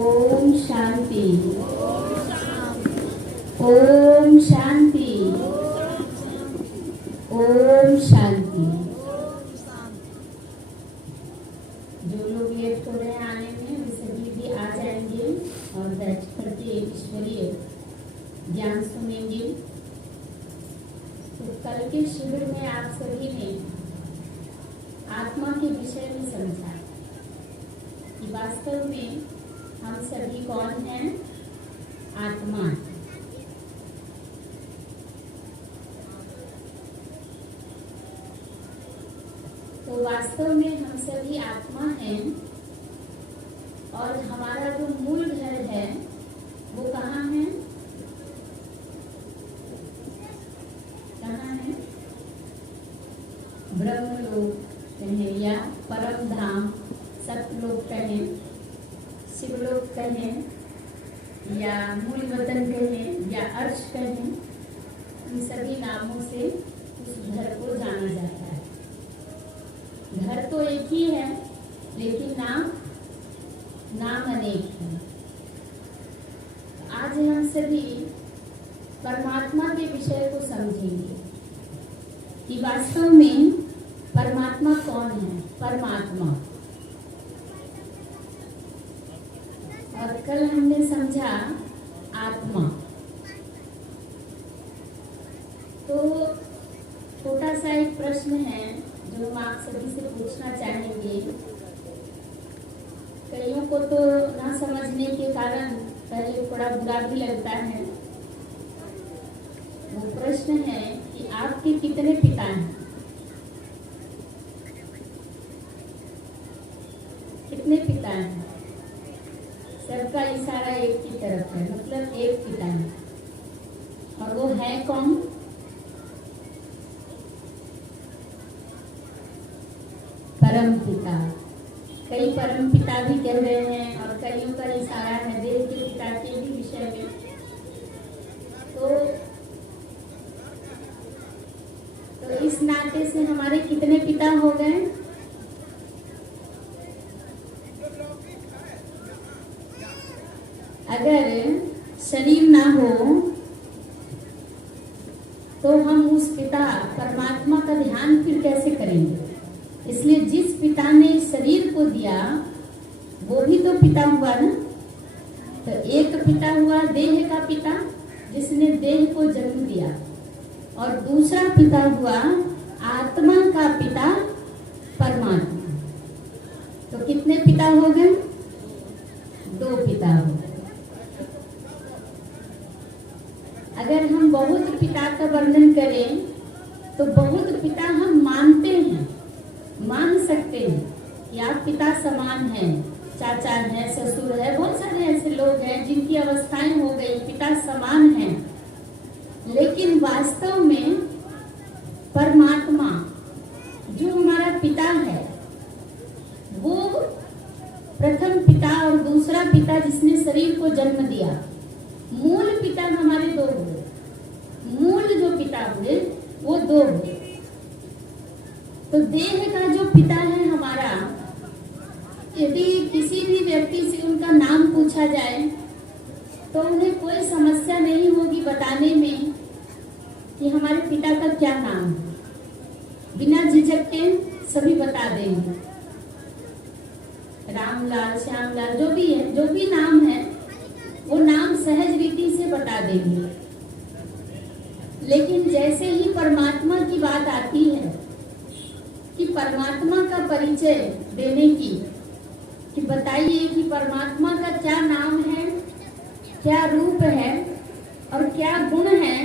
ओम शांति। ओम शांति। ओम शांति। जो लोग लेट हो रहे हैं आने में वे सभी भी आ जाएंगे और बैठ करके ईश्वरीय ज्ञान सुनेंगे। तो कल के शिविर में आप सभी ने आत्मा के विषय में समझा कि वास्तव में हम सभी कौन हैं? आत्मा। तो वास्तव में हम सभी आत्मा हैं और हमारा जो मूल घर है वो कहाँ है? कहाँ है? ब्रह्मलोक कहें या परम धाम, सतलोक कहें, शिवलोक कहें या मूल वतन कहें या अर्श कहें, इन सभी नामों से उस घर को जाना जाता है। घर तो एक ही है लेकिन नाम अनेक है। आज हम सभी परमात्मा के विषय को समझेंगे कि वास्तव में परमात्मा कौन है? परमात्मा। और कल हमने समझा आत्मा। तो छोटा सा एक प्रश्न है जो हम आप सभी से पूछना चाहेंगे। कईयों को तो ना समझने के कारण पहले थोड़ा बुरा भी लगता है। वो प्रश्न है कि आपके कितने पिता हैं? कितने पिता हैं? सबका इशारा एक की तरफ है, मतलब एक पिता है। और वो है कौन? परम पिता। कई परम पिता भी कह रहे हैं और कईयों का इशारा है देव के पिता के भी विषय में। तो इस नाते से हमारे कितने पिता हो गए? अगर शरीर ना हो तो हम उस पिता परमात्मा का ध्यान फिर कैसे करेंगे? इसलिए जिस पिता ने शरीर को दिया वो भी तो पिता हुआ ना। तो एक पिता हुआ देह का पिता जिसने देह को जन्म दिया, और दूसरा पिता हुआ आत्मा का पिता परमात्मा। तो कितने पिता हो गए? दो पिता हो गए। अगर हम बहुत पिता का वर्णन करें तो बहुत पिता हम मानते हैं, मान सकते हैं कि आप पिता समान हैं, चाचा है, ससुर है, बहुत सारे ऐसे लोग हैं जिनकी अवस्थाएं हो गई, पिता समान हैं। लेकिन वास्तव में परमात्मा जो हमारा पिता है वो प्रथम पिता और दूसरा पिता जिसने शरीर को जन्म दिया, मूल पिता हमारे दो हुए। मूल जो पिता हुए वो दो हुए। तो देह का जो पिता है हमारा, यदि किसी भी व्यक्ति से उनका नाम पूछा जाए तो उन्हें कोई समस्या नहीं होगी बताने में कि हमारे पिता का क्या नाम है। बिना झिझक के सभी बता देंगे। रामलाल, श्यामलाल, जो भी है, जो भी नाम है वो नाम सहज रीति से बता देंगे। लेकिन जैसे ही परमात्मा की बात आती है कि परमात्मा का परिचय देने की, कि बताइए कि परमात्मा का क्या नाम है, क्या रूप है और क्या गुण है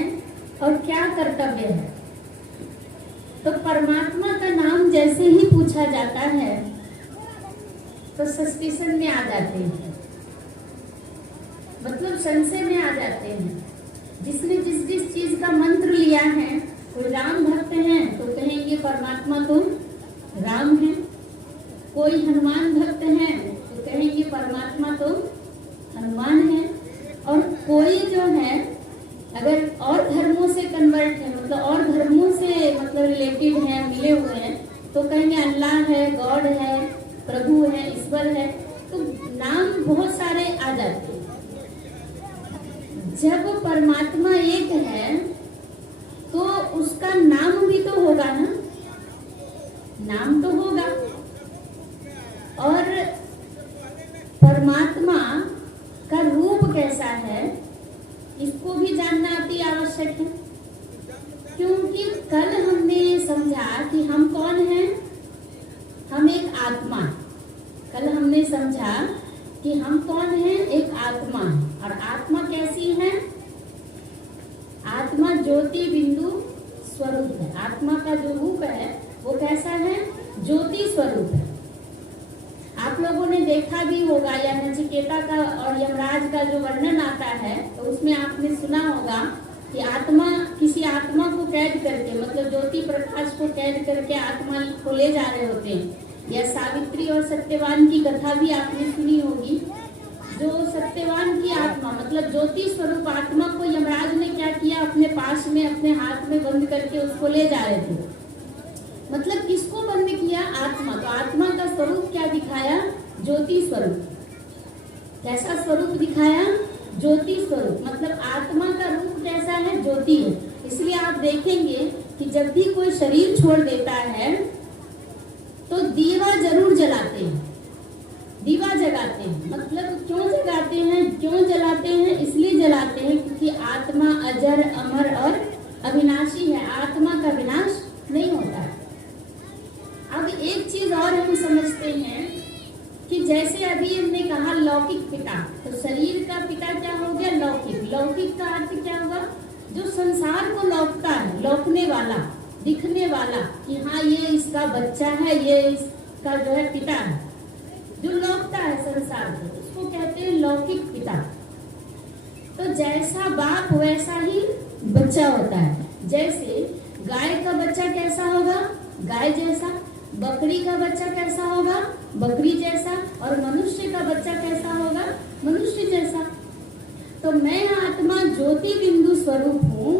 और क्या कर्तव्य है, तो परमात्मा का नाम जैसे ही पूछा जाता है तो सस्पिशन में आ जाते हैं, मतलब संशय में आ जाते हैं। जिसने जिस जिस चीज का मंत्र लिया है, कोई राम भक्त हैं तो कहेंगे परमात्मा तो राम है, कोई हनुमान भक्त हैं तो कहेंगे परमात्मा तो हनुमान है, और कोई जो है अगर और धर्मों से कन्वर्ट है, मतलब और धर्मों से मतलब रिलेटेड है, मिले हुए हैं, तो कहेंगे अल्लाह है, गॉड है, प्रभु है, ईश्वर है। तो नाम बहुत सारे आ करके। जब परमात्मा एक है तो उसका नाम भी तो होगा ना, नाम तो होगा। और परमात्मा का रूप कैसा है इसको भी जानना अति आवश्यक है, क्योंकि कल हमने समझा कि हम कौन हैं, हम एक आत्मा। कल हमने समझा कि हम कौन हैं, एक आत्मा। और आत्मा कैसी है? आत्मा ज्योति बिंदु स्वरूप है। आत्मा का जो रूप है वो कैसा है? ज्योति स्वरूप है। आप लोगों ने देखा भी होगा, या नचिकेता का और यमराज का जो वर्णन आता है तो उसमें आपने सुना होगा कि आत्मा किसी आत्मा को कैद करके, मतलब ज्योति प्रकाश को कैद करके आत्मा को ले जा रहे होते हैं। या सावित्री और सत्यवान की कथा भी आपने सुनी होगी। जो सत्यवान की आत्मा मतलब ज्योति स्वरूप आत्मा को यमराज ने क्या किया, अपने पास में अपने हाथ में बंद करके उसको ले जा रहे थे। मतलब किसको बंद किया? आत्मा। तो आत्मा का स्वरूप क्या दिखाया? ज्योति स्वरूप। कैसा स्वरूप दिखाया? ज्योति स्वरूप। मतलब आत्मा का रूप कैसा है? ज्योति है। इसलिए आप देखेंगे कि जब भी कोई शरीर छोड़ देता है तो दीवा जरूर जलाते हैं, दीवा जगाते हैं। मतलब क्यों जगाते हैं? क्यों जलाते हैं? इसलिए जलाते हैं क्योंकि आत्मा अजर अमर और अविनाशी है। आत्मा का विनाश नहीं होता है। अब एक चीज और हम समझते हैं कि जैसे अभी हमने कहा लौकिक पिता, तो शरीर का पिता क्या हो गया? लौकिक। लौकिक का अर्थ क्या हुआ? जो संसार को लौकता है, लौकने वाला, दिखने वाला, कि हाँ ये इसका बच्चा है, ये इसका जो है पिता है, जो लौकता है संसार को, उसको कहते हैं लौकिक पिता। तो जैसा बाप वैसा ही बच्चा होता है। जैसे गाय का बच्चा कैसा होगा? गाय जैसा। बकरी का बच्चा कैसा होगा? बकरी जैसा। और मनुष्य का बच्चा कैसा होगा? मनुष्य जैसा। तो मैं आत्मा ज्योति बिंदु स्वरूप हूँ,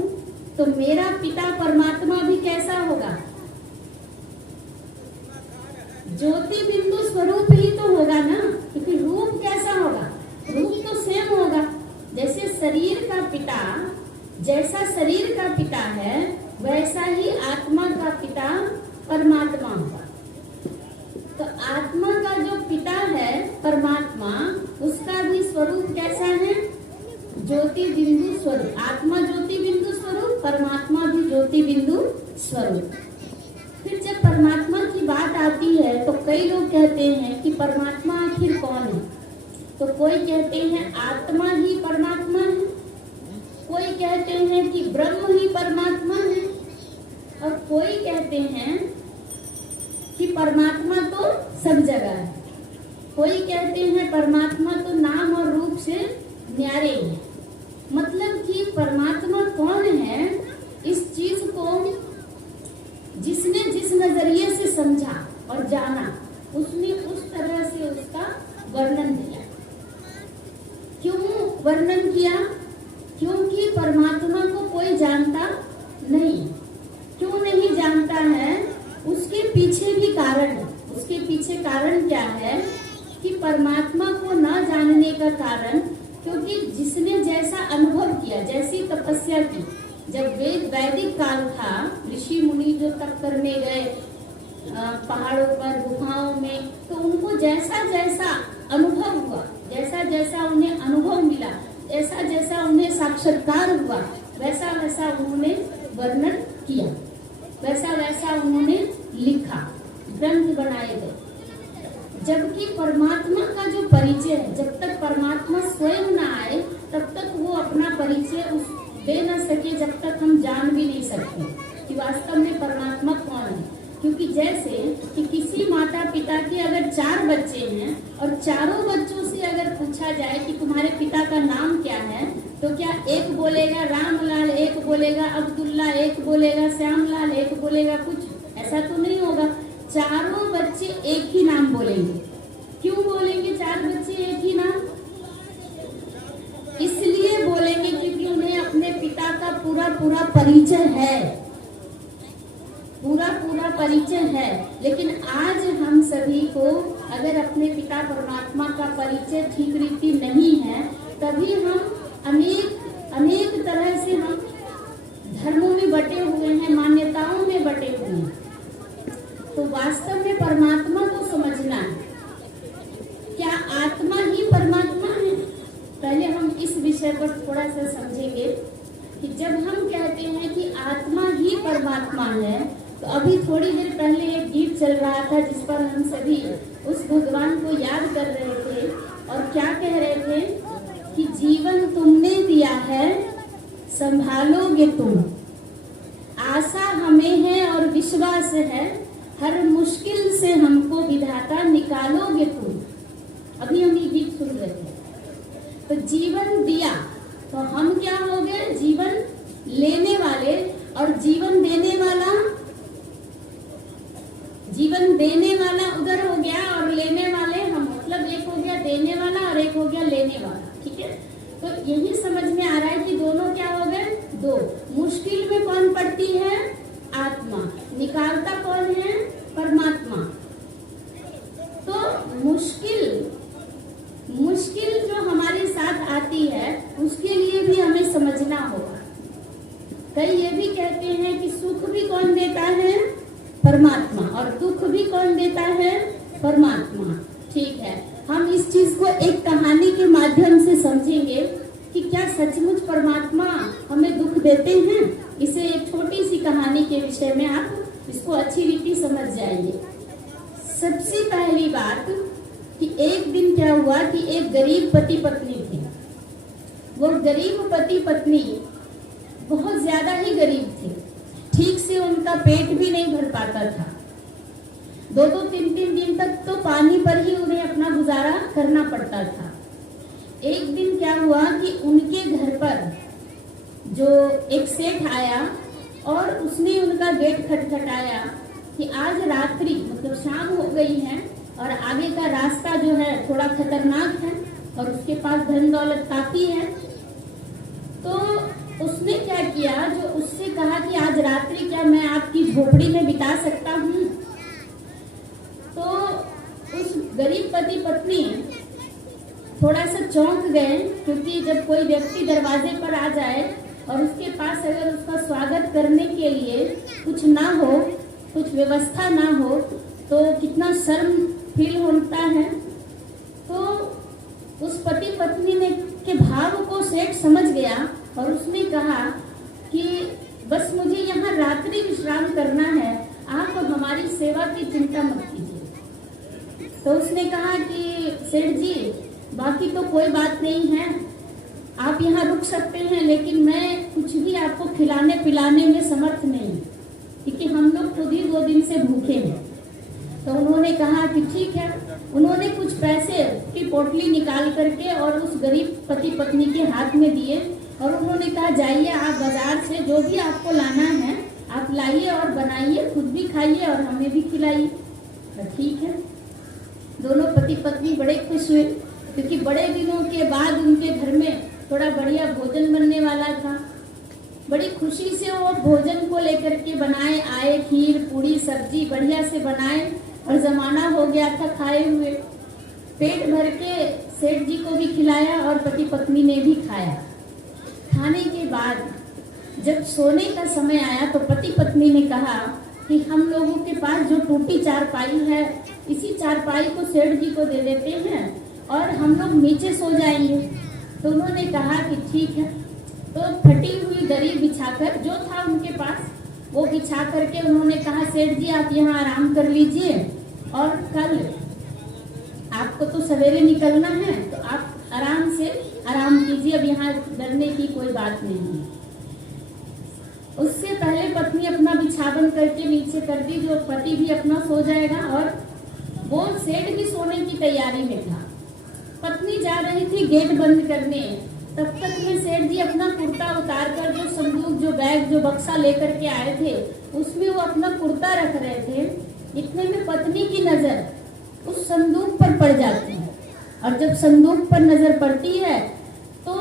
तो मेरा पिता परमात्मा भी कैसा होगा? ज्योति बिंदु स्वरूप ही तो होगा ना, क्योंकि रूप कैसा होगा? रूप तो सेम होगा। जैसे शरीर का पिता, जैसा शरीर का पिता है वैसा ही आत्मा का पिता परमात्मा होगा। तो आत्मा का जो पिता है परमात्मा, उसका भी स्वरूप कैसा है? ज्योति बिंदु स्वरूप। आत्मा ज्योति बिंदु स्वरूप, परमात्मा भी ज्योति बिंदु स्वरूप। फिर जब परमात्मा की बात आती है तो कई लोग कहते हैं कि परमात्मा आखिर कौन है? तो कोई कहते हैं आत्मा ही परमात्मा है, कोई कहते हैं कि ब्रह्म ही परमात्मा है, और कोई कहते हैं कि परमात्मा तो सब जगह है। कोई कहते हैं परमात्मा तो नाम और रूप से न्यारे है। मतलब कि परमात्मा कौन है, इस चीज को जिसने जिस नजरिए से समझा और जाना, उसने उस तरह से उसका वर्णन किया। क्यों वर्णन किया? क्योंकि परमात्मा को कोई जानता नहीं। क्यों नहीं जानता है? उसके पीछे भी कारण है। उसके पीछे कारण क्या है कि परमात्मा को न जानने का कारण, क्योंकि जिसने जैसा अनुभव किया, जैसी तपस्या की, जब वैदिक काल था, ऋषि मुनि जो तप करने गए पहाड़ों पर, गुफाओं में, तो उनको जैसा जैसा अनुभव हुआ, जैसा जैसा उन्हें अनुभव मिला, जैसा जैसा उन्हें साक्षात्कार हुआ, वैसा वैसा उन्होंने वर्णन किया, वैसा वैसा उन्होंने लिखा, ग्रंथ बनाए गए। जबकि परमात्मा का जो परिचय है, जब तक परमात्मा स्वयं न आए तब तक वो अपना परिचय दे न सके, जब तक हम जान भी नहीं सकते कि वास्तव में परमात्मा कौन है। क्योंकि जैसे कि किसी माता पिता के अगर 4 बच्चे हैं और चारों बच्चों से अगर पूछा जाए कि तुम्हारे पिता का नाम क्या है, तो क्या एक बोलेगा रामलाल, एक बोलेगा अब्दुल्ला, एक बोलेगा श्यामलाल, एक बोलेगा कुछ? ऐसा तो नहीं होगा। चारों बच्चे एक ही नाम बोलेंगे। क्यों बोलेंगे 4 बच्चे एक ही नाम? इसलिए बोलेंगे क्योंकि उन्हें अपने पिता का पूरा पूरा परिचय है, पूरा पूरा परिचय है। लेकिन आज हम सभी को अगर अपने पिता परमात्मा का परिचय ठीक रीति नहीं है अभी हम अनेक अनेक तरह से हम धर्मों में बटे हुए हैं, मान्यताओं में बटे हुए हैं। तो वास्तव में परमात्मा को समझना है। क्या आत्मा ही परमात्मा है? पहले हम इस विषय पर थोड़ा सा समझेंगे कि जब हम कहते हैं कि आत्मा ही परमात्मा है, तो अभी थोड़ी देर पहले एक गीत चल रहा था जिस पर हम सभी उस भगवान को याद कर रहे थे और क्या कह रहे थे कि जीवन तुमने दिया है, संभालोगे तुम, आशा हमें है और विश्वास है, हर मुश्किल से हमको विधाता निकालोगे तुम। अभी हम ये गीत सुन रहे थे। तो जीवन दिया तो हम क्या हो गए? जीवन लेने वाले। और जीवन देने वाला, जीवन देने वाला उधर हो गया और लेने वाले हम, मतलब एक हो गया देने वाला और एक हो गया लेने वाला। ठीक है, तो यही समझ में आ रहा है कि दोनों क्या हो गए? दो। मुश्किल में कौन पड़ती है? आत्मा। निकालता कौन है? परमात्मा। तो मुश्किल जो हमारे साथ आती है उसके लिए भी हमें समझना होगा। कई ये भी कहते हैं कि सुख भी कौन देता है? परमात्मा। और दुख भी कौन देता है? परमात्मा। ठीक है, हम इस चीज को एक कहानी के माध्यम से समझेंगे कि क्या सचमुच परमात्मा हमें दुख देते हैं। इसे एक छोटी सी कहानी के विषय में आप इसको अच्छी रीति समझ जाएंगे। सबसे पहली बात कि एक दिन क्या हुआ कि एक गरीब पति पत्नी थे। वो गरीब पति पत्नी बहुत ज्यादा ही गरीब थे। ठीक से उनका पेट भी नहीं भर पाता था। 2-2, 3-3 दिन तक तो पानी पर ही उन्हें अपना गुजारा करना पड़ता था। एक दिन क्या हुआ कि उनके घर पर जो एक सेठ आया और उसने उनका गेट खटखटाया कि आज रात्रि, मतलब शाम हो गई है और आगे का रास्ता जो है थोड़ा खतरनाक है और उसके पास धन दौलत काफी है। तो उसने क्या किया, जो उससे कहा कि आज रात्रि क्या मैं आपकी झोपड़ी में बिता सकता हूँ। तो उस गरीब पति पत्नी थोड़ा सा चौंक गए, क्योंकि जब कोई व्यक्ति दरवाजे पर आ जाए और उसके पास अगर उसका स्वागत करने के लिए कुछ ना हो, कुछ व्यवस्था ना हो, तो कितना शर्म फील होता है। तो उस पति पत्नी ने के भाव को सेठ समझ गया और उसने कहा कि बस मुझे यहाँ रात्रि विश्राम करना है, आप हमारी सेवा की चिंता मत कीजिए। तो उसने कहा कि सेठ जी, बाकी तो कोई बात नहीं है, आप यहाँ रुक सकते हैं, लेकिन मैं कुछ भी आपको खिलाने पिलाने में समर्थ नहीं, क्योंकि हम लोग खुद ही 2 दिन से भूखे हैं। तो उन्होंने कहा कि ठीक है। उन्होंने कुछ पैसे की पोटली निकाल करके और उस गरीब पति पत्नी के हाथ में दिए और उन्होंने कहा जाइए आप बाजार से जो भी आपको लाना है आप लाइए और बनाइए, खुद भी खाइए और हमें भी खिलाइए। तो ठीक है, दोनों पति पत्नी बड़े खुश हुए, क्योंकि बड़े दिनों के बाद उनके घर में थोड़ा बढ़िया भोजन बनने वाला था। बड़ी खुशी से वो भोजन को लेकर के बनाए आए, खीर पूड़ी सब्जी बढ़िया से बनाए और जमाना हो गया था खाए हुए। पेट भर के सेठ जी को भी खिलाया और पति पत्नी ने भी खाया। खाने के बाद जब सोने का समय आया तो पति पत्नी ने कहा कि हम लोगों के पास जो टूटी चारपाई है, इसी चारपाई को सेठ जी को दे देते हैं और हम लोग नीचे सो जाएंगे। तो उन्होंने कहा कि ठीक है। तो फटी हुई दरी बिछाकर, जो था उनके पास, वो बिछा करके उन्होंने कहा सेठ जी आप यहाँ आराम कर लीजिए और कल आपको तो सवेरे निकलना है तो आप आराम से आराम कीजिए, अब यहाँ डरने की कोई बात नहीं है। उससे पहले पत्नी अपना बिछावन करके नीचे कर दी, जो पति भी अपना सो जाएगा और वो सेठ भी सोने की तैयारी में था। पत्नी जा रही थी गेट बंद करने, तब तक में सेठ जी अपना कुर्ता उतार कर जो संदूक, जो बैग, जो बक्सा लेकर के आए थे उसमें वो अपना कुर्ता रख रहे थे। इतने में पत्नी की नजर उस संदूक पर पड़ जाती है और जब संदूक पर नजर पड़ती है तो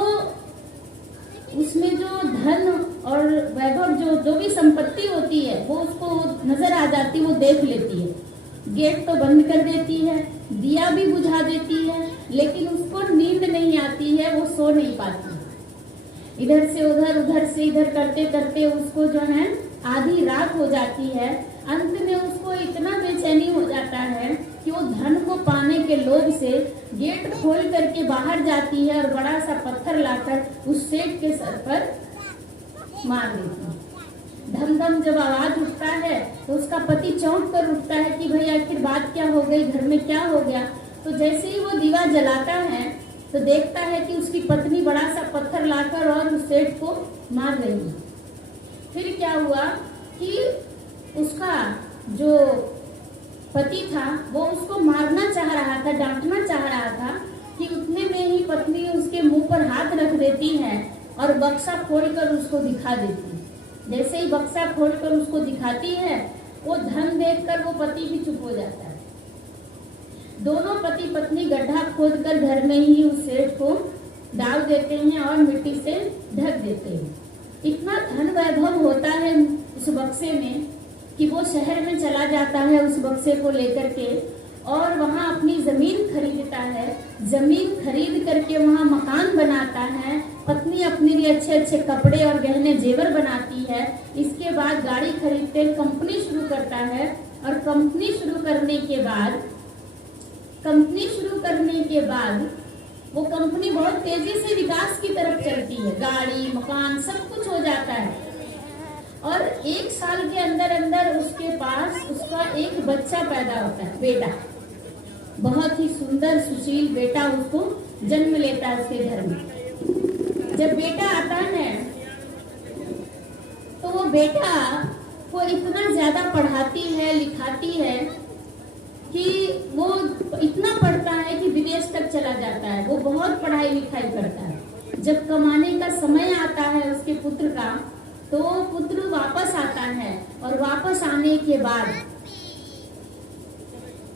उसमें जो धन और वैभव, जो भी संपत्ति होती है वो उसको नजर आ जाती है, वो देख लेती है। गेट तो बंद कर देती है, दिया भी बुझा देती है, लेकिन उसको नींद नहीं आती है। वो सो नहीं पाती। इधर से उधर से इधर करते करते उसको जो है आधी रात हो जाती है। अंत में उसको इतना बेचैनी हो जाता है कि वो धन को पाने के लोभ से गेट खोल करके बाहर जाती है और बड़ा सा पत्थर लाकर उस सेठ के सर पर मार देती है। धम धम जब आवाज उठता है तो उसका पति चौंक कर उठता है कि भाई आखिर बात क्या हो गई, घर में क्या हो गया। तो जैसे ही वो दीवा जलाता है तो देखता है कि उसकी पत्नी बड़ा सा पत्थर लाकर और उस सेठ को मार रही है। फिर क्या हुआ कि उसका जो पति था वो उसको मारना चाह रहा था, डांटना चाह रहा था कि उतने में ही पत्नी उसके मुंह पर हाथ रख देती है और बक्सा खोलकर उसको दिखा देती है। जैसे ही बक्सा खोलकर उसको दिखाती है वो धन देखकर वो पति भी चुप हो जाता है। दोनों पति पत्नी गड्ढा खोदकर घर में ही उस सेठ को डाल देते हैं और मिट्टी से ढक देते हैं। इतना धन वैभव होता है उस बक्से में कि वो शहर में चला जाता है उस बक्से को लेकर के और वहाँ अपनी जमीन खरीदता है। जमीन खरीद करके वहाँ मकान बनाता है। पत्नी अपने लिए अच्छे अच्छे कपड़े और गहने जेवर बनाती है। इसके बाद गाड़ी खरीदते कंपनी शुरू करता है और कंपनी शुरू करने के बाद वो कंपनी बहुत तेजी से विकास की तरफ चलती है। गाड़ी मकान सब कुछ हो जाता है और 1 साल के अंदर अंदर उसके पास उसका एक बच्चा पैदा होता है, बेटा। बहुत ही सुंदर सुशील बेटा उसको जन्म लेता है उसके घर में। जब बेटा आता है तो वो बेटा को इतना ज्यादा पढ़ाती है लिखाती है कि वो इतना पढ़ता है कि विदेश तक चला जाता है। वो बहुत पढ़ाई लिखाई करता है। जब कमाने का समय आता है उसके पुत्र का तो पुत्र वापस आता है और वापस आने के बाद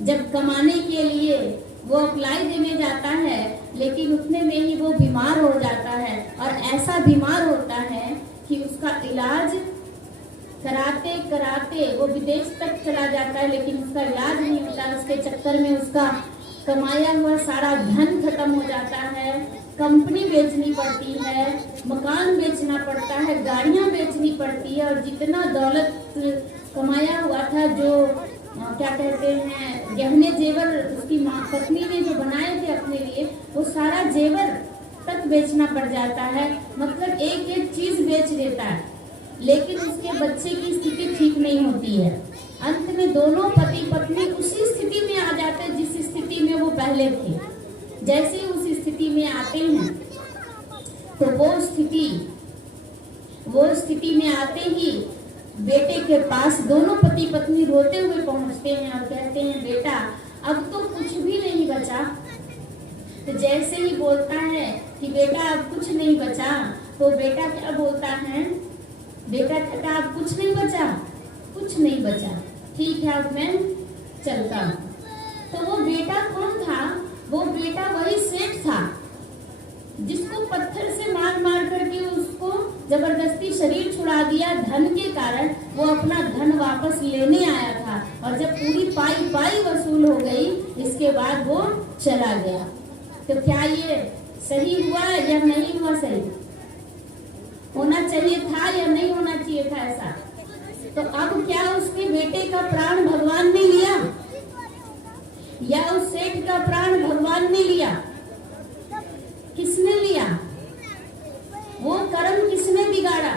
जब कमाने के लिए वो अप्लाई देने जाता है लेकिन उतने में ही वो बीमार हो जाता है और ऐसा बीमार होता है कि उसका इलाज कराते कराते वो विदेश तक चला जाता है लेकिन उसका इलाज नहीं होता। उसके चक्कर में उसका कमाया हुआ सारा धन खत्म हो जाता है। कंपनी बेचनी पड़ती है, मकान बेचना पड़ता है, गाड़ियां बेचनी पड़ती है और जितना दौलत कमाया हुआ था जो क्या कहते हैं गहने जेवर उसकी माँ पत्नी ने जो बनाए थे अपने लिए वो सारा जेवर तक बेचना पड़ जाता है। मतलब एक एक चीज बेच देता है लेकिन उसके बच्चे की स्थिति ठीक नहीं होती है। अंत में दोनों पति पत्नी उसी स्थिति में आ जाते हैं जिस स्थिति में वो पहले थे। जैसे ही उस स्थिति में आते हैं तो वो स्थिति में आते ही बेटे के पास दोनों पति पत्नी रोते हुए पहुंचते हैं और कहते हैं बेटा अब तो कुछ भी नहीं बचा। तो जैसे ही बोलता है कि बेटा अब कुछ नहीं बचा तो बेटा क्या बोलता है, बेटा कहता अब कुछ नहीं बचा, कुछ नहीं बचा, ठीक है अब मैं चलता हूँ। तो वो बेटा कौन था? वो बेटा वही सेठ था जिसको पत्थर से मार मार करके उसको जबरदस्ती शरीर छुड़ा दिया धन के कारण। वो अपना धन वापस लेने आया था और जब पूरी पाई वसूल हो गई इसके बाद वो चला गया। तो क्या ये सही हुआ या नहीं हुआ? सही होना चाहिए था या नहीं होना चाहिए था ऐसा? तो अब क्या उसके बेटे का प्राण भगवान ने लिया या उस सेठ का प्राण भगवान ने लिया? किसने लिया? वो कर्म किसने बिगाड़ा?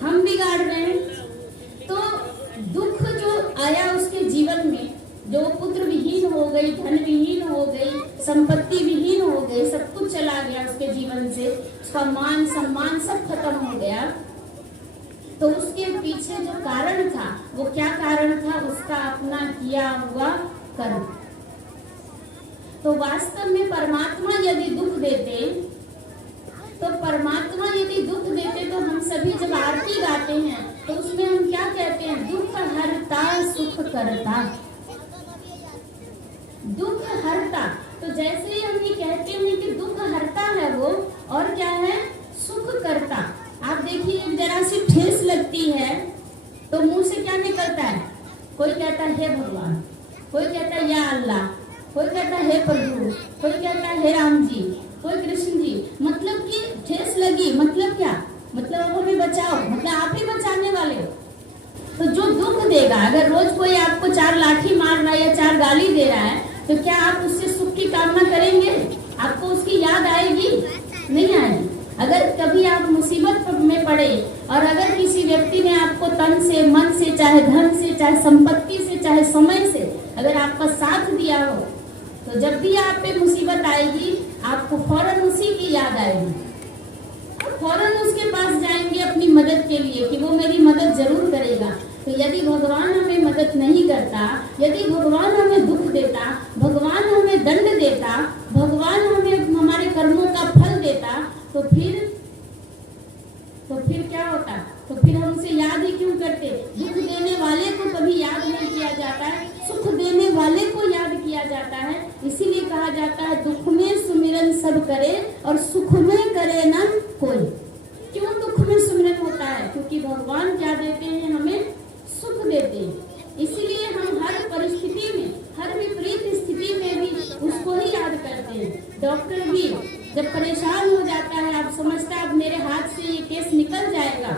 हम बिगाड़ रहे हैं। तो दुख जो आया उसके जीवन में, जो पुत्र विहीन हो गई, धन विहीन हो गई, संपत्ति विहीन हो गई, सब कुछ चला गया उसके जीवन से, उसका मान सम्मान सब खत्म हो गया। तो उसके पीछे जो कारण था वो क्या कारण था? उसका अपना किया हुआ कर्म। तो वास्तव में परमात्मा यदि दुख देते तो हम सभी जब आरती गाते हैं तो उसमें हम क्या कहते हैं? दुख हरता सुख करता, दुख हरता। तो जैसे ही हम ये कहते हैं कि दुख हरता है वो, और क्या है? सुख करता। आप देखिए एक जरा सी ठेस लगती है तो मुंह से क्या निकलता है? कोई कहता है हे भगवान, कोई कहता है या अल्लाह, कोई कहता है हे प्रभु, कोई कहता है हे राम जी, कोई कृष्ण जी, मतलब कि ठेस लगी, मतलब क्या, मतलब अब हमें बचाओ, मतलब आप ही बचाने वाले हो। तो जो दुख देगा, अगर रोज कोई आपको 4 लाठी मार रहा है या 4 गाली दे रहा है, तो क्या आप उससे सुख की कामना करेंगे? आपको उसकी याद आएगी? नहीं आएगी। अगर कभी आप मुसीबत में पड़े और अगर किसी व्यक्ति ने आपको तन से, मन से, चाहे धन से, चाहे संपत्ति से, चाहे समय से अगर आपका साथ दिया हो, तो जब भी आप पे मुसीबत आएगी आपको फौरन उसी की याद आएगी और फौरन उसके पास जाएंगे अपनी मदद के लिए कि वो मेरी मदद जरूर करेगा। तो यदि भगवान हमें मदद नहीं करता, यदि भगवान हमें दुख देता, भगवान हमें दंड देता, भगवान हमें हमारे कर्मों का फल देता, तो फिर क्या होता? तो फिर हम उसे याद ही क्यों करते? दुख देने वाले को कभी याद नहीं किया जाता है, सुख देने वाले को याद किया जाता है। इसीलिए कहा जाता है दुख में सुमिरन सब करे और सुख में करे न कोई। क्यों दुख में सुमिरन होता है? क्योंकि भगवान क्या देते हैं? हमें सुख देते हैं। इसीलिए हम हर परिस्थिति में, हर विपरीत स्थिति में भी उसको ही याद करते हैं। डॉक्टर भी जब परेशान हो जाता है, आप समझता है अब मेरे हाथ से ये केस निकल जाएगा,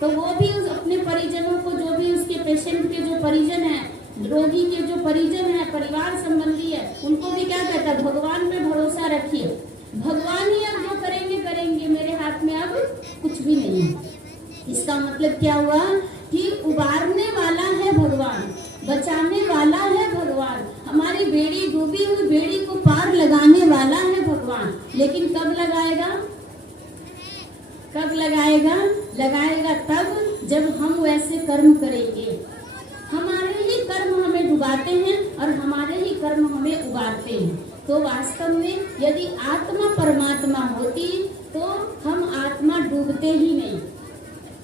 तो वो भी उस अपने परिजनों को, जो भी उसके पेशेंट के जो परिजन हैं, रोगी के जो परिजन है, परिवार संबंधी है, उनको भी क्या कहता है? भगवान पे भरोसा रखिए, भगवान ही अब जो करेंगे करेंगे, मेरे हाथ में अब कुछ भी नहीं है। इसका मतलब क्या हुआ कि उबारने वाला है भगवान, बचाने वाला है भगवान, हमारी बेड़ी, डूबी हुई बेड़ी को पार लगाने वाला है भगवान। लेकिन कब लगाएगा? कब लगाएगा? लगाएगा तब जब हम वैसे कर्म करेंगे। हमारे ही कर्म हमें डुबाते हैं और हमारे ही कर्म हमें उबारते हैं। तो वास्तव में यदि आत्मा परमात्मा होती तो हम आत्मा डूबते ही नहीं,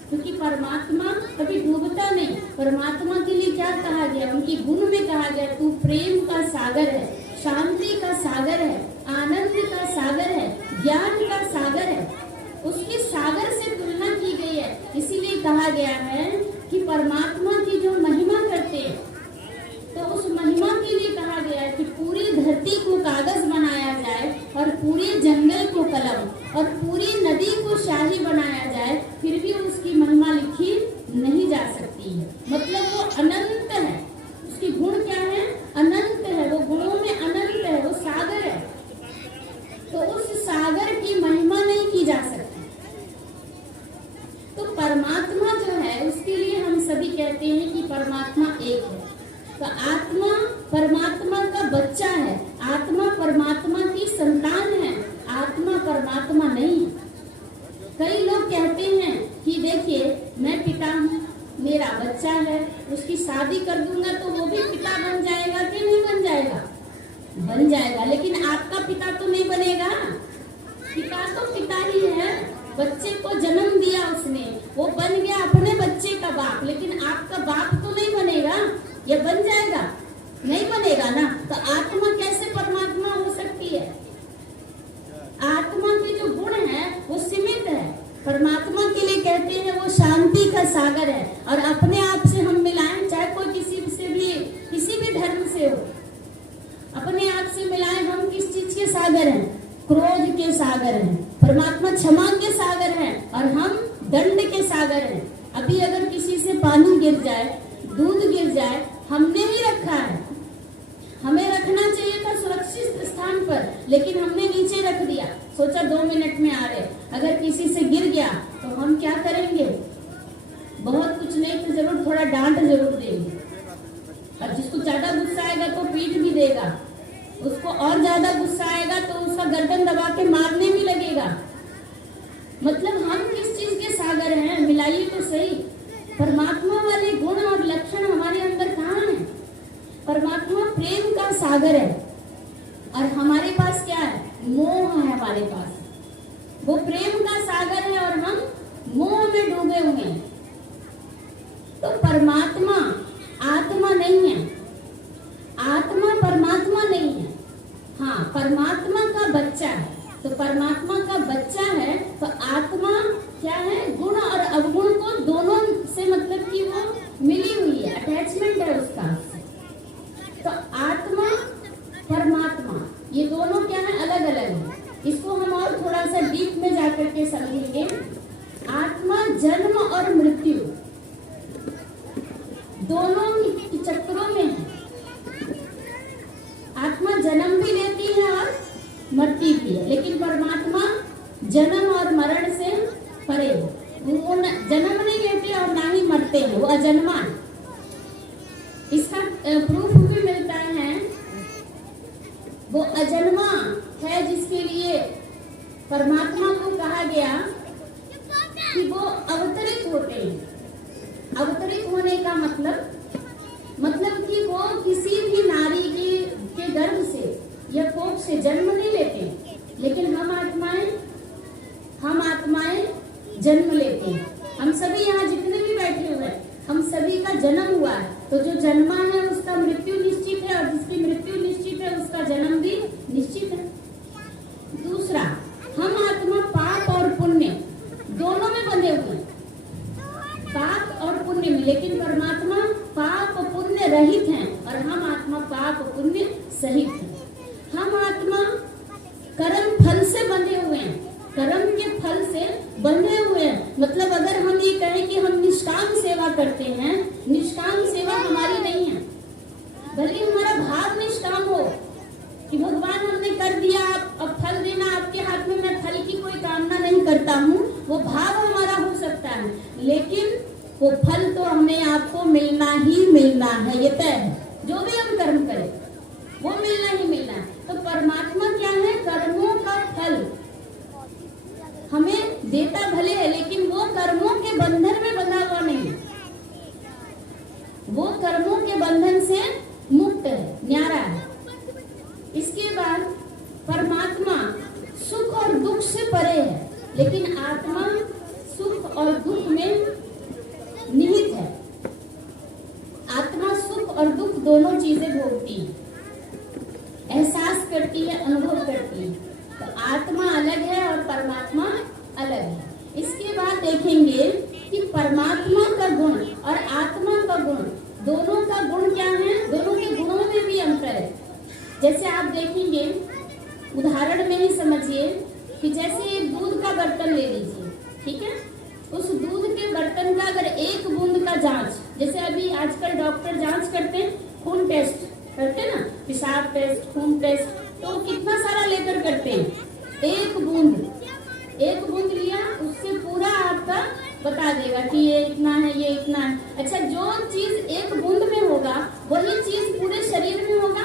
क्योंकि परमात्मा कभी डूबता नहीं। परमात्मा के लिए क्या कहा गया? उनकी गुण में कहा गया तू प्रेम का सागर है, शांति का सागर है, आनंद का सागर है, ज्ञान का सागर है। उसकी सागर से तुलना की गई है। इसीलिए कहा गया है कि परमात्मा की जो महिमा करते हैं, तो उस महिमा के लिए कहा गया है कि पूरी धरती को कागज बनाया जाए और पूरे जंगल को कलम और पूरी नदी को शाही बनाया जाए, फिर भी उसकी महिमा लिखी नहीं जा सकती है। मतलब वो अनंत है, उसके गुण क्या है? अनंत है, वो गुणों में अनंत है, वो सागर है। तो उस सागर की महिमा नहीं की जा सकती। तो परमात्मा जो है उसके लिए हम सभी कहते हैं कि परमात्मा एक है। तो आत्मा परमात्मा का बच्चा है, आत्मा परमात्मा की संतान है, आत्मा परमात्मा नहीं है। कई लोग कहते हैं कि देखिए मैं पिता हूँ, मेरा बच्चा है, उसकी शादी कर दूंगा तो वो भी पिता बन जाएगा कि नहीं बन जाएगा? बन जाएगा। लेकिन आपका पिता तो नहीं बनेगा। पिता तो पिता ही है, बच्चे को जन्म दिया उसने, वो बन गया अपने बच्चे का बाप, लेकिन आपका बाप तो नहीं बनेगा। ये बन जाएगा? नहीं बनेगा ना। तो आत्मा कैसे परमात्मा हो सकती है? आत्मा के जो गुण है वो सीमित है। परमात्मा के लिए कहते हैं वो शांति का सागर है। और अपने आप से हम मिलाएं, चाहे कोई किसी भी धर्म से हो, अपने आप से मिलाएं, हम किस चीज के सागर हैं? क्रोध के सागर हैं। परमात्मा क्षमा के सागर हैं और हम दंड के सागर हैं। अभी अगर किसी से पानी गिर जाए, दूध गिर जाए, हमने ही रखा है, हमें रखना चाहिए था सुरक्षित स्थान पर, लेकिन हमने नीचे रख दिया, सोचा 2 मिनट में आ रहे। अगर किसी से गिर गया तो हम क्या करेंगे? बहुत कुछ नहीं तो जरूर थोड़ा डांट जरूर देंगे, और जिसको ज्यादा गुस्सा आएगा तो पीट भी देगा, उसको और ज्यादा गुस्सा आएगा तो उसका गर्दन दबा के मारने भी लगेगा। मतलब हम किस चीज के सागर हैं? मिलाइए तो सही। परमात्मा वाले गुण और लक्षण हमारे अंदर कहाँ हैं? परमात्मा प्रेम का सागर है और हमारे पास क्या है? मोह है हमारे पास। वो प्रेम का सागर है और हम मोह में डूबे हुए हैं। तो परमात्मा आत्मा नहीं है, आत्मा परमात्मा नहीं है। हाँ, परमात्मा का बच्चा है। तो परमात्मा का बच्चा है तो आत्मा क्या है? गुण और अवगुण को दोनों से मतलब कि वो मिली हुई है, अटैचमेंट है उसका। तो आत्मा परमात्मा ये दोनों क्या है? अलग अलग है। सा डीप में जाकर के समझेंगे। आत्मा जन्म और मृत्यु दोनों के चक्रों में है। आत्मा जन्म भी लेती है और मरती भी है, लेकिन परमात्मा जन्म और मरण से परे है। वो जन्म नहीं लेते और ना ही मरते हैं, वो अजन्मा है। इसका प्रूफ भी मिलता है। वो अजन्मा है जिसके लिए परमात्मा को कहा गया कि वो अवतरित होते हैं। अवतरित होने का मतलब कि वो किसी भी नारी के गर्भ से या कोख से जन्म नहीं लेते, लेकिन हम आत्माएं जन्म लेते हैं। हम सभी यहाँ जितने भी बैठे हुए हैं, हम सभी का जन्म हुआ है। तो जो जन्मा है उसका मृत्यु निश्चित है, और जिसकी मृत्यु निश्चित है उसका जन्म भी निश्चित है। दूसरा, हम आत्मा पाप और पुण्य दोनों में बंधे हुए हैं, पाप और पुण्य में। लेकिन परमात्मा पाप पुण्य रहित हैं और हम आत्मा पाप पुण्य सहित हैं। हम आत्मा कर्म फल से बंधे हुए हैं, कर्म के फल से बंधे हुए हैं। मतलब अगर हम ये कहें कि हम निष्काम सेवा करते हैं, निष्काम सेवा हमारी नहीं है। भले हमारा भाव निष्काम हो कि भगवान हमने कर दिया, अब फल देना आपके हाथ में, मैं फल की कोई कामना नहीं करता हूँ, वो भाव हमारा हो सकता है, लेकिन वो फल तो हमें आपको मिलना ही मिलना है, ये तय है। जो भी हम कर्म करें वो मिलना ही मिलना है। तो परमात्मा क्या है? कर्मों का फल हमें देता भले है, लेकिन वो कर्मों के बंधन में बंधा हुआ नहीं, वो कर्मों के बंधन से मुक्त है, न्यारा है। इसके बाद परमात्मा सुख और दुख से परे है, लेकिन आत्मा सुख और दुख में निहित है। आत्मा सुख और दुख दोनों चीजें भोगती है, एहसास करती है, अनुभव करती है। तो आत्मा अलग है और परमात्मा अलग है। इसके बाद देखेंगे कि परमात्मा का गुण और आत्मा का गुण, दोनों का गुण क्या है? दोनों के गुणों में भी अंतर है। जैसे आप देखेंगे, उदाहरण में ही समझिए कि जैसे एक दूध का बर्तन ले लीजिए, ठीक है? उस दूध के बर्तन का अगर एक बूंद का जांच, जैसे अभी आजकल डॉक्टर जांच करते हैं, खून टेस्ट करते हैं ना, पेशाब टेस्ट, खून टेस्ट, तो कितना सारा लेकर करते हैं। एक बूंद लिया, उससे पूरा आपका बता देगा कि ये इतना है, ये इतना है। अच्छा, जो चीज एक बूंद में होगा वही चीज पूरे शरीर में होगा?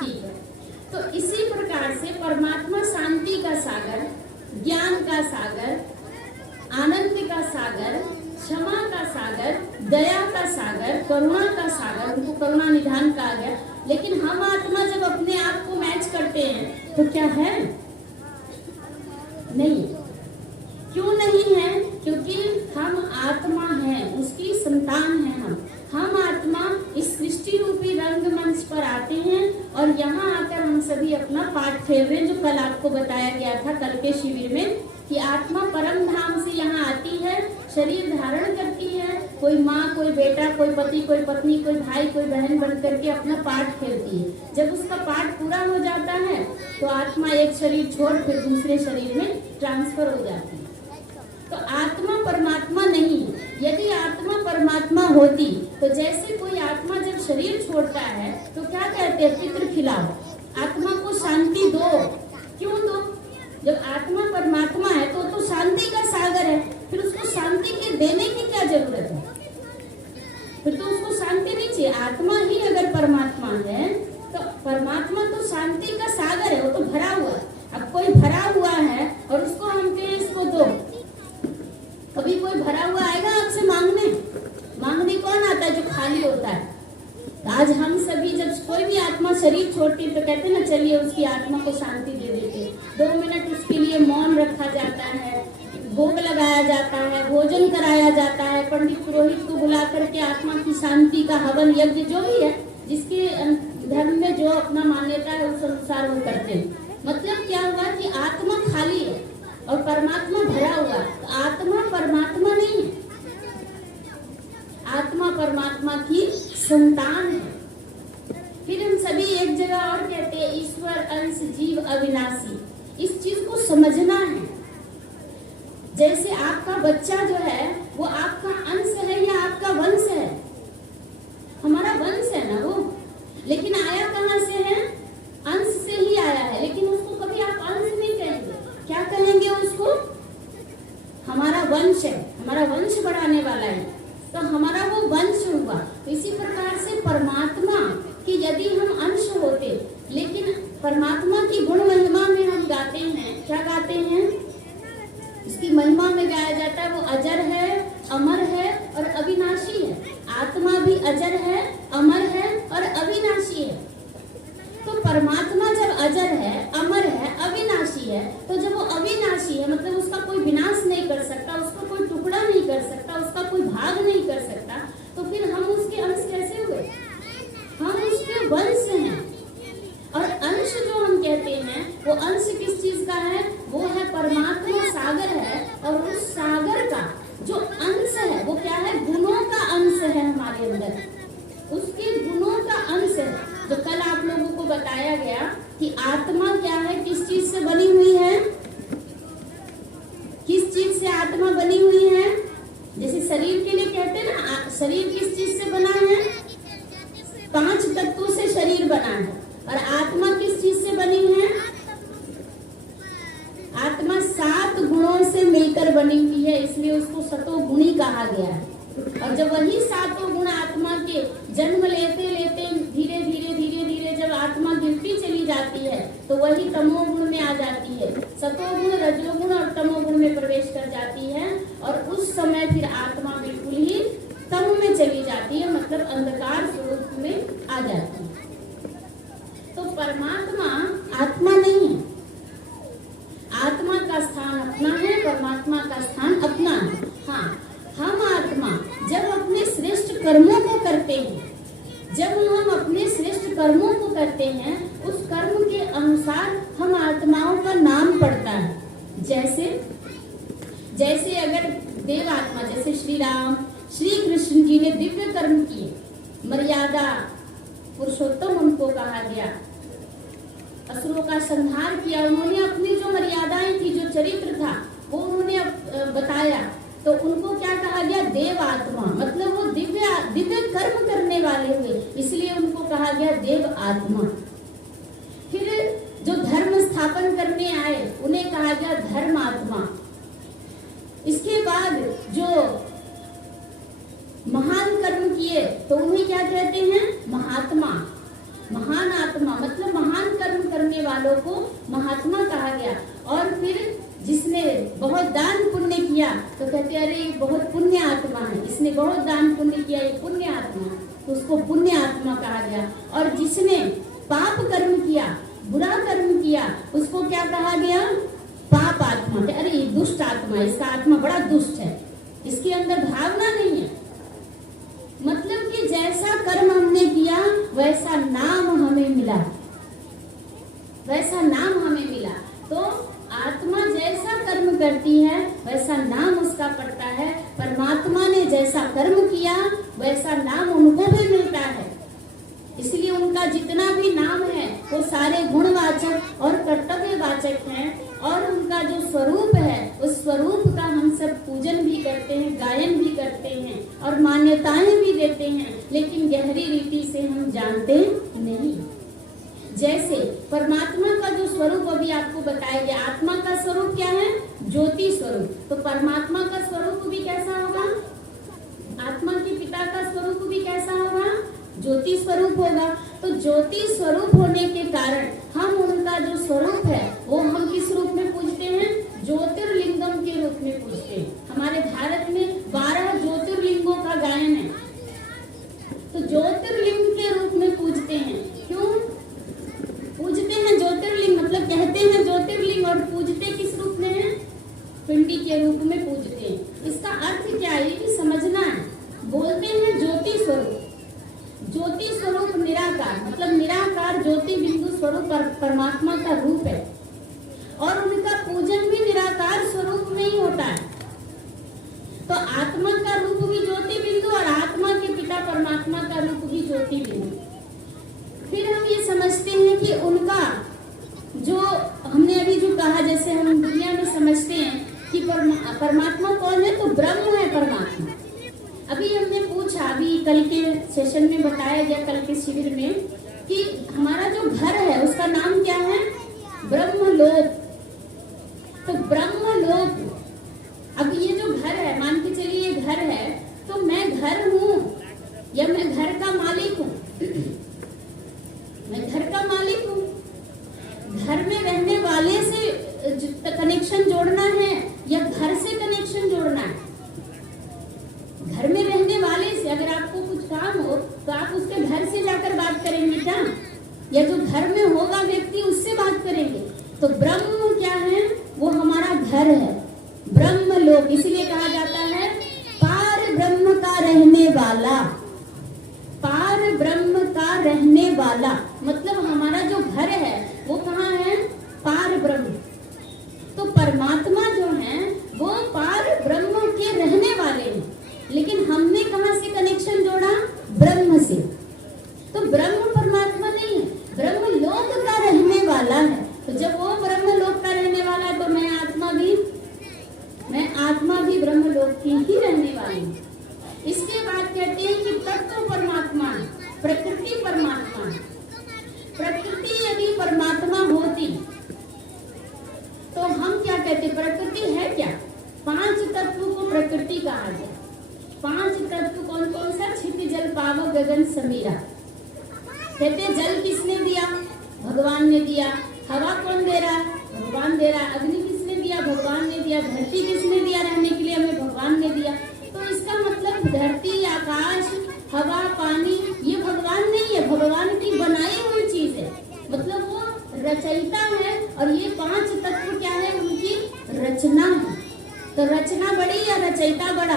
ठीक है। तो इसी प्रकार से परमात्मा शांति का सागर, ज्ञान का सागर, आनंद का सागर, क्षमा का सागर, दया का सागर, करुणा का सागर, उनको करुणा निधान कहा गया। लेकिन हम आत्मा जब अपने आप को मैच करते हैं तो क्या है? नहीं। क्यों नहीं है? क्योंकि हम आत्मा हैं, उसकी संतान है। हम आत्मा इस सृष्टि रूपी रंगमंच पर आते हैं और यहाँ आकर हम सभी अपना पाठ खेल रहे हैं, जो कल आपको बताया गया था कल के शिविर में, कि आत्मा परम धाम से यहाँ आती है, शरीर धारण करती है, कोई माँ, कोई बेटा, कोई पति, कोई पत्नी, कोई भाई, कोई बहन बन करके अपना पाठ खेलती है। जब उसका पाठ पूरा हो जाता है तो आत्मा एक शरीर छोड़ फिर दूसरे शरीर में ट्रांसफर हो जाती है। तो आत्मा परमात्मा नहीं है। यदि आत्मा परमात्मा होती तो जैसे कोई आत्मा जब शरीर छोड़ता है तो क्या कहते हैं? पितृ खिलाओ, आत्मा को शांति दो। क्यों दो? जब आत्मा परमात्मा है तो शांति का सागर है, फिर उसको शांति के देने की क्या जरूरत है? फिर तो उसको शांति नहीं चाहिए। आत्मा ही अगर परमात्मा है तो परमात्मा तो शांति का सागर है, वो तो भरा हुआ है। अब कोई भरा हुआ है और उसको हम कहें इसको दो, कभी कोई भरा हुआ आएगा आपसे मांगने कौन आता है? जो खाली होता है। तो आज हम सभी जब कोई भी आत्मा शरीर छोड़ती है तो कहते हैं ना, चलिए उसकी आत्मा को शांति दे देते। 2 मिनट उसके लिए मौन रखा जाता है, भोग लगाया जाता है, भोजन कराया जाता है, पंडित पुरोहित को बुला करके आत्मा की शांति का हवन यज्ञ जो भी है, जिसके धर्म में जो अपना मान्यता है उस अनुसार वो करते हैं। मतलब क्या हुआ कि आत्मा खाली है और परमात्मा भरा हुआ। तो आत्मा परमात्मा नहीं है, आत्मा परमात्मा की संतान है। फिर हम सभी एक जगह और कहते हैं, ईश्वर अंश जीव अविनाशी। इस चीज को समझना है। जैसे आपका बच्चा जो है वो आपका अंश है या आपका वंश है? हमारा वंश है ना वो, लेकिन आया कहाँ से है? अंश से ही आया है। लेकिन उसको कभी आप अंश नहीं कहेंगे, क्या कहेंगे उसको? हमारा वंश है, हमारा वंश बढ़ाने वाला है, तो हमारा वो वंश हुआ। तो इसी प्रकार से परमात्मा कि यदि हम अंश होते, लेकिन परमात्मा की गुण महिमा में हम गाते हैं, क्या गाते हैं? इसकी महिमा में गाया जाता है वो अजर है, अमर है और अविनाशी है। आत्मा भी अजर है, अमर है और अविनाशी है। तो परमात्मा जब अजर है, अमर है, अविनाशी है, तो जब वो अविनाशी है मतलब उसका कोई विनाश नहीं कर सकता, उसका कोई टुकड़ा नहीं कर सकता, उसका कोई भाग नहीं कर सकता, तो फिर हम उसके अंश कैसे हुए? हम उसके वंश हैं। और अंश जो हम कहते हैं वो अंश किस चीज का है? वो है परमात्मा सागर है, और उस सागर का जो अंश है वो क्या है? गुणों का अंश है हमारे अंदर, उसके गुणों का अंश है। जो कल आप लोगों को बताया गया कि आत्मा क्या है, किस चीज से बनी हुई है? किस चीज से आत्मा बनी हुई है? जैसे शरीर के लिए कहते हैं ना, शरीर किस चीज से बना है? 5 तत्वों से शरीर बना है। और आत्मा किस चीज से बनी है? आत्मा 7 गुणों से मिलकर बनी हुई है, इसलिए उसको सतोगुणी कहा गया है। और जब वही 7 गुण आत्मा के जन्म लेते लेते धीरे धीरे धीरे धीरे जब आत्मा गिरती चली जाती है तो वही तमोगुण में आ जाती है। सतोगुण, रजोगुण और तमोगुण में प्रवेश कर जाती है, और उस समय फिर आत्मा बिल्कुल ही तम में चली जाती है, मतलब अंधकार स्वरूप में आ जाती है। तो परमात्मा आत्मा नहीं है, आत्मा का स्थान अपना है, परमात्मा का स्थान अपना है। हाँ, हम आत्मा जब अपने श्रेष्ठ कर्मों को करते हैं, जब हम अपने श्रेष्ठ कर्मों को करते हैं, उस कर्म के अनुसार हम आत्माओं का नाम पड़ता है। जैसे अगर देव आत्मा, जैसे श्री राम, श्री कृष्ण जी ने दिव्य कर्म किए, मर्यादा पुरुषोत्तम उनको कहा गया, असुरों का संहार किया, उन्होंने अपनी जो मर्यादाएं थी, जो चरित्र था वो उन्होंने बताया, तो उनको क्या कहा गया? देव आत्मा, मतलब वो दिव्य कर्म करने वाले हुए, इसलिए उनको कहा गया देव आत्मा। फिर जो धर्म स्थापन करने आए उन्हें कहा गया धर्म आत्मा। इसके बाद जो महान कर्म किए तो उन्हें क्या कहते हैं? महात्मा, महान आत्मा, मतलब महान कर्म करने वालों को महात्मा कहा गया। और फिर जिसने बहुत दान पुण्य किया तो कहते अरे ये बहुत पुण्य आत्मा है, इसने बहुत दान पुण्य किया, ये पुण्य आत्मा, तो उसको पुण्य आत्मा कहा गया। और जिसने पाप कर्म किया, बुरा कर्म किया, उसको क्या कहा गया? पाप आत्मा। अरे ये दुष्ट आत्मा, इसका आत्मा बड़ा दुष्ट है, इसके अंदर भावना नहीं है। मतलब कि जैसा कर्म हमने किया वैसा नाम हमें मिला, वैसा नाम हमें मिला। तो आत्मा जैसा कर्म करती है वैसा नाम उसका पड़ता है। परमात्मा ने जैसा कर्म किया वैसा नाम उनको भी मिलता है, इसलिए उनका जितना भी नाम है वो सारे गुणवाचक और कर्तव्यवाचक हैं। और उनका जो स्वरूप है उस स्वरूप का हम सब पूजन भी करते हैं, गायन भी करते हैं और मान्यताएं भी देते हैं, लेकिन गहरी रीति से हम जानते नहीं। जैसे परमात्मा का जो स्वरूप अभी आपको बताया गया, आत्मा का स्वरूप क्या है? ज्योति स्वरूप। तो परमात्मा का स्वरूप भी कैसा होगा? आत्मा के पिता का स्वरूप भी कैसा होगा? ज्योति स्वरूप होगा। तो ज्योति स्वरूप होने के कारण हम उनका जो स्वरूप है वो हम किस रूप में पूजते हैं? ज्योतिर्लिंगम के रूप में पूजते हैं। हमारे भारत में 12 ज्योतिर्लिंगों का गायन है, तो ज्योतिर्लिंग के रूप में पूजते हैं। क्यों पूजते हैं ज्योतिर्लिंग? मतलब कहते हैं ज्योतिर्लिंग और पूजते किस रूप में है? पिंडी के रूप में पूजते हैं। इसका अर्थ क्या है ये समझना है। बोलते हैं ज्योति स्वरूप, ज्योति स्वरूप निराकार, मतलब निराकार ज्योति बिंदु स्वरूप परमात्मा का रूप है, और उनका पूजन भी निराकार स्वरूप में ही होता है। तो आत्मा का रूप भी ज्योति बिंदु और आत्मा के पिता परमात्मा का रूप भी ज्योति बिंदु। फिर हम ये समझते हैं कि उनका जो हमने अभी जो कहा, जैसे हम दुनिया में समझते हैं कि परमात्मा कौन है, तो ब्रह्म है परमात्मा। अभी हमने पूछा, अभी कल के सेशन में बताया गया, कल के शिविर में, कि हमारा जो घर है उसका नाम क्या है, ब्रह्मलोक। तो ब्रह्मलोक, अब ये जो घर है, मान के चलिए ये घर है, तो मैं घर हूँ या मैं घर का मालिक हूँ? मैं घर का मालिक हूँ। घर में रहने वाले से कनेक्शन जोड़ना है या घर से कनेक्शन जोड़ना है? घर में रहने वाले से अगर आपको कुछ काम हो तो आप उसके घर से जाकर बात करेंगे क्या, या जो घर में होगा व्यक्ति उससे बात करेंगे? तो ब्रह्म क्या है, वो हमारा घर है, ब्रह्मलोक। इसीलिए कहा जाता है पार ब्रह्म का रहने वाला, पार ब्रह्म का रहने वाला, मतलब हमारा जो घर है वो कहाँ है, पार ब्रह्म। तो परमात्मा जो है वो पार ब्रह्म के रहने वाले हैं, लेकिन हमने कहाँ से कनेक्शन जोड़ा, ब्रह्म से। तो ब्रह्म परमात्मा नहीं है, ब्रह्म लोक का रहने वाला है। तो जब वो ब्रह्म लोक का रहने वाला है तो मैं आत्मा भी ब्रह्म लोक की ही रहने वाली हूँ। इसके बाद कहते हैं कि तत्व परमात्मा है, प्रकृति परमात्मा है। प्रकृति यदि परमात्मा होती तो हम क्या कहते, प्रकृति है क्या? 5 तत्व को प्रकृति कहा गया। 5 तत्व कौन कौन सा? क्षिति जल पावक गगन समीरा। कहते जल किसने दिया? भगवान ने दिया। हवा कौन दे रहा? भगवान दे रहा। अग्नि किसने दिया? भगवान ने दिया। धरती किसने दिया रहने के लिए? हमें भगवान ने दिया। तो इसका मतलब धरती, आकाश, हवा, पानी ये भगवान नहीं है, भगवान की बनाई हुई चीज है, मतलब वो रचयिता है। और ये 5 तत्व क्या है? उनकी रचना है। तो रचना बड़ी या रचयिता बड़ा?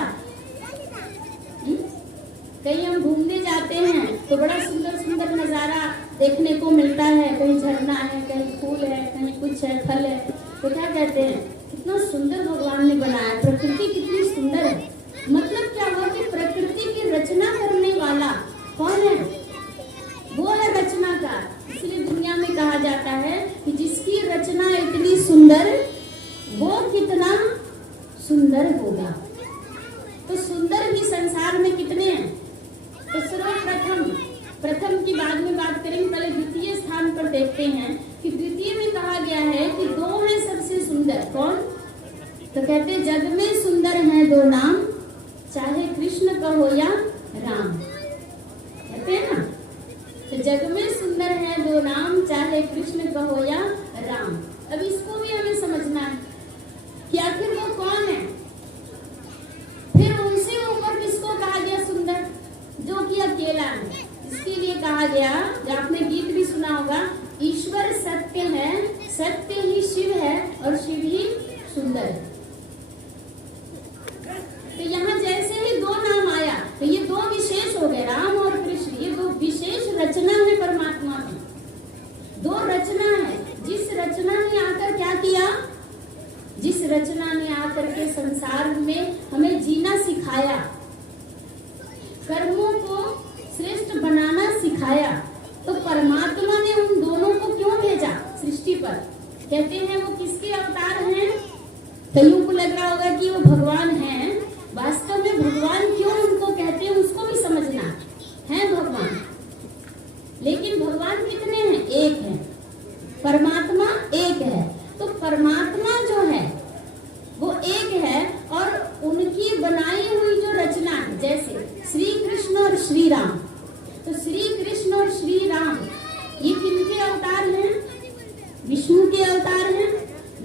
कहीं हम घूमने जाते हैं तो बड़ा सुंदर सुंदर नजारा देखने को मिलता है, कहीं झरना है, कहीं फूल है, कहीं कुछ है, फल है, तो क्या कहते हैं, कितना सुंदर भगवान ने बनाया, प्रकृति कितनी सुंदर है। मतलब क्या हुआ कि प्रकृति की रचना करने वाला कौन है? वो है रचनाकार। इसलिए दुनिया में कहा जाता है कि जिसकी रचना इतनी सुंदर, वो कितना सुंदर होगा। तो सुंदर भी संसार में कितने हैं? तो प्रथम की बाद में बात करेंगे, पहले द्वितीय स्थान पर देखते हैं कि द्वितीय में कहा गया है कि 2 है सबसे सुंदर। कौन? तो कहते जग में सुंदर हैं 2 नाम, चाहे कृष्ण कहो या राम। कहते हैं ना, तो जग में सुंदर हैं 2 नाम, चाहे कृष्ण कहो या राम। अब इसको भी हमें समझना है कि आखिर वो कौन है। फिर उनसे ऊपर किसको कहा गया सुंदर? जो कि अकेला है। इसके लिए कहा गया, जो आपने गीत भी सुना होगा, ईश्वर सत्य है, सत्य ही शिव है और शिव ही सुंदर है। तो यहाँ जैसे ही 2 नाम आया तो ये 2 विशेष हो गए, राम और कृष्ण। ये 2 विशेष रचना है परमात्मा में, 2 रचना है। जिस रचना ने आकर क्या किया? जिस रचना ने आकर के संसार में हमें जीना सिखाया, कर्मों को श्रेष्ठ बनाना सिखाया, तो परमात्मा ने उन दोनों को क्यों भेजा सृष्टि पर? कहते हैं वो किसके अवतार हैं? कईयों को लग रहा होगा कि वो भगवान हैं, वास्तव में भगवान क्यों उनको कहते हैं उसको भी समझना है। भगवान, लेकिन भगवान कितने हैं? एक है, परमात्मा एक है। तो परमात्मा जो है वो एक है और उनकी बनाई हुई जो रचना है, जैसे श्री कृष्ण और श्री राम। तो श्री कृष्ण और श्री राम ये किनके अवतार हैं? विष्णु के अवतार हैं,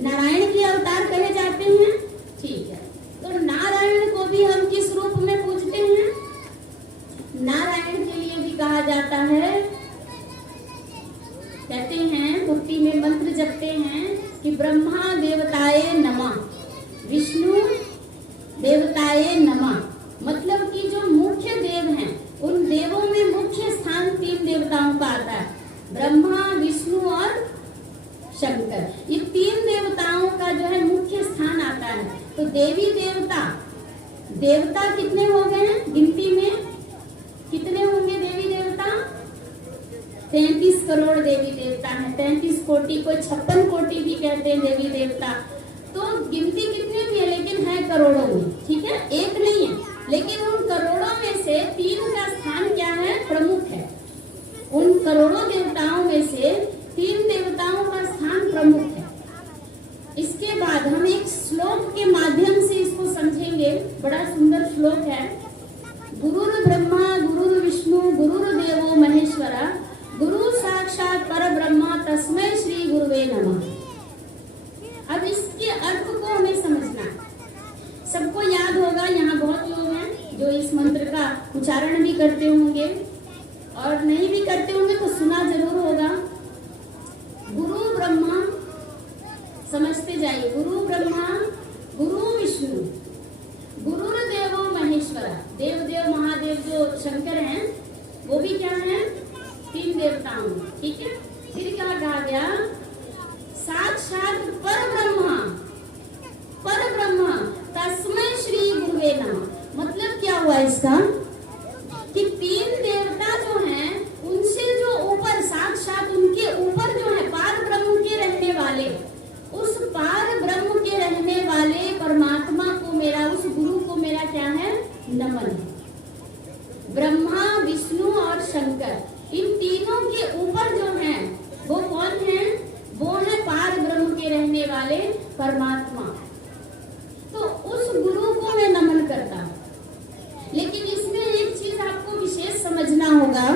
नारायण के अवतार कहे जाते हैं। ठीक है, तो नारायण को भी हम किस रूप में पूजते हैं? नारायण के लिए भी कहा जाता है, कहते हैं भक्ति में मंत्र जपते हैं कि ब्रह्मा देवताए नमः, विष्णु देवताए नमः। मतलब कि जो मुख्य देव हैं उन देवों में मुख्य स्थान 3 देवताओं का आता है, ब्रह्मा, विष्णु और शंकर। ये 3 देवताओं का जो है मुख्य स्थान आता है। तो देवी देवता कितने हो गए हैं? गिनती में कितने होंगे देवी देवता? 33 करोड़ देवी देवता देवता हैं, 33 कोटि को 56 कोटि भी कहते हैं देवी देवता। तो गिनती कितने की है, लेकिन है करोड़ों में, ठीक है, एक नहीं है। लेकिन उन करोड़ों में से 3 का स्थान क्या है, प्रमुख है। उन करोड़ों देवताओं में से 3 देवताओं का स्थान प्रमुख है। इसके बाद हम एक श्लोक के माध्यम से इसको समझेंगे। बड़ा सुंदर श्लोक है। गुरुर् ब्रह्मा गुरुर् विष्णु गुरुर्देवो महेश्वरा गुरु साक्षात परब्रह्म तस्मै श्री गुरुवे नमः। अब इसके अर्थ को हमें समझना है। सबको याद होगा, यहाँ बहुत लोग हैं जो इस मंत्र का उच्चारण भी करते होंगे और नहीं भी करते होंगे तो सुना जरूर होगा। गुरु ब्रह्मा, समझते जाइए, गुरु ब्रह्मा गुरु विष्णु गुरुर्देवो महेश्वरा। देव देव महादेव जो शंकर हैं वो भी क्या हैं, 3 देवताओं, ठीक है। फिर क्या कहा गया, साक्षात परब्रह्म तस्मै श्री गुरुवे नमः। मतलब क्या हुआ इसका कि 3 देवता जो हैं उनसे जो ऊपर, साक्षात उनके ऊपर जो है पार ब्रह्म के रहने वाले, उस पार ब्रह्म के रहने वाले परमात्मा को मेरा, उस गुरु को मेरा क्या है, नमन है। ब्रह्मा विष्णु और शंकर, इन तीनों के ऊपर जो है वो कौन है, वो है पार ब्रह्म के रहने वाले परमात्मा। तो उस गुरु को मैं नमन करता हूँ। लेकिन इसमें एक चीज आपको विशेष समझना होगा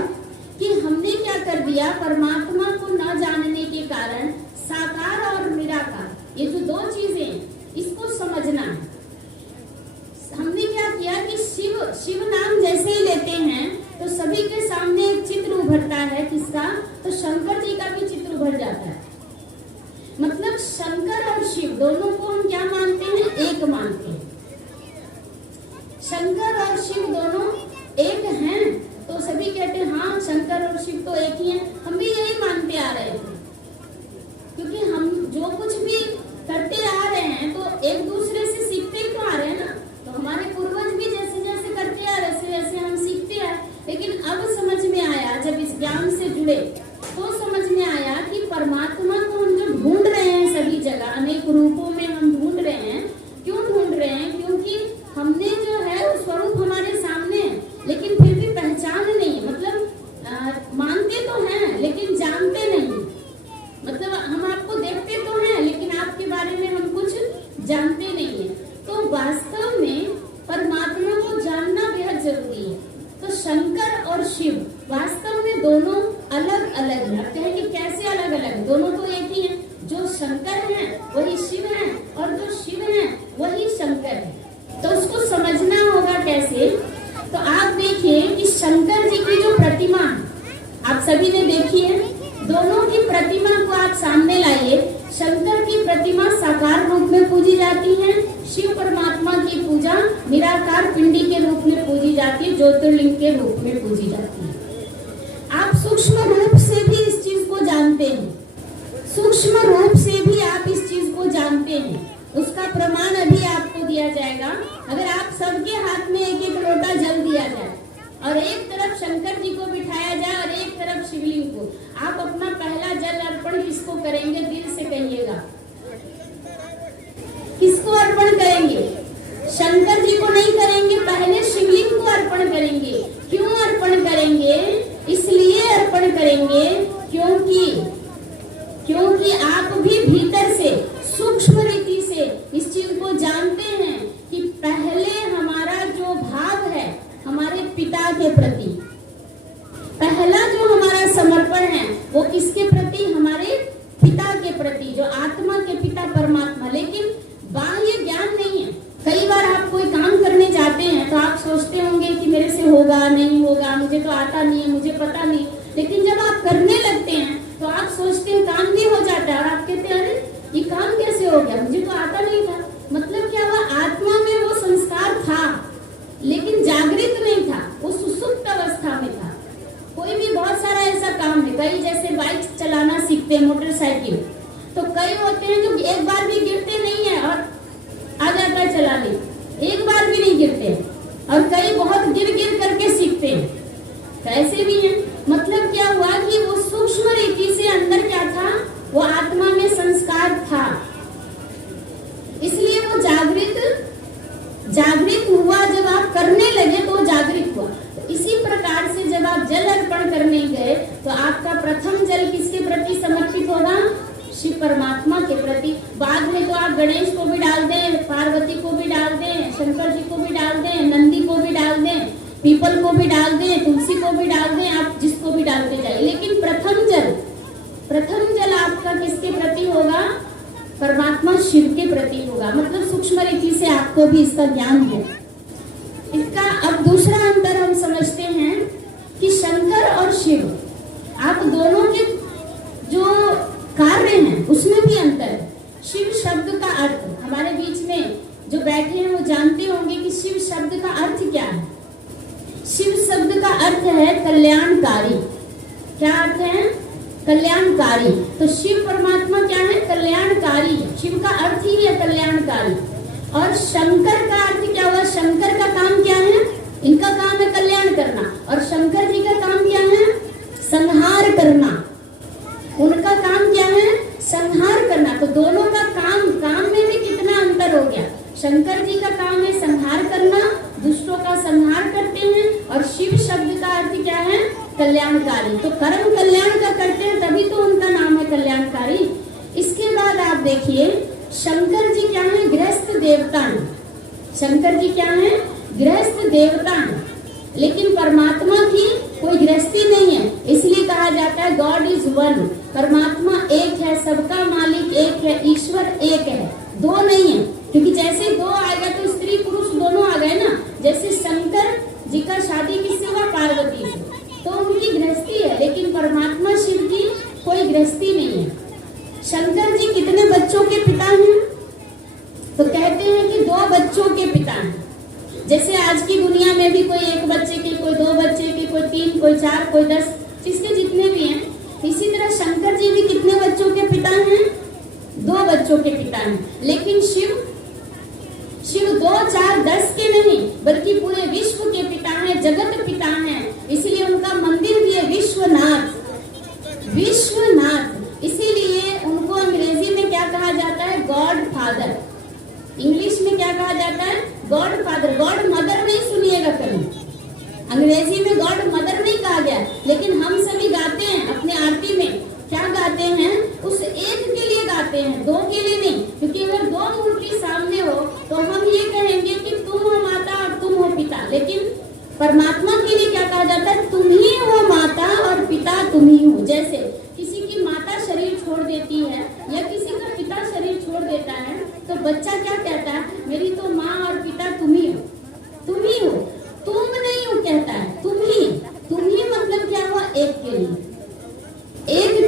कि हमने क्या कर दिया, परमात्मा को न जानने के कारण साकार और निराकार, ये जो 2 चीजें, इसको समझना है। हमने क्या किया कि शिव नाम जैसे ही लेते हैं तो सभी के सामने एक चित्र उभरता है, किसका, तो शंकर जी का भी चित्र उभर जाता है। मतलब शंकर और शिव दोनों को हम क्या मानते हैं, एक मानते हैं। शंकर और शिव दोनों एक हैं, तो सभी कहते हैं हाँ शंकर और शिव तो एक ही हैं। हम भी यही मानते आ रहे थे, क्योंकि हम जो कुछ भी करते आ रहे हैं तो एक दूसरे से सीखते ही तो आ रहे हैं ना। तो हमारे पूर्वज भी जैसे जैसे करते आ रहे, वैसे वैसे हम सीखते आए। लेकिन अब समझ में आया, जब इस ज्ञान से जुड़े तो समझ में आया कि परमात्मा को हम जो ढूंढ रहे हैं सभी जगह, अनेक रूपों में हम ढूंढ रहे हैं। क्यों ढूंढ रहे हैं, क्योंकि हमने जो है वो स्वरूप हमारे सामने है, लेकिन फिर भी पहचान नहीं है। मतलब मानते तो हैं लेकिन जानते नहीं। मतलब हम आपको देखते तो हैं लेकिन आपके बारे में हम कुछ जानते नहीं है। तो वास्तव में परमात्मा को जानना बेहद जरूरी है। तो शंकर और शिव वास्तव में दोनों अलग अलग हैं। आप कहेंगे कैसे अलग अलग, दोनों तो एक ही हैं। जो शंकर हैं वही शिव हैं और जो शिव हैं वही शंकर है। तो उसको समझना होगा कैसे। तो आप देखिए कि शंकर जी की जो प्रतिमा आप सभी ने देखी है, दोनों की प्रतिमा को आप सामने लाइए। शंकर की प्रतिमा साकार रूप में पूजी जाती है, शिव परमात्मा की पूजा निराकार पिंडी के रूप में पूजी जाती है, ज्योतिर्लिंग के रूप में पूजी जाती है। आप सूक्ष्म रूप से भी इस चीज को जानते हैं, सूक्ष्म रूप से भी आप इस चीज को जानते हैं। उसका प्रमाण अभी आपको दिया जाएगा। अगर आप सबके हाथ में एक एक लोटा जल दिया जाए और एक तरफ शंकर जी को बिठाया जाए और एक तरफ शिवलिंग को, आप अपना पहला जल अर्पण किसको करेंगे, दिल से कहिएगा, किसको अर्पण करेंगे? शंकर जी को नहीं करेंगे, पहले शिवलिंग को अर्पण करेंगे। क्यों अर्पण करेंगे? इसलिए अर्पण करेंगे क्योंकि आप भी भीतर से सूक्ष्म रीति से इस चीज को जानते हैं कि पहले हमारा जो भाव है हमारे पिता के प्रति, पहला जो हमारा समर्पण है वो किसके प्रति, हमारे पिता के प्रति, जो आत्मा के पिता परमात्मा। लेकिन बाह्य ज्ञान नहीं है। कई बार आप कोई काम करने जाते हैं तो आप सोचते होंगे कि मेरे से होगा नहीं होगा, मुझे तो आता नहीं है, मुझे पता नहीं। लेकिन जब आप करने लगते हैं तो आप सोचते हैं काम भी हो जाता है और आप कहते हैं अरे ये काम कैसे हो गया, मुझे तो आता नहीं था। मतलब क्या हुआ, आत्मा में वो संस्कार था लेकिन जागृत नहीं था, वो सुसुप्त अवस्था में था। कोई भी बहुत सारा ऐसा काम है, कई जैसे बाइक चलाना सीखते हैं, मोटरसाइकिल, तो कई होते हैं जो एक बार भी गिरते नहीं है और आ जाता है चलाने, एक बार भी नहीं गिरते। और कई बहुत गिर गिर करके सीखते हैं, तो ऐसे भी हैं। मतलब क्या हुआ कि वो सूक्ष्म रीति से अंदर क्या परमात्मा के प्रति। बाद में तो आप गणेश को भी डाल दें, पार्वती को भी डाल दें, शंकर जी को भी डाल दें, नंदी को भी डाल दें, पीपल को भी डाल दें, तुलसी को भी डाल दें, आप जिसको भी डालते जाए, लेकिन प्रथम जल आपका किसके प्रति होगा? परमात्मा शिव के प्रति होगा। मतलब सूक्ष्म रीति से आपको भी इसका ज्ञान है। इसका अब दूसरा अंतर हम समझते हैं कि शंकर और शिव, आप दोनों के जो कार्य हैं उसमें भी अंतर है। शिव शब्द का अर्थ, हमारे बीच में जो बैठे हैं वो जानते होंगे कि शिव शब्द का अर्थ क्या है। शिव शब्द का अर्थ है कल्याणकारी। क्या अर्थ है? कल्याणकारी। तो शिव परमात्मा क्या है? कल्याणकारी। शिव का अर्थ ही है कल्याणकारी। और शंकर का अर्थ क्या हुआ? शंकर का काम क्या है? इनका काम है कल्याण करना, और शंकर जी का काम क्या है? संहार करना। उनका काम क्या है? संहार करना। तो दोनों का काम में भी कितना अंतर हो गया। शंकर जी का काम है संहार करना, दुष्टों का संहार करते हैं, और शिव शब्द का अर्थ क्या है? कल्याणकारी। तो कर्म कल्याण का करते हैं, तभी तो उनका नाम है कल्याणकारी। इसके बाद आप देखिए, शंकर जी क्या है? गृहस्थ देवता। शंकर जी क्या है? गृहस्थ देवता। लेकिन परमात्मा की कोई गृहस्थी नहीं है, इसलिए कहा जाता है गॉड इज वन। परमात्मा एक है, सबका मालिक एक है, ईश्वर एक है, दो नहीं है। क्योंकि जैसे दो आएगा तो स्त्री पुरुष दोनों आ गए ना। जैसे शंकर जी का शादी किससे हुआ? पार्वती से, तो उनकी गृहस्थी है, लेकिन परमात्मा शिव की कोई गृहस्थी नहीं है। शंकर जी कितने बच्चों के पिता हैं? तो कहते हैं कि 2 बच्चों के पिता हैं। जैसे आज की दुनिया में भी कोई 1 बच्चे के, कोई 2 बच्चे के, कोई 3, कोई 4, कोई 10, जिसके जितने भी हैं। इसी तरह शंकर जी भी कितने बच्चों के पिता हैं? 2 बच्चों के पिता हैं। लेकिन शिव 2, 4, 10 के नहीं, बल्कि पूरे विश्व के पिता हैं, जगत पिता हैं। इसलिए उनका मंदिर भी है विश्वनाथ। इसीलिए उनको अंग्रेजी में क्या कहा जाता है? God father. इंग्लिश में क्या कहा जाता है? God father. गॉड मदर नहीं सुनिएगा कहीं, अंग्रेजी में गॉड मदर नहीं कहा गया। लेकिन हम सभी गाते हैं अपने आरती में, क्या गाते हैं? उस एक के लिए गाते हैं, 2 के लिए नहीं। क्योंकि अगर 2 मूर्ति सामने हो तो हम ये कहेंगे कि तुम हो माता और तुम हो पिता। लेकिन परमात्मा के लिए क्या कहा जाता है? तुम ही हो माता और पिता तुम ही हो। जैसे किसी की माता शरीर छोड़ देती है या किसी का पिता शरीर छोड़ देता है, तो बच्चा क्या कहता है? मेरी तो माँ और पिता तुम ही हो, तुम ही हो, तुम नहीं हो कहता है, तुम ही मतलब क्या हुआ? एक के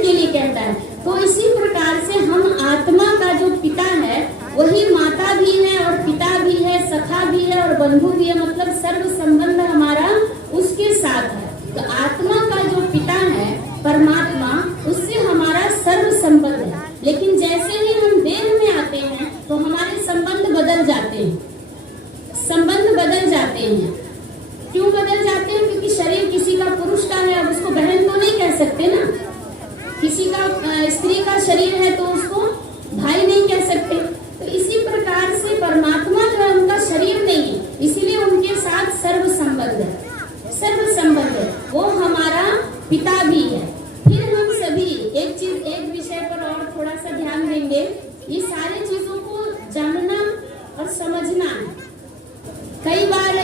लिए कहता है। तो इसी प्रकार से हम आत्मा का जो पिता है वही माता भी है और पिता भी है, सखा भी है और बंधु भी है। मतलब सर्व संबंध हमारा उसके साथ है। तो आत्मा का जो पिता है परमात्मा, उससे हमारा सर्व संबंध है। लेकिन जैसे ही हम देह में आते हैं तो हमारे संबंध बदल जाते हैं। क्यों बदल जाते हैं? क्योंकि शरीर किसी का पुरुष का है, अब उसको बहन तो नहीं कह सकते ना। किसी का स्त्री का शरीर है तो उसको भाई नहीं कह सकते। तो इसी प्रकार से परमात्मा जो है उनका शरीर नहीं है, इसीलिए उनके साथ सर्व संबंध है। वो हमारा पिता भी है। फिर हम सभी एक विषय पर और थोड़ा सा ध्यान देंगे। ये सारी चीजों को जानना और समझना है। कई बार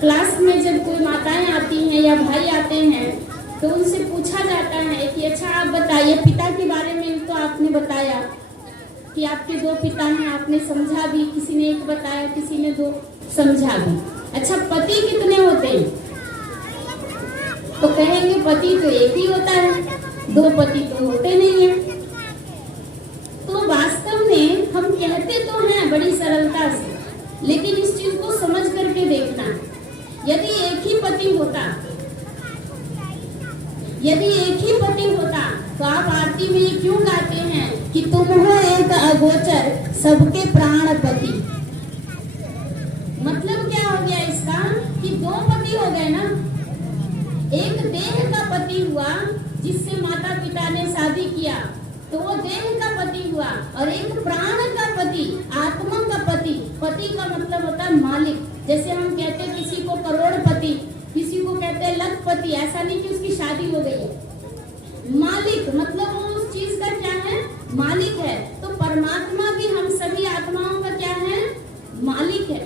क्लास में जब कोई माताएं आती हैं या भाई आते हैं तो उनसे पूछा जाता है कि अच्छा आप बताइए, पिता के बारे में तो आपने बताया कि आपके 2 पिता हैं, आपने समझा भी, किसी ने 1 बताया, किसी ने 2 समझा भी। अच्छा पति कितने होते हैं? तो कहेंगे पति तो एक ही होता है, 2 पति तो होते नहीं है। तो वास्तव में हम कहते तो हैं बड़ी सरलता से, लेकिन इस चीज को समझ करके देखना। यदि एक ही पति होता तो आप आरती में ये क्यों गाते हैं कि तुम हो एक अगोचर सबके प्राणपति? मतलब क्या हो गया इसका कि 2 पति हो गए ना। एक देह का पति हुआ जिससे माता पिता ने शादी किया, तो वो देह का पति हुआ, और एक प्राण का पति, आत्मा का पति। पति का मतलब होता है मालिक। जैसे हम कहते हैं किसी को करोड़पति, किसी को कहते हैं लखपति। ऐसा नहीं कि उसकी शादी हो गई है। मालिक मतलब वो उस चीज का क्या है? परमात्मा भी हम सभी आत्माओं का क्या है? मालिक है।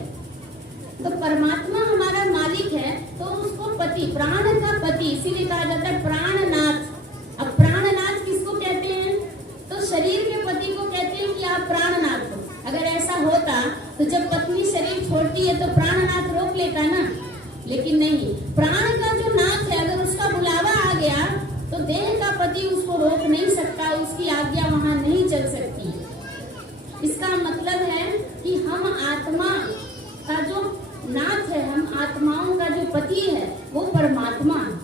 तो परमात्मा हमारा मालिक है, तो उसको पति, प्राण का पति, इसीलिए कहा जाता है प्राणनाथ। अब प्राणनाथ किसको कहते हैं? तो शरीर के पति को कहते हैं कि आप प्राणनाथ हो। अगर ऐसा होता तो जब पत्नी शरीर छोड़ती है तो प्राणनाथ रोक लेता ना, लेकिन नहीं। प्राण का जो नाथ है, अगर उसका बुलावा आ गया तो देह का पति उसको रोक नहीं सकता, उसकी आज्ञा वहां नहीं चल सकती। इसका मतलब है कि हम आत्मा का जो नाथ है, हम आत्माओं का जो पति है वो परमात्मा है।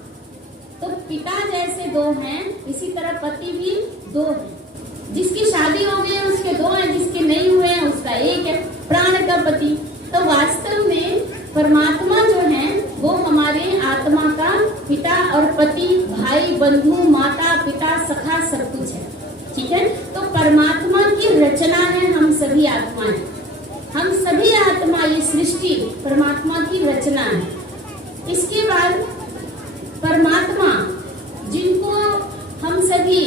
तो पिता जैसे दो हैं, इसी तरह पति भी दो हैं। जिसकी शादी हो गई है उसके दो हैं, जिसके नहीं हुए हैं उसका एक है, प्राण का पति। तो वास्तव में परमात्मा जो है वो हमारे आत्मा का पिता और पति, भाई, बंधु, माता, पिता, सखा, सब कुछ है। ठीक है, तो परमात्मा की रचना है हम सभी आत्माएं। हम सभी आत्मा, ये सृष्टि परमात्मा की रचना है। इसके बाद परमात्मा जिनको हम सभी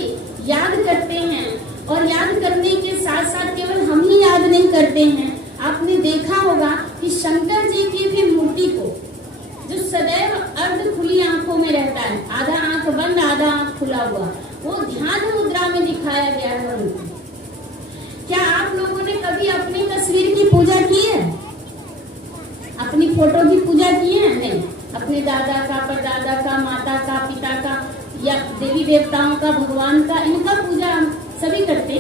याद करते हैं, और याद करने के साथ साथ केवल हम ही याद नहीं करते हैं। आपने देखा होगा कि शंकर जी की भी मूर्ति को, जो सदैव अर्ध खुली आंखों में रहता है, आधा आंख बंद आधा आंख खुला हुआ, वो ध्यान मुद्रा में दिखाया गया है उनको। क्या आप लोगों ने कभी अपनी तस्वीर की पूजा की है? अपनी फोटो की पूजा की है? नहीं। अपने दादा का, परदादा का, माता का, पिता का, या देवी देवताओं का, भगवान का, इनका पूजा हम सभी करते,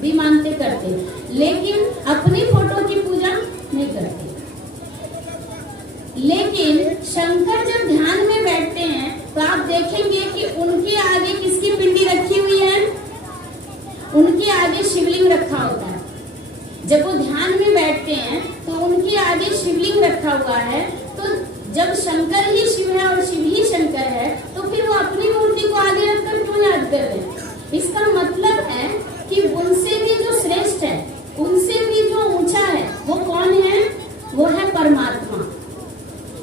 भी मानते, करते, लेकिन अपनी फोटो की पूजा नहीं करते। लेकिन शंकर जब ध्यान में बैठते हैं तो आप देखेंगे कि उनके आगे किसकी पिंडी रखी हुई है? उनके आगे शिवलिंग रखा होता है। जब वो ध्यान में बैठते हैं तो उनके आगे शिवलिंग रखा हुआ है। तो जब शंकर ही शिव है और शिव ही शंकर है, तो फिर वो अपनी मूर्ति को आगे रखकर क्यों याद कर रहे हैं? इसका मतलब है कि उनसे भी जो श्रेष्ठ है, उनसे भी जो ऊंचा है, वो कौन है? वो है परमात्मा।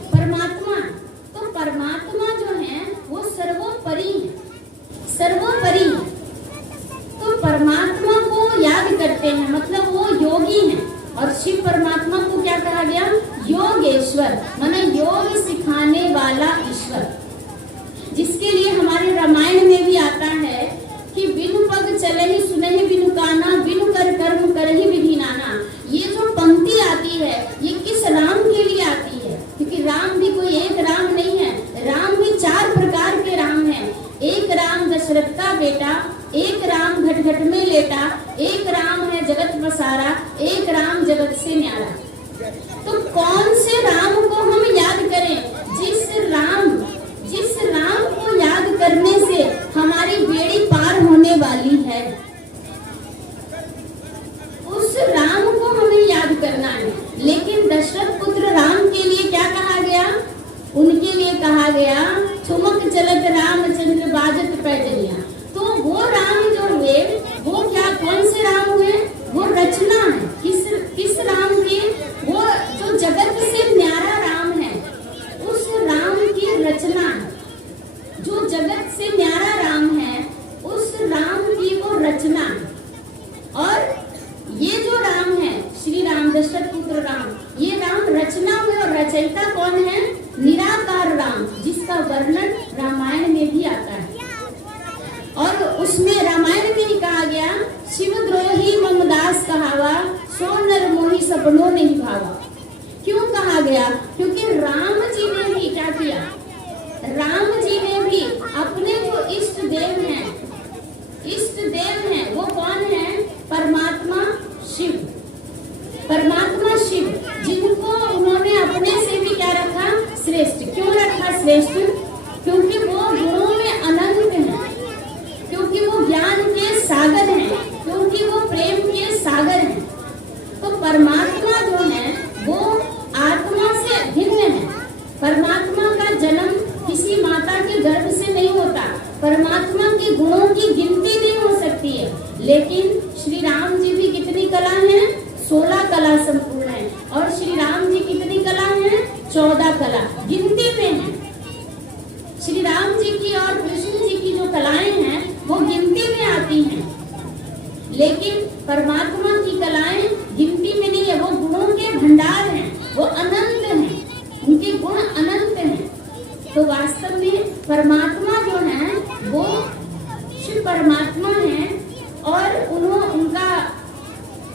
परमात्मा, तो परमात्मा जो है वो सर्वोपरि है, सर्वोपरि है। तो परमात्मा को याद करते हैं, मतलब वो योगी है। और शिव परमात्मा को क्या कहा गया? योगेश्वर, माने योग सिखाने वाला ईश्वर। जिसके लिए हमारे रामायण में भी आता है कि बिनु पग चले ही सुने ही बिनु काना, बिनु कर कर्म कर ही विधि नाना। ये जो पंक्ति आती है ये किस राम के लिए आती है? क्योंकि राम भी कोई एक राम नहीं है, राम भी 4 प्रकार के राम हैं। एक राम दशरथ का बेटा, एक राम घट घट में लेटा, एक राम है जगत पसारा, एक राम जगत से न्यारा। तो कौन से राम को हम याद करें? जिस राम को याद करने से हमारी बेड़ी पार होने वाली है, उस राम को हमें याद करना है। लेकिन दशरथ पुत्र राम के लिए क्या कहा गया? उनके लिए कहा गया ठुमक चलत रामचंद्र बाजत पैजनिया। तो वो राम जो हुए वो क्या, कौन से राम हुए? वो रचना है। किस राम की? वो जो जगत से न्यारा राम है, उस राम की रचना है। जो जगत से न्यारा राम है, उस राम की वो रचना है। और ये जो राम है, श्री राम, दशरथ पुत्र राम, ये राम रचना में, और रचयिता कौन है? निराकार राम, जिसका वर्णन रामायण में भी आता है। और उसमें रामायण में ही कहा गया, शिवद्रोही ममदास कहावा, सो नर मोही सपनों नहीं भावा। क्यों कहा गया? क्योंकि राम जी ने भी क्या किया? राम जी ने भी अपने जो इष्ट देव हैं, वो कौन है? परमात्मा शिव। परमात्मा शिव, जिनको उन्होंने अपने से भी क्या रखा? श्रेष्ठ। क्यों रखा श्रेष्ठ? क्योंकि वो गुणों में अनंत हैं, क्योंकि वो ज्ञान के सागर हैं, क्योंकि वो प्रेम के सागर हैं। तो परमात्मा जो है वो आत्मा से भिन्न है। परमात्मा का जन्म किसी माता के गर्भ से नहीं होता। परमात्मा लेकिन परमात्मा की कलाएं गिनती में नहीं है, वो गुणों के भंडार हैं, वो अनंत हैं, उनके गुण अनंत हैं। तो वास्तव में परमात्मा जो है वो शिव परमात्मा है, और उनका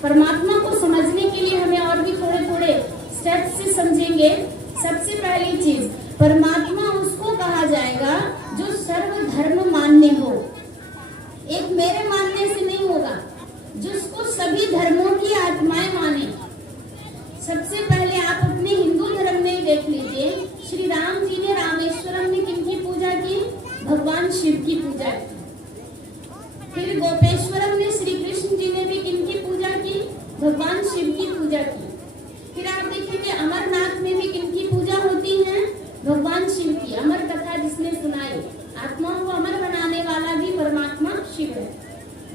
परमात्मा को समझने के लिए हमें और भी थोड़े थोड़े स्टेप से समझेंगे। सबसे पहली चीज, परमात्मा उसको कहा जाएगा जो सर्वधर्म मान्य हो। एक मेरे मानने से नहीं होगा, जिसको सभी धर्मों की आत्माएं माने। सबसे पहले आप अपने हिंदू धर्म में देख लीजिए, श्री राम जी ने रामेश्वरम में किनकी पूजा की? भगवान शिव की पूजा की। फिर गोपेश्वरम में श्री कृष्ण जी ने भी किनकी पूजा की? भगवान शिव की पूजा की। फिर आप देखेंगे अमरनाथ में भी किनकी पूजा होती है? भगवान शिव की। अमर कथा जिसने सुनाई, आत्माओं को अमर बनाने वाला भी परमात्मा शिव है।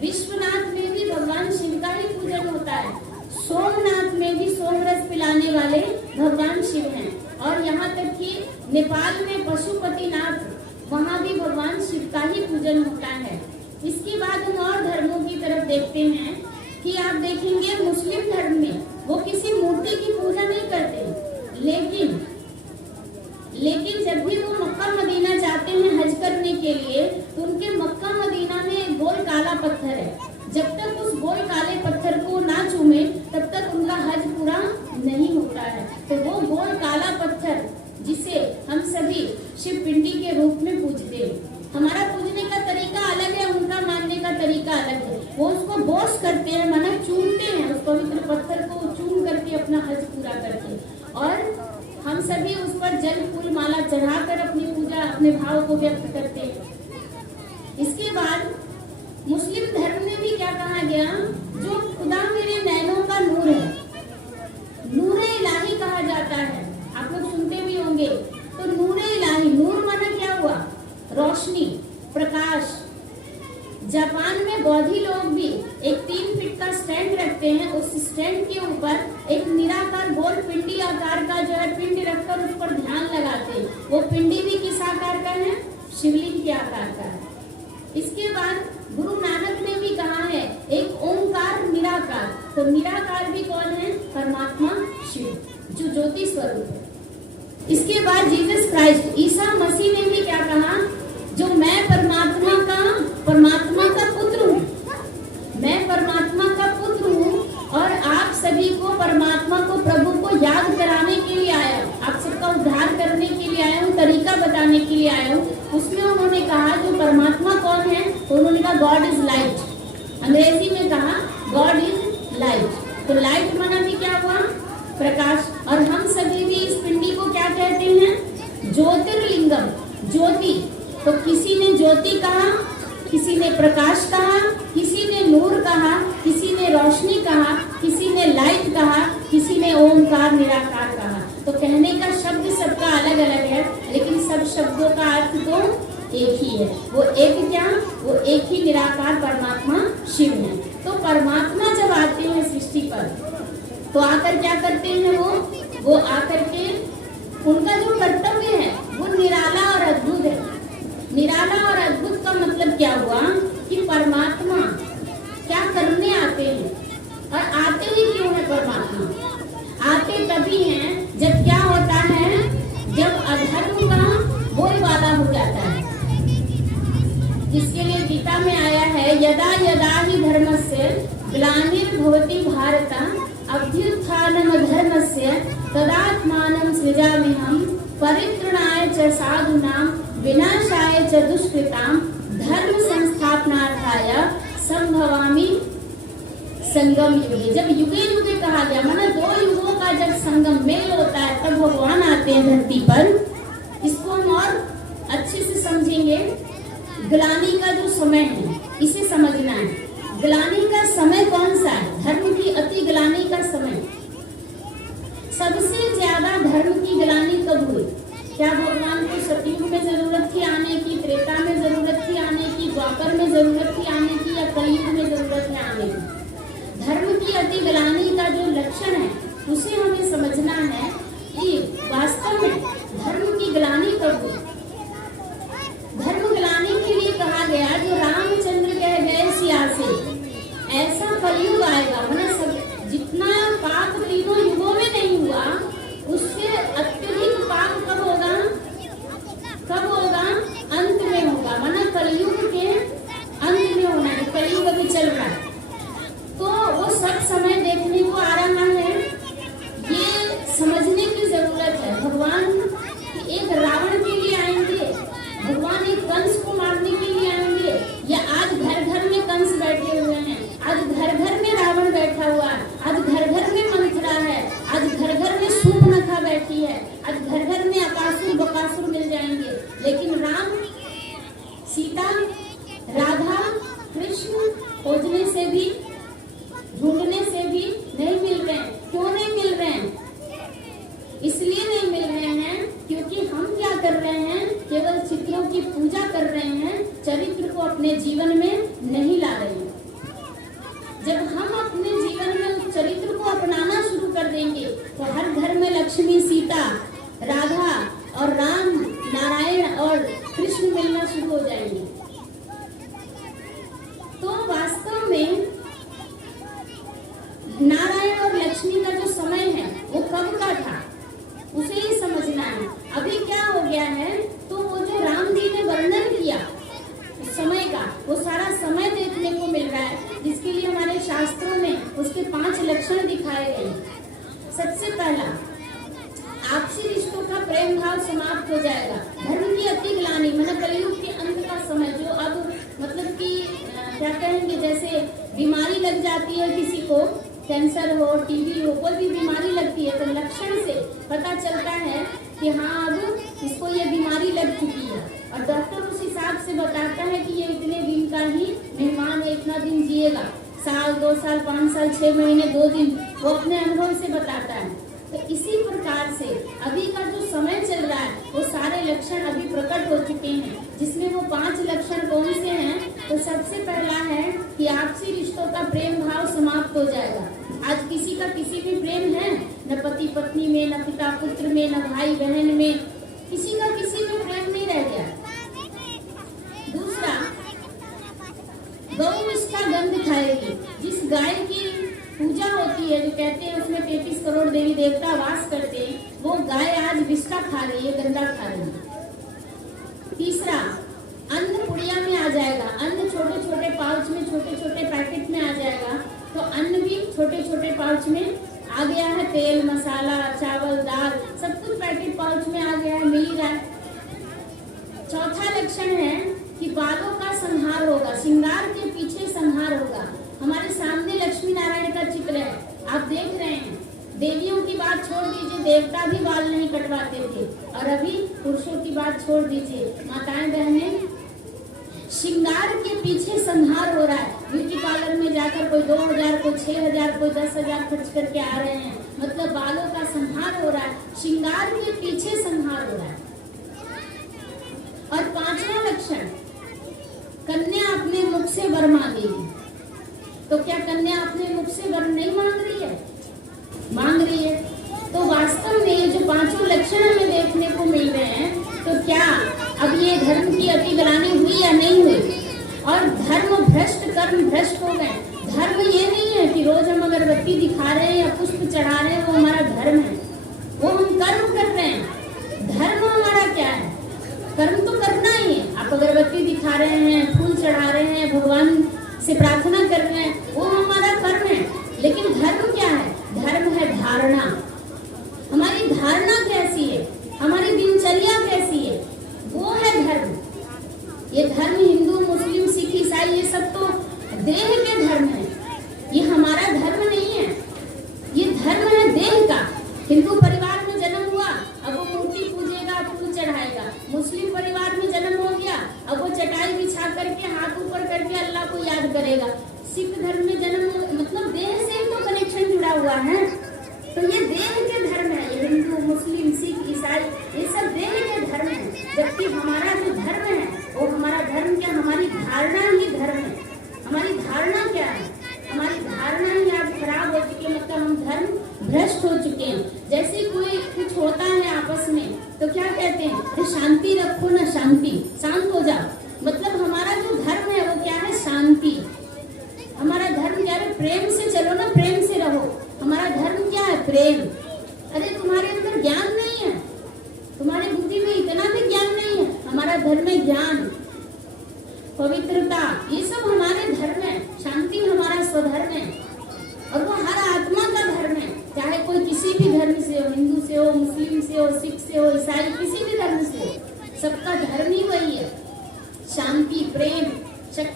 विश्वनाथ में भी भगवान शिव का ही पूजन होता है। सोमनाथ में भी सोमरस पिलाने वाले भगवान शिव हैं। और यहाँ तक कि नेपाल में पशुपतिनाथ, वहाँ भी भगवान शिव का ही पूजन होता है। इसके बाद हम और धर्मों की तरफ देखते हैं कि आप देखेंगे मुस्लिम धर्म में वो किसी मूर्ति की पूजा नहीं करते, लेकिन जब भी वो मक्का मदीना जाते हैं हज करने के लिए, तो उनके मक्का मदीना में एक गोल काला पत्थर है। जब तक उस गोल काले पत्थर को ना चूमे तब तक उनका हज पूरा नहीं होता है। तो वो गोल काला पत्थर जिसे हम सभी शिव पिंडी के रूप में पूजते हैं, हमारा पूजने का तरीका अलग है, उनका मानने का तरीका अलग है। वो उसको बोस करते हैं, माना चूमते हैं, उस पवित्र पत्थर को चूम करके अपना हज पूरा करते हैं। और हम सभी उस पर जल फूल माला चढ़ाकर अपनी पूजा, अपने भाव को व्यक्त करते हैं। इसके बाद मुस्लिम धर्म में भी क्या कहा गया? जो खुदा मेरे नैनों का नूर है, नूरे इलाही कहा जाता है। आप लोग सुनते भी होंगे। तो नूरे इलाही, नूर माना क्या हुआ? रोशनी, प्रकाश। जापान में बौद्धि लोग भी एक 3 फीट का स्टैंड रखते हैं। उस स्टैंड के ऊपर एक निराकार गोल पिंडी आकार का जो है पिंड रखकर उस पर ध्यान लगाते हैं। वो पिंडी भी किस आकार का है? शिवलिंग के आकार का है। इसके बाद गुरु नानक ने भी कहा है एक ओंकार निराकार। तो निराकार भी कौन है? परमात्मा शिव, जो ज्योति स्वरूप है। इसके बाद जीसस क्राइस्ट, ईसा मसीह ने भी क्या कहा? जो मैं परमात्मा का पुत्र हूँ, मैं परमात्मा का पुत्र हूँ और आप सभी को परमात्मा को, प्रभु को याद कराने के लिए आया हूँ, आप सबका उद्धार करने के लिए आया हूँ, तरीका बताने के लिए आया हूँ। उसमें उन्होंने कहा जो परमात्मा कौन है? तो उन्होंने कहा गॉड इज लाइट। अंग्रेजी में कहा गॉड इज लाइट। तो लाइट माना भी क्या हुआ? प्रकाश। और हम सभी भी इस पिंडी को क्या कहते हैं? ज्योतिर्लिंगम, ज्योति। तो किसी ने ज्योति कहा, किसी ने प्रकाश कहा, किसी ने नूर कहा, किसी ने रोशनी कहा, किसी ने लाइट कहा, किसी ने ओमकार निराकार कहा। तो कहने का शब्द सबका अलग अलग है, लेकिन सब शब्दों का अर्थ तो एक ही है। वो एक क्या? वो एक ही निराकार परमात्मा शिव है। तो परमात्मा जब आते हैं सृष्टि पर, तो आकर क्या करते हैं? वो आकर के उनका जो कर्तव्य है वो निराला और अद्भुत है। निराला और अद्भुत का मतलब क्या हुआ? कि परमात्मा क्या करने आते हैं। और आते ही क्यों है परमात्मा? आते तभी हैं जब क्या होता है? जब अधर्म का बोलबाला हो जाता है। जिसके लिए गीता में आया है यदा यदा ही धर्मस्य ग्लानिर्भवति भारत अभ्युत्थानम धर्मस्य तदात्मानं सृजाम्यहम् परित्राणाय च साधूनां विनाशाय च दुष्कृतां धर्म संस्थापनार्थाय संभवामि संगम युगे। जब युगे युगे कहा गया, माना 2 युगों का जब संगम मेल होता है तब भगवान आते हैं धरती पर। इसको हम और अच्छे से समझेंगे। ग्लानि का जो समय है इसे समझना है। ग्लानि का समय कौन सा है? धर्म की अति ग्लानि का समय। सबसे ज्यादा धर्म की ग्लानि कब हुई? क्या भगवान को सतयुग में जरूरत थी आने की, त्रेता में जरूरत थी आने की, द्वापर में जरूरत थी आने की, या कलयुग में जरूरत है आने की? धर्म की अति ग्लानि का जो लक्षण है उसे हमें समझना है कि वास्तव में धर्म की ग्लानि कब हुई। धर्म ग्लानि के लिए कहा गया जो रामचंद्र कह गए सिया से, ऐसा कलयुग आएगा, मतलब सब जितना पाप तीनों युगों में नहीं हुआ उससे अत्यधिक पाप कब होगा, कब होगा, अंत में होगा, माना कलयुग के अंत में होना है। कलयुग अभी चल रहा है तो वो सब समय देखने को आ रहा है, ये समझने की जरूरत है। भगवान एक रावण के लिए आएंगे, भगवान एक कंस को मारने के लिए आएंगे, या आज घर घर में कंस बैठे हुए हैं, आज घर घर में रावण बैठा हुआ है, आज घर घर में मंथरा है, आज घर घर में शूर्पणखा बैठी है, आज घर घर में अकासुर बकासुर मिल जाएंगे, लेकिन राम सीता राधा कृष्ण खोजने से भी ढूंढने से भी नहीं मिल रहे हैं। क्यों नहीं मिल रहे हैं? इसलिए नहीं मिल रहे हैं क्योंकि हम क्या कर रहे हैं, केवल चित्रों की पूजा कर रहे हैं, चरित्र को अपने जीवन में नहीं ला रहे हैं। जब हम अपने जीवन में उस चरित्र को अपनाना शुरू कर देंगे तो हर घर में लक्ष्मी सीता राधा और राम नारायण और कृष्ण मिलना शुरू हो जाएंगे। तो वास्तव में नारायण और लक्ष्मी का जो समय है वो कब का था उसे ही समझना है। अभी क्या हो गया है, तो वो जो राम जी ने वर्णन किया उस समय का, वो सारा समय देखने को मिल रहा है, जिसके लिए हमारे शास्त्रों में उसके 5 लक्षण दिखाए गए। सबसे पहला, आपसी रिश्तों का प्रेम भाव समाप्त हो जाएगा। धर्म की अति ग्लानि, मतलब कलयुग के अंत का समय, जो अब मतलब कि क्या कहेंगे, जैसे बीमारी लग जाती है किसी को, कैंसर हो, टीबी हो, कोई भी बीमारी लगती है तो लक्षण से पता चलता है कि हाँ अब इसको ये बीमारी लग चुकी है, और डॉक्टर उस हिसाब से बताता है कि ये इतने दिन का ही मेहमान है, इतना दिन जिएगा, साल 2 साल 5 साल 6 महीने 2 दिन, वो अपने अनुभव से बताता है। तो इसी प्रकार से अभी का जो समय चल रहा है वो सारे लक्षण अभी प्रकट हो चुके हैं, जिसमें वो 5 लक्षण कौन से हैं, तो सबसे पहला है कि आपसी रिश्तों का प्रेम भाव समाप्त हो जाएगा। आज किसी का किसी भी प्रेम है, न पति पत्नी में, न पिता पुत्र में, न भाई बहन में, किसी का किसी में प्रेम नहीं रह गया। दूसरा, गौ निष्ठा गंध खाएगी। जिस गाय की पूजा होती है, जो कहते हैं उसमें 33 करोड़ देवी देवता वास करते हैं, वो गाय आज विष्ठा खा रही है, गंदा खा रही है। तीसरा, अन्न पुड़िया में आ जाएगा, अन्न छोटे छोटे पाउच में, छोटे छोटे पैकेट में आ जाएगा, तो अन्न भी छोटे छोटे पाउच में आ गया है। तेल मसाला चावल दाल सब कुछ पैकेट पाउच में आ गया है, मिल रहा है। चौथा लक्षण है कि बालों का संहार होगा, श्रृंगार के पीछे संहार होगा। हमारे सामने लक्ष्मी नारायण का चित्र है, आप देख रहे हैं। देवियों की बात छोड़ दीजिए, देवता भी बाल नहीं कटवाते थे, और अभी पुरुषों की बात छोड़ दीजिए, माताएं बहनें, श्रृंगार के पीछे संहार हो रहा है। ब्यूटी पार्लर में जाकर कोई 2000 कोई 6000 कोई 10,000 खर्च करके आ रहे हैं, मतलब बालों का संहार हो रहा है, श्रृंगार के पीछे संहार हो रहा है। और 5वां लक्षण, कन्या अपने मुख से वर मांगेगी। तो क्या कन्या अपने मुख से वर नहीं मांग रही है? मांग रही है। तो वास्तव में जो 5 लक्षण हमें देखने को मिल रहे हैं, तो क्या अब ये धर्म की अतिग्लानि हुई या नहीं हुई? और धर्म भ्रष्ट कर्म भ्रष्ट हो गए। धर्म ये नहीं है कि रोज हम अगरबत्ती दिखा रहे हैं या पुष्प चढ़ा रहे हैं, वो हमारा धर्म है, वो हम कर्म कर रहे हैं। धर्म हमारा क्या है? कर्म तो करना ही है। आप अगरबत्ती दिखा रहे हैं, फूल चढ़ा रहे हैं, भगवान से प्रार्थना कर रहे हैं, वो हमारा कर्म है। लेकिन धर्म क्या है? धर्म है धारणा। हमारी धारणा कैसी है, हमारी दिनचर्या कैसी है, वो है धर्म। ये धर्म हिंदू मुस्लिम सिख ईसाई ये सब तो देह के धर्म है, ये हमारा धर्म नहीं है। ये धर्म है देह का। हिंदू परिवार में जन्म हुआ, अब वो मूर्ति पूजेगा, फूल चढ़ाएगा। मुस्लिम परिवार में जन्म हो गया, अब वो चटाई बिछा करके हाथ ऊपर करके अल्लाह को याद करेगा। सिख धर्म में जन्म हो, मतलब देह से ही तो कनेक्शन जुड़ा हुआ है। तो ये देह के धर्म है, ये हिंदू मुस्लिम सिख ईसाई ये सब देह के धर्म है। जबकि हमारा जो धर्म है वो हमारा धर्म क्या, हमारी धारणा ही धर्म है। हमारी धारणा क्या है? हमारी धारणा ही आज खराब हो चुकी है, मतलब हम धर्म भ्रष्ट हो चुके हैं। जैसे कोई कुछ होता है आपस में तो क्या कहते हैं, तो शांति रखो ना, शांति, शांत हो जाओ। मतलब हमारा जो धर्म है वो क्या है? शांति। हमारा धर्म क्या है? प्रेम से चलो ना, प्रेम से रहो। हमारा धर्म क्या है? प्रेम। अरे तुम्हारे अंदर ज्ञान नहीं है, तुम्हारी बुद्धि में इतना भी ज्ञान नहीं है। हमारा धर्म है ज्ञान, पवित्रता, ये सब हमारे धर्म है। शांति हमारा स्वधर्म है और वो हर आत्मा का धर्म है, चाहे कोई किसी भी धर्म से हो, हिंदू से हो, मुस्लिम से हो, सिख से हो, ईसाई, किसी भी धर्म से हो, सबका धर्म ही वही है। शांति, प्रेम,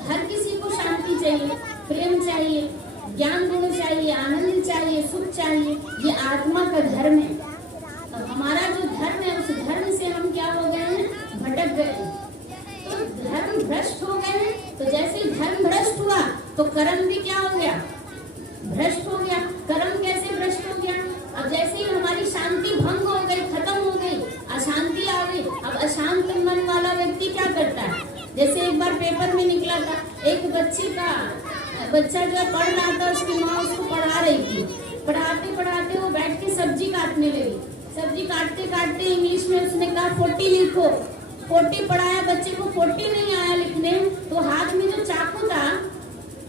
हर किसी को शांति चाहिए, प्रेम चाहिए, ज्ञान गुण चाहिए, आनंद चाहिए, सुख चाहिए। ये आत्मा का धर्म है। तो हमारा जो धर्म है, उस धर्म से हम क्या हो गए हैं? भटक गए हैं, तो धर्म भ्रष्ट हो गए हैं। तो जैसे ही धर्म भ्रष्ट हुआ तो कर्म भी क्या हो गया? भ्रष्ट हो गया। कर्म कैसे भ्रष्ट हो गया? अब जैसे ही हमारी शांति भंग हो गई, खत्म हो गई, अशांति आ गई। अब अशांत मन वाला व्यक्ति क्या करता है? जैसे एक बार पेपर में निकला था, एक बच्चा जो है पढ़ रहा था, उसकी माँ उसको पढ़ा रही थी। पढ़ाते पढ़ाते वो बैठ के सब्जी काटने लगी। सब्जी काटते काटते इंग्लिश में उसने कहा 40 लिखो। 40 पढ़ाया, बच्चे को 40 नहीं आया लिखने, तो हाथ में जो चाकू था,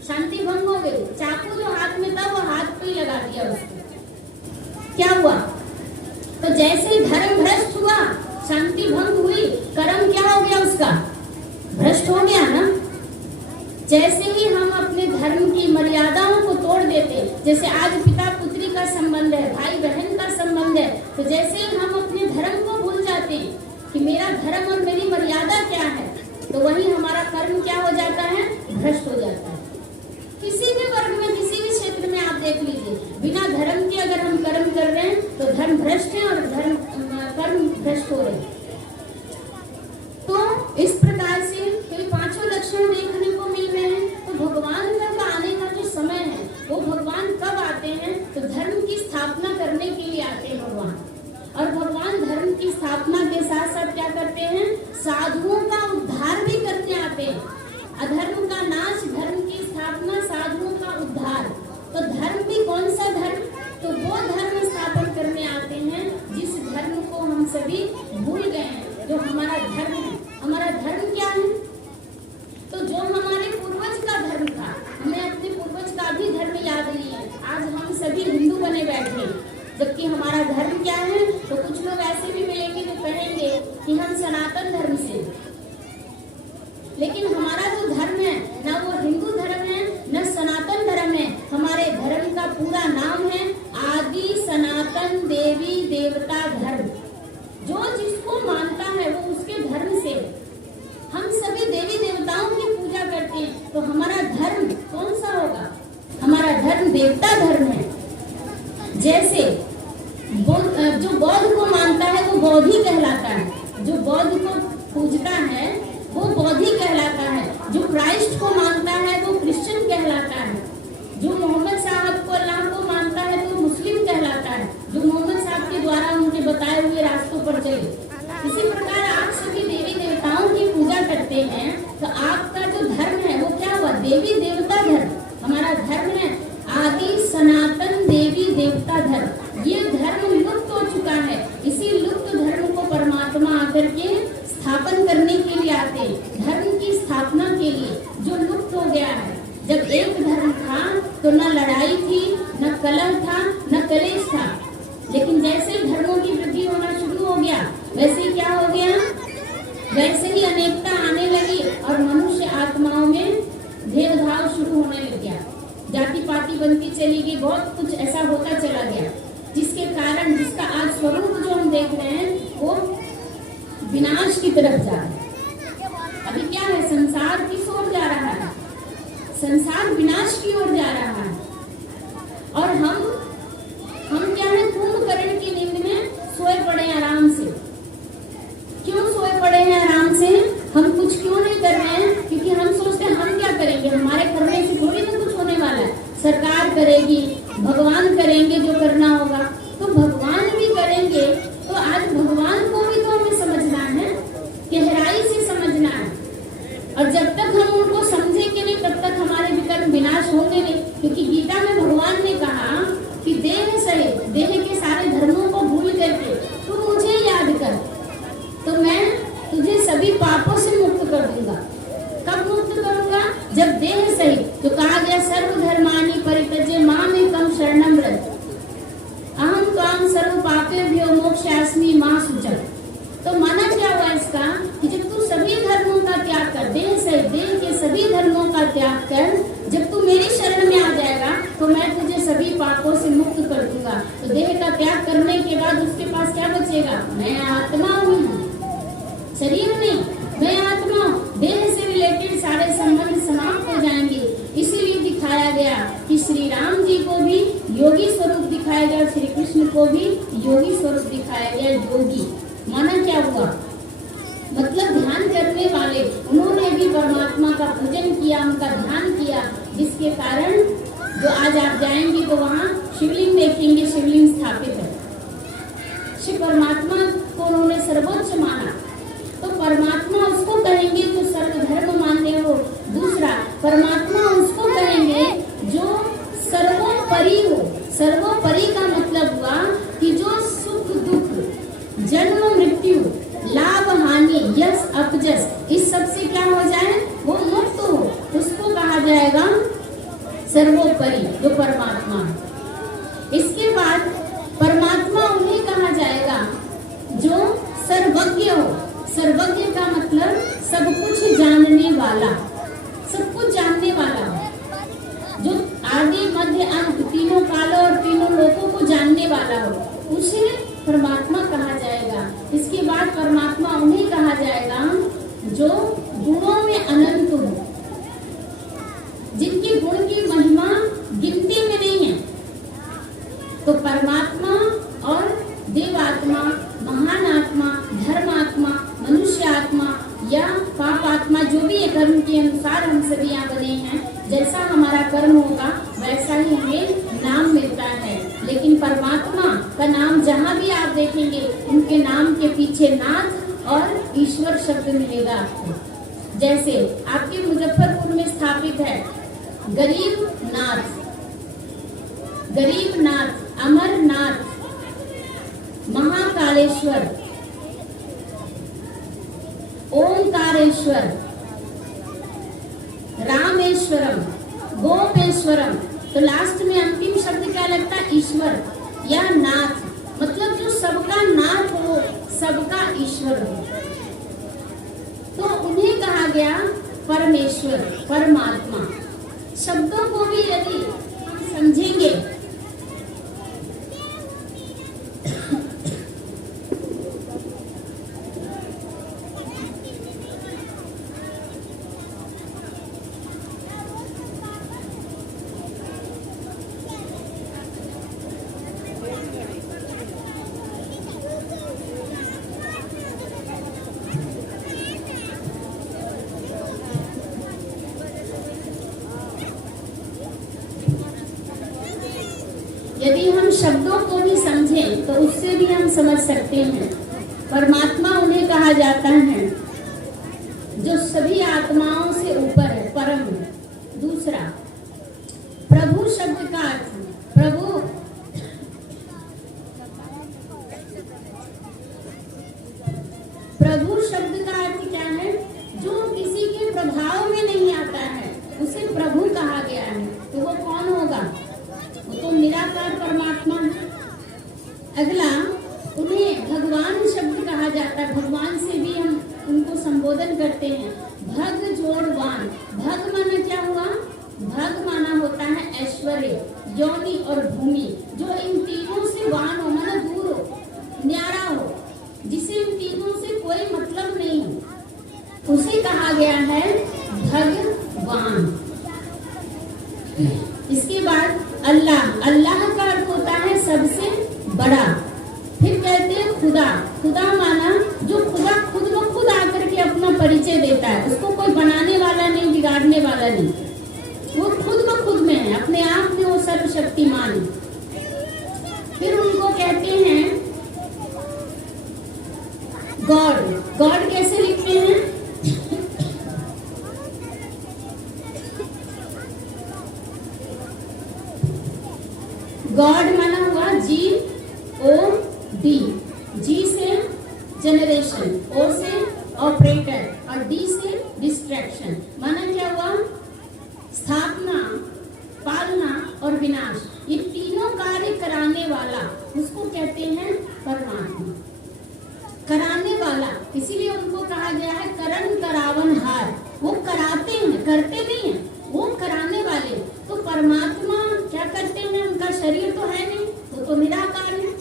शांति भंग हो गई। चाकू जो हाथ में था वो हाथ पे ही लगा दिया उसको। क्या हुआ? तो जैसे ही धर्म भ्रष्ट हुआ, शांति भंग हुई, कर्म क्या हो गया? उसका भ्रष्ट हो गया ना। जैसे ही हम अपने धर्म की मर्यादाओं को तोड़ देते, जैसे आज पिता पुत्री का संबंध है, भाई बहन का संबंध है, तो जैसे ही हम अपने धर्म को भूल जाते हैं कि मेरा धर्म और मेरी मर्यादा क्या है, तो वही हमारा कर्म क्या हो जाता है? भ्रष्ट हो जाता है। किसी भी वर्ग में, किसी भी क्षेत्र में आप देख लीजिए, बिना धर्म के अगर हम कर्म कर रहे हैं तो धर्म भ्रष्ट है और कर्म भ्रष्ट हो रहे हैं। तो इस प्रकार से ये पांचों लक्षण देखने को मिल रहे हैं। तो भगवान का आने का जो समय है, वो भगवान कब आते हैं? तो धर्म की स्थापना करने के लिए आते हैं भगवान। और भगवान धर्म की स्थापना के साथ साथ क्या करते हैं? साधुओं का उद्धार भी करने आते हैं। अधर्म का नाश, धर्म की स्थापना, साधुओं का उद्धार। तो धर्म भी कौन सा धर्म? तो वो धर्म स्थापन करने आते हैं जिस धर्म को हम सभी भूल गए हैं, जो हमारा धर्म है। हमारा धर्म क्या है? तो जो हमारे पूर्वज का धर्म था, हमें अपने पूर्वज का भी धर्म याद नहीं है। आज हम सभी हिंदू बने बैठे, जबकि हमारा धर्म क्या है? तो कुछ लोग ऐसे भी मिलेंगे जो कहेंगे कि हम सनातन धर्म से, लेकिन हमारा जो धर्म है ना वो हिंदू धर्म है न सनातन धर्म है। हमारे धर्म का पूरा नाम है आदि सनातन देवी देवता धर्म। जो जिसको मानता है वो उसके धर्म से, हम सभी देवी देवताओं की पूजा करते हैं। तो हमारा धर्म कौन सा होगा? हमारा धर्म देवता धर्म है। जैसे जो बौद्ध को मानता है वो बौद्धि कहलाता है, जो बौद्ध को पूजता है वो बौद्धि कहलाता है, जो क्राइस्ट को मानता है वो क्रिश्चियन कहलाता है, जो मोहम्मद साहब को, अल्लाह को मानता है तो मुस्लिम कहलाता है, जो मोहम्मद साहब के द्वारा उनके बताए हुए रास्तों पर चले। इसी प्रकार आप सभी देवी देवताओं की पूजा करते हैं, तो आपका जो धर्म है वो क्या हुआ? देवी देवता धर्म। हमारा धर्म है आदि सनातन देवी देवता धर्म। ये धर्म लुप्त हो चुका है। इसी लुप्त धर्म को परमात्मा आकर के स्थापन करने के लिए आते हैं, धर्म की स्थापना के लिए, जो लुप्त हो गया है। जब एक धर्म था तो न लड़ाई थी, न कलह था, न कलेश था, लेकिन जैसे ही धर्मों की वृद्धि होना शुरू हो गया, वैसे ही क्या हो गया? वैसे ही अनेकता आने लगी और मनुष्य आत्माओं में भेदभाव शुरू होने लग गया, जाति पाति बनती चली गई, बहुत कुछ ऐसा होता चला गया, जिसके कारण, जिसका आज स्वरूप जो हम देख रहे हैं वो विनाश की तरफ जा रहा है। अभी क्या है? संसार किस ओर जा रहा है? संसार विनाश की ओर जा रहा है। और हम क्या है? कुंभकर्ण की नींद में सोए पड़े हैं आराम से। क्यों सोए पड़े हैं आराम से? हम कुछ क्यों नहीं कर रहे हैं? क्योंकि हम सोचते हैं हम क्या करेंगे, हमारे करने से थोड़ी ना कुछ होने वाला है। सरकार करेगी, भगवान करेंगे जो करना होगा, तो भगवान भी करेंगे। तो आज भगवान को भी तो हमें समझना है, गहराई से समझना है। और जब तक हम उनको समझेंगे नहीं तब तक हमारे विकर्म विनाश होंगे नहीं। क्योंकि गीता में भगवान ने कहा कि देह सहित, देह के सारे धर्मों को भूल करके तू मुझे याद कर, तो मैं तुझे सभी पापों से मुक्त कर दूंगा। कब मुक्त करूंगा? जब देह सहित, जो कहा गया सर्वधर्मानि परित्यज्य पापों से मुक्त कर दूंगा। तो देह का त्याग करने के बाद उसके पास क्या बचेगा? मैं आत्मा हूँ, शरीर नहीं, मैं आत्मा। देह से रिलेटेड सारे संबंध समाप्त हो जाएंगे। इसीलिए दिखाया गया कि श्री राम जी को भी योगी स्वरूप दिखाया गया, श्री कृष्ण को भी योगी स्वरूप दिखाया गया। योगी माना क्या हुआ? मतलब ध्यान करने वाले। उन्होंने भी परमात्मा का पूजन किया, उनका ध्यान किया, जिसके कारण जो आज आप जाएंगे तो वहाँ शिवलिंग देखेंगे, शिवलिंग स्थापित है। शिव परमात्मा को उन्होंने सर्वोच्च माना। तो परमात्मा उसको कहेंगे जो सर्वधर्म मान्य हो। दूसरा, परमात्मा उसको कहेंगे जो सर्वोपरि हो। सर्वोपरि का मतलब हुआ कि जो सुख दुख, जन्म मृत्यु, लाभ हानि, यश अपजस, इस सब से क्या हो जाए? वो मुक्त हो, उसको कहा जाएगा सर्वोपरि, जो परमात्मा। इसके बाद परमात्मा उन्हें कहा जाएगा जो सर्वज्ञ हो। सर्वज्ञ का मतलब सब कुछ जानने वाला, सब कुछ जानने वाला हो, जो आदि मध्य अंत तीनों कालों और तीनों लोकों को जानने वाला हो, उसे परमात्मा कहा जाएगा। इसके बाद परमात्मा उन्हें कहा जाएगा जो गुणों में अनंत हो, जिनके गुण की महिमा गिनती में नहीं है। तो परमात्मा और देवात्मा, महान आत्मा, धर्मात्मा, मनुष्य आत्मा या पाप आत्मा, जो भी कर्म के अनुसार हम सभी यहाँ बने हैं, जैसा हमारा कर्म होगा वैसा ही हमें नाम मिलता है। लेकिन परमात्मा का नाम जहाँ भी आप देखेंगे, उनके नाम के पीछे नाथ और ईश्वर शब्द मिलेगा आपको। जैसे आपके मुजफ्फरपुर में स्थापित है गरीब नाथ, गरीब नाथ, अमरनाथ, महाकालेश्वर, ओंकारेश्वर, रामेश्वरम, गोपेश्वरम। तो लास्ट में अंतिम शब्द क्या लगता है? ईश्वर या नाथ, मतलब जो सबका नाथ हो, सबका ईश्वर हो। तो उन्हें कहा गया परमेश्वर, परमात्मा। शब्दों को भी यदि हम समझेंगे यदि हम शब्दों को भी समझें तो उससे भी हम समझ सकते हैं। परमात्मा उन्हें कहा जाता है जो सभी आत्माओं से ऊपर है, परम है। दूसरा, प्रभु शब्द का अर्थ, प्रभु प्रभु शब्द का अर्थ क्या है? जो किसी के प्रभाव में नहीं आता है, उसे प्रभु कहा गया है। तो वो कौन होगा? तो निराकार परमात्मा। अगला, उन्हें भगवान शब्द कहा जाता है। भगवान से भी हम उनको संबोधन करते हैं, भग जोड़वान। भग माना क्या हुआ? भग माना होता है ऐश्वर्य, योनि और भूमि। जो इन तीनों से वान हो, माना दूर हो, न्यारा हो, जिसे इन तीनों से कोई मतलब नहीं हो, उसे कहा गया है भगवान। इसके बाद अल्लाह, अल्लाह का अर्थ होता है सबसे बड़ा। फिर कहते हैं खुदा। खुदा माना जो खुदा खुद ब खुद आकर के अपना परिचय देता है, उसको कोई बनाने वाला नहीं, बिगाड़ने वाला नहीं, वो खुद ब खुद में है, अपने आप में वो सर्वशक्तिमान है। फिर उनको कहते हैं गॉड। गॉड कैसे लिखते हैं? गॉड माना हुआ GOD। जी से जनरेशन, O से ऑपरेटर और D से डिस्ट्रैक्शन। माना क्या हुआ? स्थापना, पालना और विनाश। ये तीनों कार्य कराने वाला, उसको कहते हैं परमात्मा। कराने वाला, इसीलिए उनको कहा गया है करण करावन हार। वो कराते हैं, करते नहीं है, वो कराने वाले। तो परमात्मा क्या करते हैं? उनका शरीर तो है नहीं, वो तो निराकार है।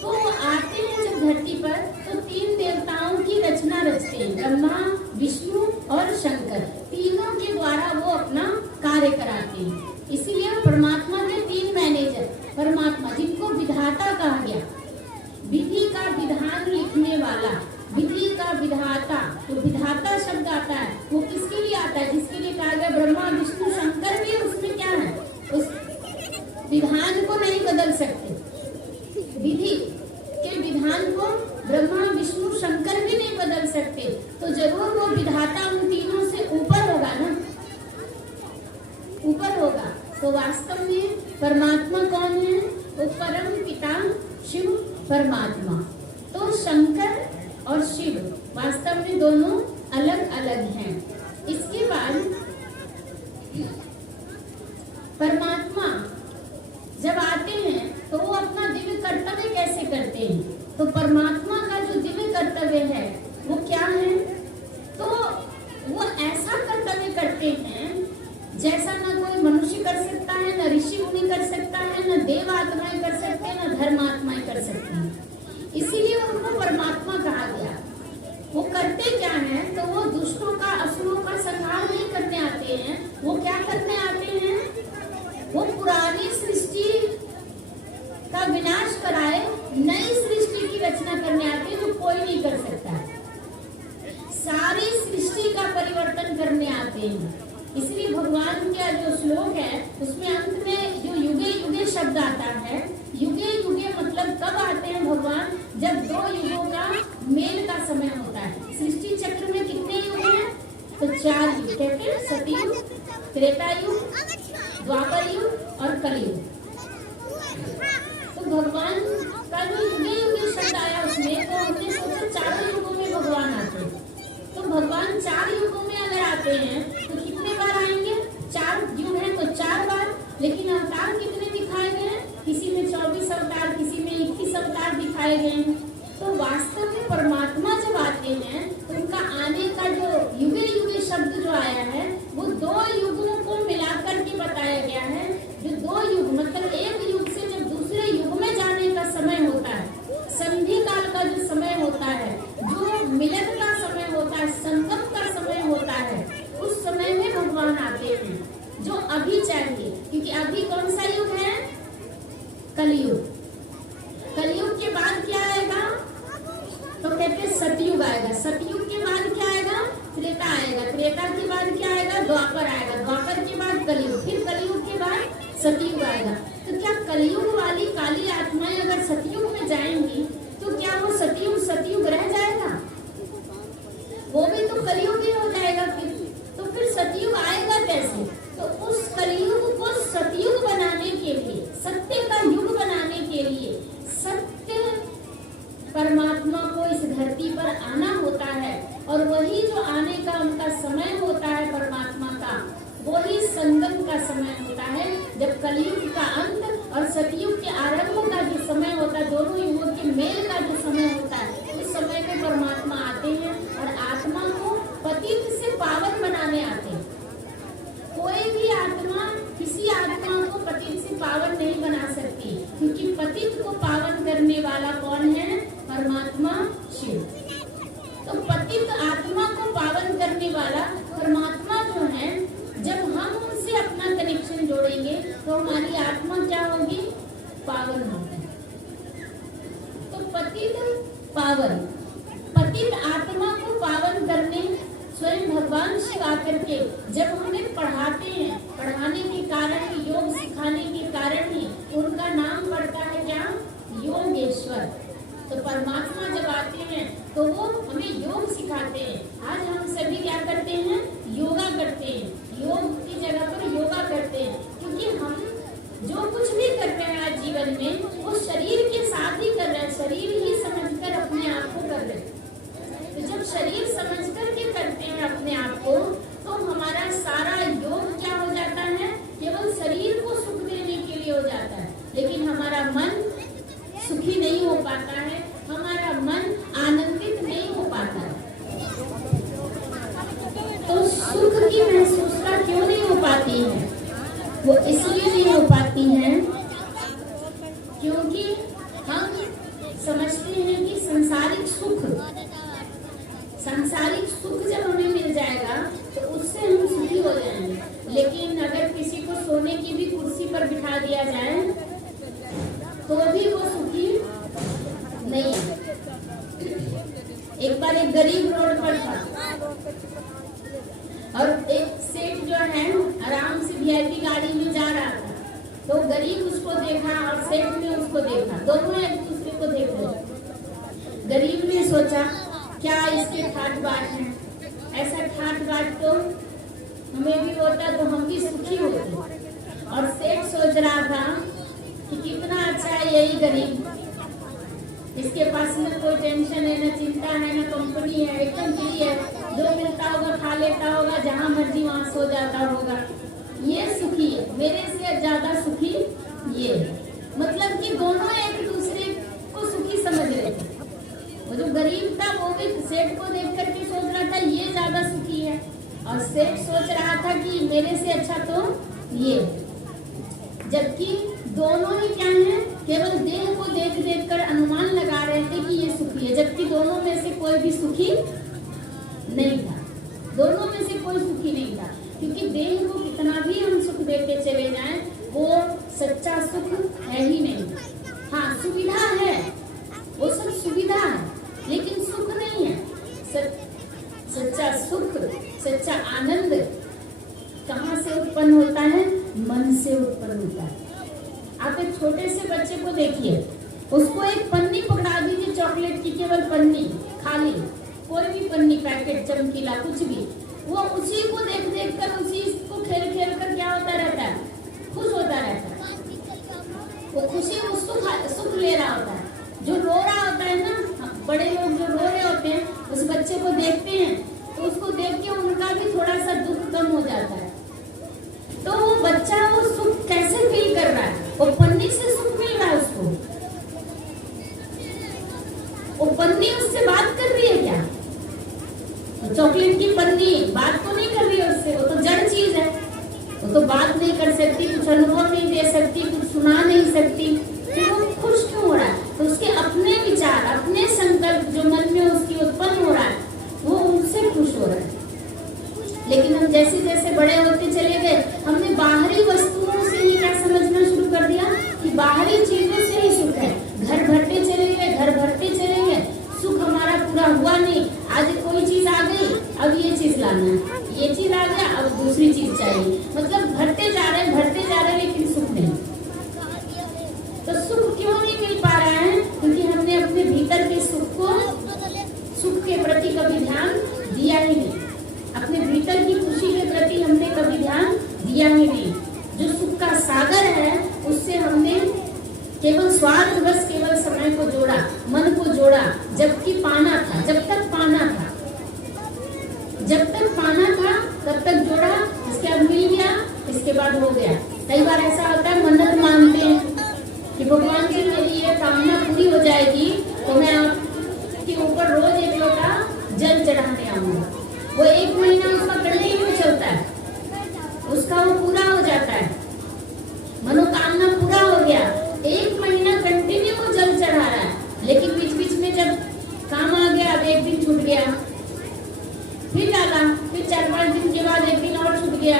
तो वो आते हैं जब धरती पर तो 3 देवताओं की रचना रचते हैं, ब्रह्मा, विष्णु और शंकर। तीनों के द्वारा वो अपना कार्य कराते हैं। इसीलिए परमात्मा के 3 मैनेजर, परमात्मा जिनको विधाता कहा गया, विधि का विधान लिखने वाला, विधि का विधाता। तो विधाता शब्द आता है वो किसके लिए आता है? जिसके लिए कहा गया ब्रह्मा, विष्णु, शंकर भी उसमें क्या है, उस विधान को नहीं बदल सकते। विधि के विधान को ब्रह्मा, विष्णु, शंकर भी नहीं बदल सकते। तो जरूर वो विधाता उन तीनों से ऊपर होगा ना, ऊपर होगा। तो वास्तव में परमात्मा कौन है? वो परम पिता शिव परमात्मा। तो शंकर और शिव वास्तव में दोनों अलग अलग हैं। इसके बाद परमात्मा जब आते हैं तो वो अपना दिव्य कर्तव्य कैसे करते हैं? तो परमात्मा का जो दिव्य कर्तव्य है वो क्या है? तो वो ऐसा कर्तव्य करते हैं जैसा न कोई मनुष्य कर सकता है, न ऋषि मुनि कर सकता है, न देव आत्माएं कर सकते हैं, न धर्मात्माएं कर सकती हैं। इसीलिए उनको परमात्मा कहा गया। वो करते क्या है? तो वो दुष्टों का, असुरों का संहार नहीं करने आते हैं। वो क्या करने आते हैं? वो पुरानी सृष्टि का विनाश कराए, नई सृष्टि की रचना करने आते हैं जो कोई नहीं कर सकता। सारी सृष्टि का परिवर्तन करने आते हैं। इसलिए भगवान का जो श्लोक है उसमें अंत में जो युगे युगे शब्द आता है, युगे युगे मतलब कब आते हैं भगवान? जब 2 युगों का मेल का समय होता है। सृष्टि चक्र में कितने युग हैं? तो 4 युग, कहते हैं सतयुग, त्रेता युग, द्वापर युग और कलयुग। तो भगवान का जो युगे युगे शब्द आया उसमें, तो हमने सोचा 4 युगों में भगवान आते हैं। तो भगवान 4 युगों में अगर आते हैं तो कितने बार आएंगे? 4 युग है तो 4 बार। लेकिन अवतार कितने दिखाए गए हैं? किसी में 24 अवतार, किसी में 21 अवतार दिखाए गए हैं। तो वास्तव में परमात्मा जब आते हैं तो उनका आने का जो युगे युगे शब्द जो आया है वो 2 युगों को मिलाकर के बताया गया है। जो 2 युग मतलब एक युग से जब दूसरे युग में जाने का समय होता है, संधि काल का जो समय होता है, जो मिलन का समय होता है, संगम का समय होता है, उस समय में भगवान आते हैं जो अभी चाहिए। क्योंकि अभी कौन सा युग है? कलयुग। कलयुग के बाद क्या आएगा? तो कहते हैं सतयुग आएगा। सतयुग के बाद क्या आएगा? त्रेता आएगा। त्रेता के बाद क्या आएगा? द्वापर आएगा। द्वापर के बाद कलयुग, फिर कलयुग के बाद सतयुग आएगा। तो क्या कलयुग वाली काली आत्माएं अगर सतयुग में जाएंगी तो क्या वो सतयुग रह जाएगा? वो भी तो कलयुग ही हो जाएगा। फिर सतयुग आएगा कैसे? तो उस कलयुग को सतयुग बनाने के लिए, सत्य का युग बनाने के लिए, सत्य परमात्मा को इस धरती पर आना होता है। और वही जो आने का उनका समय होता है परमात्मा का, वही संगम का समय होता है। जब कलयुग का अंत और सतयुग के आरंभ का जो समय होता है, दोनों युगों के मेल का जो समय होता है, उस समय में परमात्मा आते हैं और आत्मा को पतित से पावन बनाने आते हैं। कोई भी आत्मा किसी आत्मा को पतित से पावन नहीं बना सकती, क्योंकि पतित को पावन करने वाला कौन है? परमात्मा शिव। तो पतित आत्मा को पावन करने वाला परमात्मा जो है, जब हम उनसे अपना कनेक्शन जोड़ेंगे तो हमारी आत्मा क्या होगी? पावन होगी। तो पतित पावन, पतित आत्मा को पावन करने स्वयं भगवान शिव आकर के जब हमें पढ़ाते हैं, पढ़ाने के कारण ही, योग सिखाने के कारण ही उनका नाम पड़ता है क्या? योगेश्वर। तो परमात्मा जब आते हैं तो वो हमें योग सिखाते हैं। आज हम सभी क्या करते हैं? योगा करते हैं। योग की जगह पर योगा करते हैं, क्योंकि हम जो कुछ भी कर रहे हैं आज जीवन में वो शरीर के साथ ही कर रहे हैं, शरीर ही समझकर अपने आप को कर रहे हैं। तो जब शरीर समझ करके करते हैं अपने आप को, तो हमारा सारा योग क्या हो जाता है? केवल शरीर को सुख देने के लिए हो जाता है, लेकिन हमारा मन सुखी नहीं हो पाता है, हमारा मन आनंदित नहीं हो पाता है। तो सुख की महसूसता क्यों नहीं हो पाती है? वो इसलिए नहीं हो पाती है समझते हैं कि सांसारिक सुख जब हमें मिल जाएगा तो उससे हम सुखी हो जाएंगे। लेकिन अगर किसी को सोने की भी कुर्सी पर बिठा दिया जाए तो भी वो सुखी नहीं है। एक बार एक गरीब रोड पर था और एक सेठ जो है आराम से वीआईपी गाड़ी में जा रहा था, तो गरीब उसको देखा और सेठ ने उसको देखा, दोनों एक दूसरे को देख रहे। गरीब ने सोचा क्या इसके ठाट बाट है, ऐसा ठाट बाट तो हमें भी होता तो हम भी सुखी होते। और सेठ सोच रहा था कि कितना अच्छा है यही गरीब, इसके पास न कोई टेंशन है, न चिंता है, न कंपनी है, एकदम फ्री है, जो मिलता होगा खा लेता होगा, जहाँ मर्जी वहाँ सो जाता होगा, ये सुखी है, मेरे से ज्यादा सुखी ये है। मतलब कि दोनों एक दूसरे को सुखी समझ रहे थे। वो जो गरीब था वो भी सेठ को देख करके सोच रहा था ये ज्यादा सुखी है, और सेठ सोच रहा था कि मेरे से अच्छा तो ये। जबकि दोनों ही क्या है, केवल देह को देख देख कर अनुमान लगा रहे थे कि ये सुखी है, जबकि दोनों में से कोई भी सुखी नहीं था। दोनों में से कोई सुखी नहीं था, क्योंकि देह को कितना भी हम सुख देते चले जाएं, वो सच्चा सुख है ही नहीं। हाँ, सुविधा है, वो सब सुविधा है, लेकिन सुख नहीं है। सच्चा सुख, सच्चा आनंद कहाँ से उत्पन्न होता है? मन से उत्पन्न होता है। आप एक छोटे से बच्चे को देखिए, उसको एक पन्नी पकड़ा दीजिए चॉकलेट की, केवल पन्नी खाली, कोई भी पन्नी, पैकेट चमकीला कुछ भी, वो उसी को देख देख कर, उसी को खेल खेल कर क्या होता रहता है? खुश होता रहता है। वो खुशी, वो सुख ले रहा होता है। जो रो रहा होता है ना, बड़े लोग जो रो रहे होते हैं, उस बच्चे को देखते हैं तो उसको देख के उनका भी थोड़ा सा दुख कम हो जाता है। तो वो बच्चा वो सुख कैसे फील कर रहा है? वो पन्नी से सुख मिल रहा है उसको। वो पन्नी उससे बात कर रही है क्या? तो चॉकलेट की पन्नी बात तो नहीं कर रही है उससे, वो तो जड़ चीज है, वो तो बात नहीं कर सकती, कुछ अनुभव नहीं दे सकती, कुछ सुना नहीं सकती, फिर वो खुश क्यों हो रहा है? तो उसके अपने विचार, अपने संकल्प जो मन में उसकी उत्पन्न हो रहा है, वो उनसे खुश हो रहा है। लेकिन हम जैसे जैसे बड़े होते चले गए, हमने बाहरी वस्तुओं से ही क्या समझना शुरू कर दिया कि बाहरी चीजों से ही सुख है। घर भरते चले गए, घर भरते चले गए, सुख हमारा पूरा हुआ नहीं। आज कोई चीज आ गई, अब ये चीज लाना है, ये चीज आ गया, अब दूसरी चीज चाहिए, मतलब भरते जा रहे हैं, लेकिन सुख नहीं। तो सुख क्यों नहीं मिल पा रहा है? क्योंकि हमने अपने भीतर के सुख के प्रति कभी ध्यान दिया ही नहीं, अपने भीतर की खुशी के प्रति हमने कभी ध्यान दिया ही नहीं। जो सुख का सागर है, उससे हमने केवल स्वार्थवश केवल समय को जोड़ा, मन को जोड़ा, जबकि पाना था, जब तक पाना था तब तक जोड़ा, इसके बाद मिल गया, इसके बाद हो गया। कई बार ऐसा होता है, मन्नत मांगते हैं कि भगवान जी मेरी ये कामना पूरी हो जाएगी तो मैं आपके ऊपर रोज एक लोटा जल चढ़ाने आऊंगा। वो 1 महीना उसका कंटिन्यू चलता है, उसका वो पूरा हो जाता है, मनोकामना पूरा हो गया, 1 महीना कंटिन्यू जल चढ़ा रहा है। लेकिन बीच बीच में जब काम आ गया, अब 1 दिन छूट गया, फिर डाला, फिर 4-5 दिन के बाद 1 दिन और छूट गया,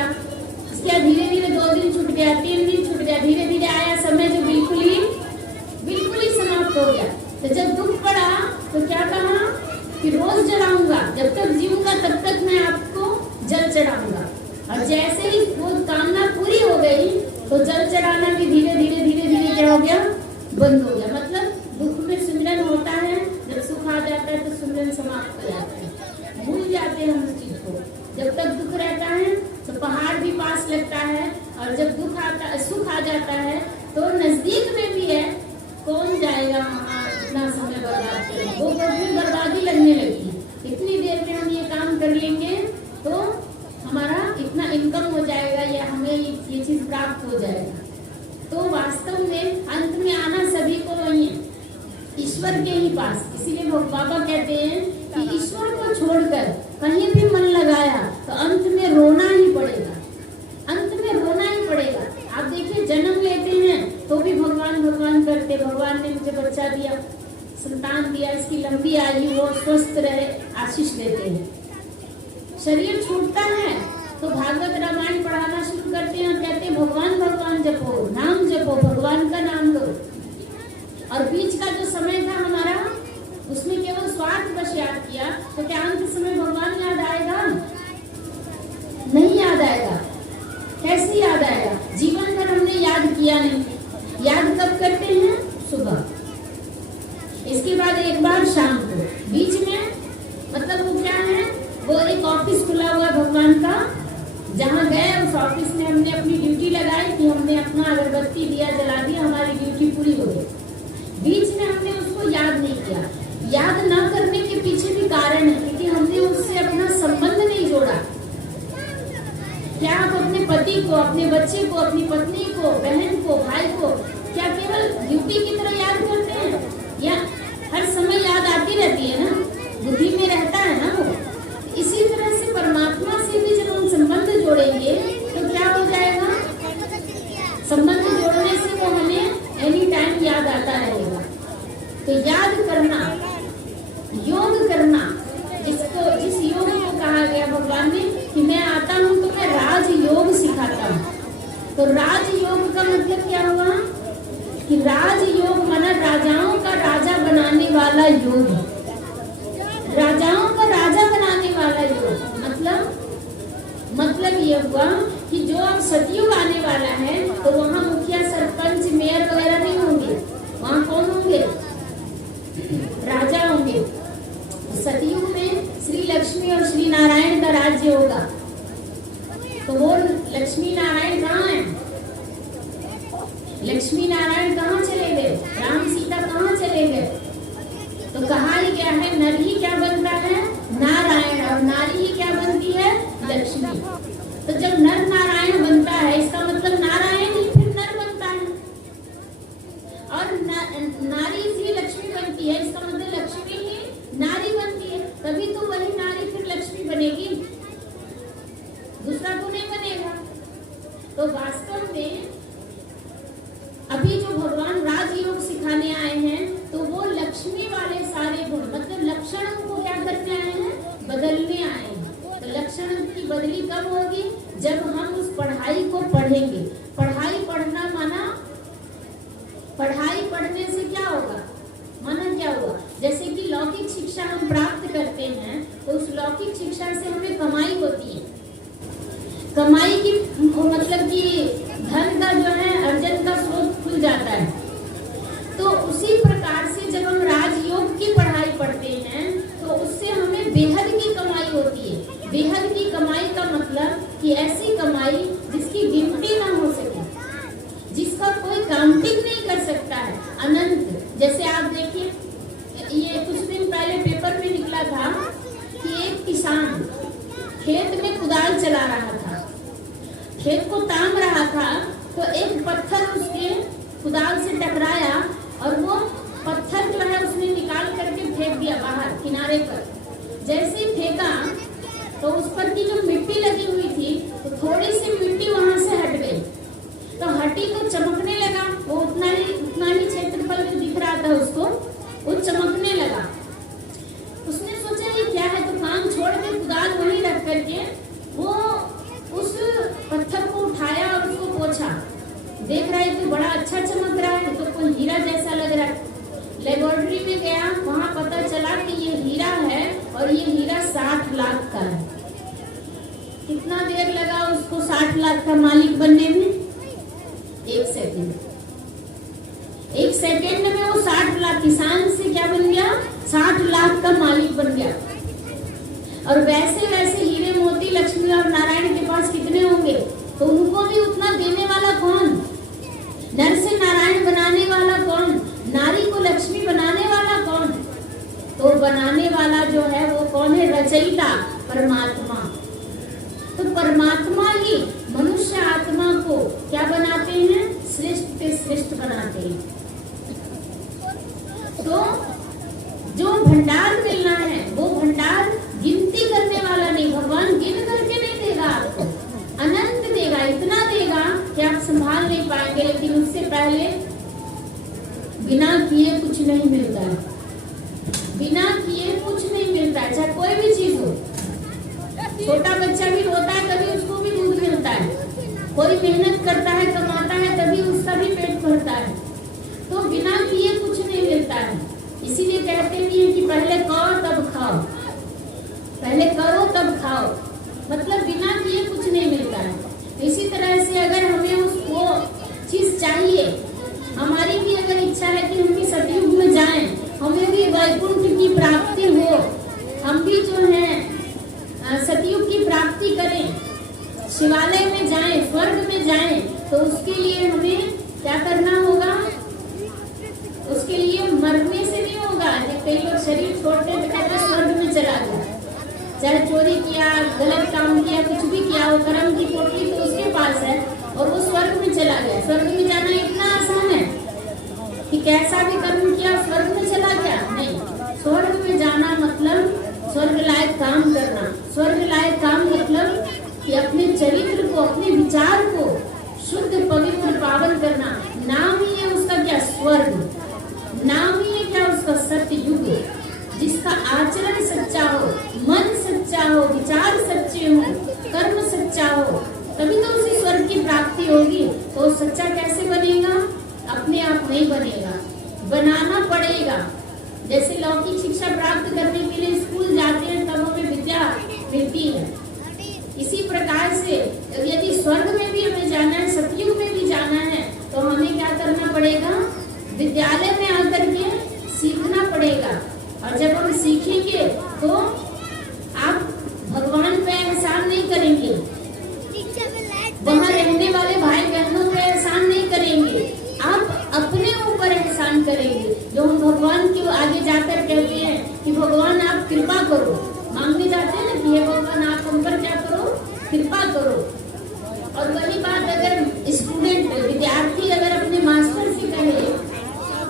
इसके बाद धीरे धीरे 2 दिन छूट गया, 3 दिन छूट गया, धीरे धीरे आया समय जो बिल्कुल ही समाप्त हो गया। तो जब दुख पड़ा तो क्या कहा कि रोज जलाऊंगा, जब तक जीऊंगा तब तक मैं आपको जल चढ़ाऊंगा। और जैसे ही वो कामना पूरी हो गई तो जल चढ़ाना भी धीरे धीरे क्या हो गया? बंद हो गया। मतलब दुख में सिमरन होता है, जब सुख आ जाता है तो सिमरन समाप्त हो जाता है, भूल जाते हैं हम उस चीज को। जब तक दुख रहता है तो पहाड़ भी पास लगता है, और जब सुख आ जाता है तो नजदीक में भी है, कौन जाएगा वहाँ इतना समय बर्बाद करें, वो फिर बर्बादी लगने लगती है। इतनी देर में हम ये काम कर लेंगे तो हमारा इतना इनकम हो जाएगा या हमें ये चीज प्राप्त हो जाएगा। तो वास्तव में अंत में आना सभी को वही है, ईश्वर के ही पास। इसीलिए बाबा कहते हैं कि ईश्वर को छोड़कर कहीं भी मन लगाया तो अंत में रोना ही पड़ेगा, अंत में रोना ही पड़ेगा। आप देखिए, जन्म लेते हैं तो भी भगवान भगवान करते, भगवान ने मुझे बच्चा दिया, संतान दिया, इसकी लंबी आयु हो, स्वस्थ रहे, आशीष देते हैं। शरीर छूटता है तो भागवत रामायण पढ़ाना शुरू करते हैं और कहते हैं भगवान भगवान जपो, नाम जपो, भगवान का नाम लो। और बीच का जो समय था हमारा, उसमें केवल स्वार्थ बस याद किया, तो क्या अंत समय भगवान याद आएगा? नहीं याद आएगा। कैसे याद आएगा? जीवन भर हमने याद किया नहीं। याद कब करते हैं? सुबह, इसके बाद एक बार शाम को, बीच में मतलब वो क्या है, वो एक ऑफिस खुला हुआ भगवान का, जहाँ गए उस ऑफिस में हमने अपनी ड्यूटी लगाई कि हमने अपना अगरबत्ती दिया जला दिया, हमारी ड्यूटी पूरी हो गई। बीच में हमने उसको याद नहीं किया। याद ना करने के पीछे भी कारण है, क्योंकि हमने उससे अपना संबंध नहीं जोड़ा। क्या आप अपने पति को, अपने बच्चे को, अपनी पत्नी को, बहन को, भाई को क्या केवल ड्यूटी की तरह याद करते हैं, या हर समय याद आती रहती है ना, बुद्धि में रहता है ना वो? इसी तरह से परमात्मा से भी जब हम संबंध जोड़ेंगे तो क्या हो जाएगा? संबंध जोड़ने से वो हमें एनी टाइम याद आता रहेगा। तो याद करना, योग करना, जिस योग को कहा गया भगवान ने कि मैं आता हूँ तो मैं राज योग सिखाता हूँ। तो राज योग का मतलब क्या हुआ? कि राज योग माना राजाओं का राजा बनाने वाला योग। राजाओं का राजा बनाने वाला योग मतलब ये हुआ कि जो अब सतयुग आने वाला है तो वहाँ मुखिया, सरपंच, मेयर वगैरह नहीं होंगे। वहाँ कौन होंगे? राजा होंगे। सतयुग में श्री लक्ष्मी और श्री नारायण का राज्य होगा। तो वो लक्ष्मी नारायण कहाँ है? लक्ष्मी नारायण कहाँ चले गए? राम सीता कहाँ चले गए? तो कहा ही क्या है, नर ही क्या बनता है? नारायण, और नारी ही क्या बनती है? लक्ष्मी। तो जब नर नारायण बनता है, इसका मतलब नारायण ही फिर नर बनता है, और नारी ही लक्ष्मी बनती है, इसका मतलब लक्ष्मी ही नारी बनती है। तभी तो वही नारी फिर लक्ष्मी बनेगी, दूसरा तो नहीं बनेगा। तो वास्तव में अभी जो भगवान राजयोग सिखाने आए हैं, तो वो लक्ष्मी वाले सारे गुण, मतलब लक्षणों को क्या करने आए हैं? बदलने आए हैं। तो लक्षण की बदली कब होगी? जब हम उस पढ़ाई को पढ़ेंगे। पढ़ाई पढ़ना माना, पढ़ाई पढ़ने से क्या होगा? माना क्या हुआ? जैसे कि लौकिक शिक्षा हम प्राप्त करते हैं, तो उस लौकिक शिक्षा से हमें कमाई होती है। कमाई की मतलब कि धन का जो है अर्जन का स्रोत खुल जाता है। तो उसी प्रकार से जब हम राजयोग की पढ़ाई पढ़ते हैं तो उससे हमें बेहद की कमाई होती है। बेहद की कमाई का मतलब कि ऐसी कमाई जिसकी गिनती ना हो सके, जिसका कोई काउंटिंग नहीं कर सकता है, अनंत। जैसे आप देखिए, ये कुछ दिन पहले पेपर में निकला था कि एक किसान खेत में कुदाल चला रहा था, खेत को ताम रहा था, तो एक पत्थर उसके कुदाल से टकराया और वो पत्थर जो है उसने निकाल करके फेंक दिया बाहर किनारे पर। जैसे ही फेंका तो उस पर की जो मिट्टी लगी हुई थी, तो थोड़ी सी मिट्टी वहां से हट गई, तो हटी तो चमकने लगा। वो उतना ही क्षेत्रफल में दिख रहा था उसको, वो चमकने लगा। उसने सोचा ये क्या है, तो काम छोड़ के कुदाल वहीं रख करके वो उस पत्थर को उठाया और उसको पोंछा। देख रहा है तो बड़ा अच्छा चमक रहा है, तो कोई हीरा जैसा लग रहा है। लेबोरेटरी में गया, वहाँ पता चला कि ये हीरा है और ये हीरा 60 लाख का है। कितना देर लगा उसको 60 लाख का मालिक बनने में? 1 सेकंड। 1 सेकंड में वो 60 लाख, किसान से क्या बन गया? 60 लाख का मालिक बन गया। और वैसे वैसे हीरे मोती लक्ष्मी और नारायण के पास कितने होंगे? तो उनको भी उतना देने वाला कौन? नर से नारायण बनाने वाला कौन? नारी को लक्ष्मी बनाने वाला कौन? तो बनाने वाला जो है वो कौन है? रचयिता, परमात्मा। तो परमात्मा ही मनुष्य आत्मा को क्या बनाते हैं? श्रेष्ठ से श्रेष्ठ बनाते हैं। तो जो भंडार मिलना है वो भंडार गिनती करने वाला नहीं, भगवान गिन करके नहीं देगा आपको, अनंत देगा। इतना देगा कि आप संभाल नहीं पाएंगे, लेकिन उससे पहले बिना किए कुछ नहीं मिलता है। बिना किए कुछ नहीं मिलता है, चाहे कोई भी चीज हो। छोटा बच्चा भी रोता है तभी उसको भी दूध मिलता है, कोई मेहनत करता है कमाता है तभी उसका भी पेट भरता है। तो बिना किए कुछ नहीं मिलता है। इसीलिए कहते भी हैं कि पहले करो तब खाओ, पहले करो तब खाओ, मतलब बिना किए कुछ नहीं मिलता है। इसी तरह से अगर हमें वो चीज चाहिए, हमारी भी अगर इच्छा है कि हम भी सतयुग में जाएं, हमें भी वैकुंठ की प्राप्ति हो, हम भी जो है सतयुग की प्राप्ति करें, शिवालय में जाएं, स्वर्ग में जाएं, तो उसके लिए हमें क्या करना होगा? उसके लिए मरने से नहीं होगा। कई लोग शरीर छोड़ते हैं तो कहते स्वर्ग में चला गया, चाहे चोरी किया, गलत काम किया, कुछ भी किया, वो कर्म की पोटली तो उसके पास है और वो स्वर्ग में चला गया। स्वर्ग में जाना इतना आसान है कि कैसा भी कर्म किया स्वर्ग में चला गया? नहीं, स्वर्ग में जाना मतलब स्वर्ग लायक काम करना। स्वर्ग लायक काम मतलब कि अपने चरित्र को, अपने विचार को शुद्ध पवित्र पावन करना। नाम ही है उसका क्या? स्वर्ग। नाम ही है क्या उसका? सतयुग। जिसका आचरण सच्चा हो, मन सच्चा हो, विचार सच्चे हो, कर्म सच्चा हो, तभी तो उसी स्वर्ग की प्राप्ति होगी। तो सच्चा कैसे बनेगा? अपने आप नहीं बनेगा, बनाना पड़ेगा। जैसे लौकिक शिक्षा प्राप्त करने के लिए स्कूल जाते हैं तब हमें विद्या मिलती है, इसी प्रकार से यदि स्वर्ग में भी हमें जाना है, सतयुग में भी जाना है, तो हमें क्या करना पड़ेगा? विद्यालय में आकर के सीखना पड़ेगा। और जब हम सीखेंगे तो आप भगवान पे एहसान नहीं करेंगे, वहाँ रहने वाले भाई बहनों पे एहसान नहीं करेंगे, आप अपने ऊपर एहसान करेंगे। जो हम भगवान के आगे जाकर कहते हैं कि भगवान आप कृपा करो, मांगने जाते हैं ना कि हे भगवान आप हम पर क्या करो? कृपा करो। और वही बात अगर स्टूडेंट, विद्यार्थी अगर अपने मास्टर से कहे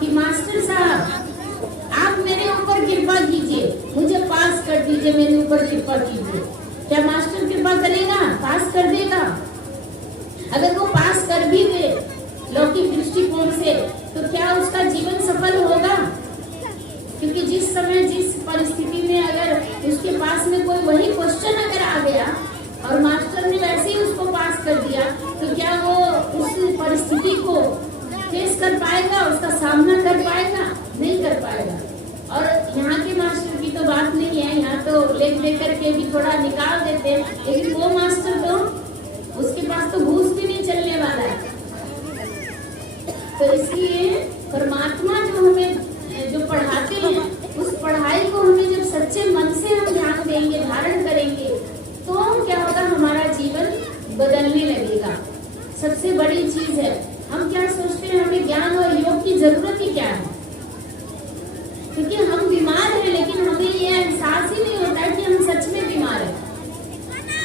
कि मास्टर साहब आप मेरे ऊपर कृपा कीजिए, मुझे पास कर दीजिए, मेरे ऊपर कृपा कीजिए, क्या मास्टर कृपा करेगा? पास कर देगा? अगर वो पास कर भी दे लौकिक दृष्टिकोण से, तो क्या उसका जीवन सफल होगा? क्योंकि जिस समय जिस परिस्थिति में अगर उसके पास में कोई वही क्वेश्चन अगर आ गया और मास्टर ने वैसे ही उसको पास कर दिया, तो क्या वो उस परिस्थिति को फेस कर पाएगा, उसका सामना कर पाएगा? नहीं कर पाएगा। और यहाँ के मास्टर की तो बात नहीं है, यहाँ तो लेकर के भी थोड़ा निकाल देते हैं, लेकिन वो मास्टर तो उसके पास तो घूस भी नहीं चलने वाला है। तो इसलिए परमात्मा जो हमें जो पढ़ाते हैं, उस पढ़ाई को हमें जब सच्चे मन से हम ध्यान देंगे, धारण करेंगे, तो क्या होगा? हमारा जीवन बदलने लगेगा। सबसे बड़ी चीज है, हम क्या सोचते हैं हमें ज्ञान और योग की जरूरत ही क्या है? क्योंकि हम बीमार हैं, लेकिन हमें ये एहसास ही नहीं होता है कि हम सच में बीमार हैं।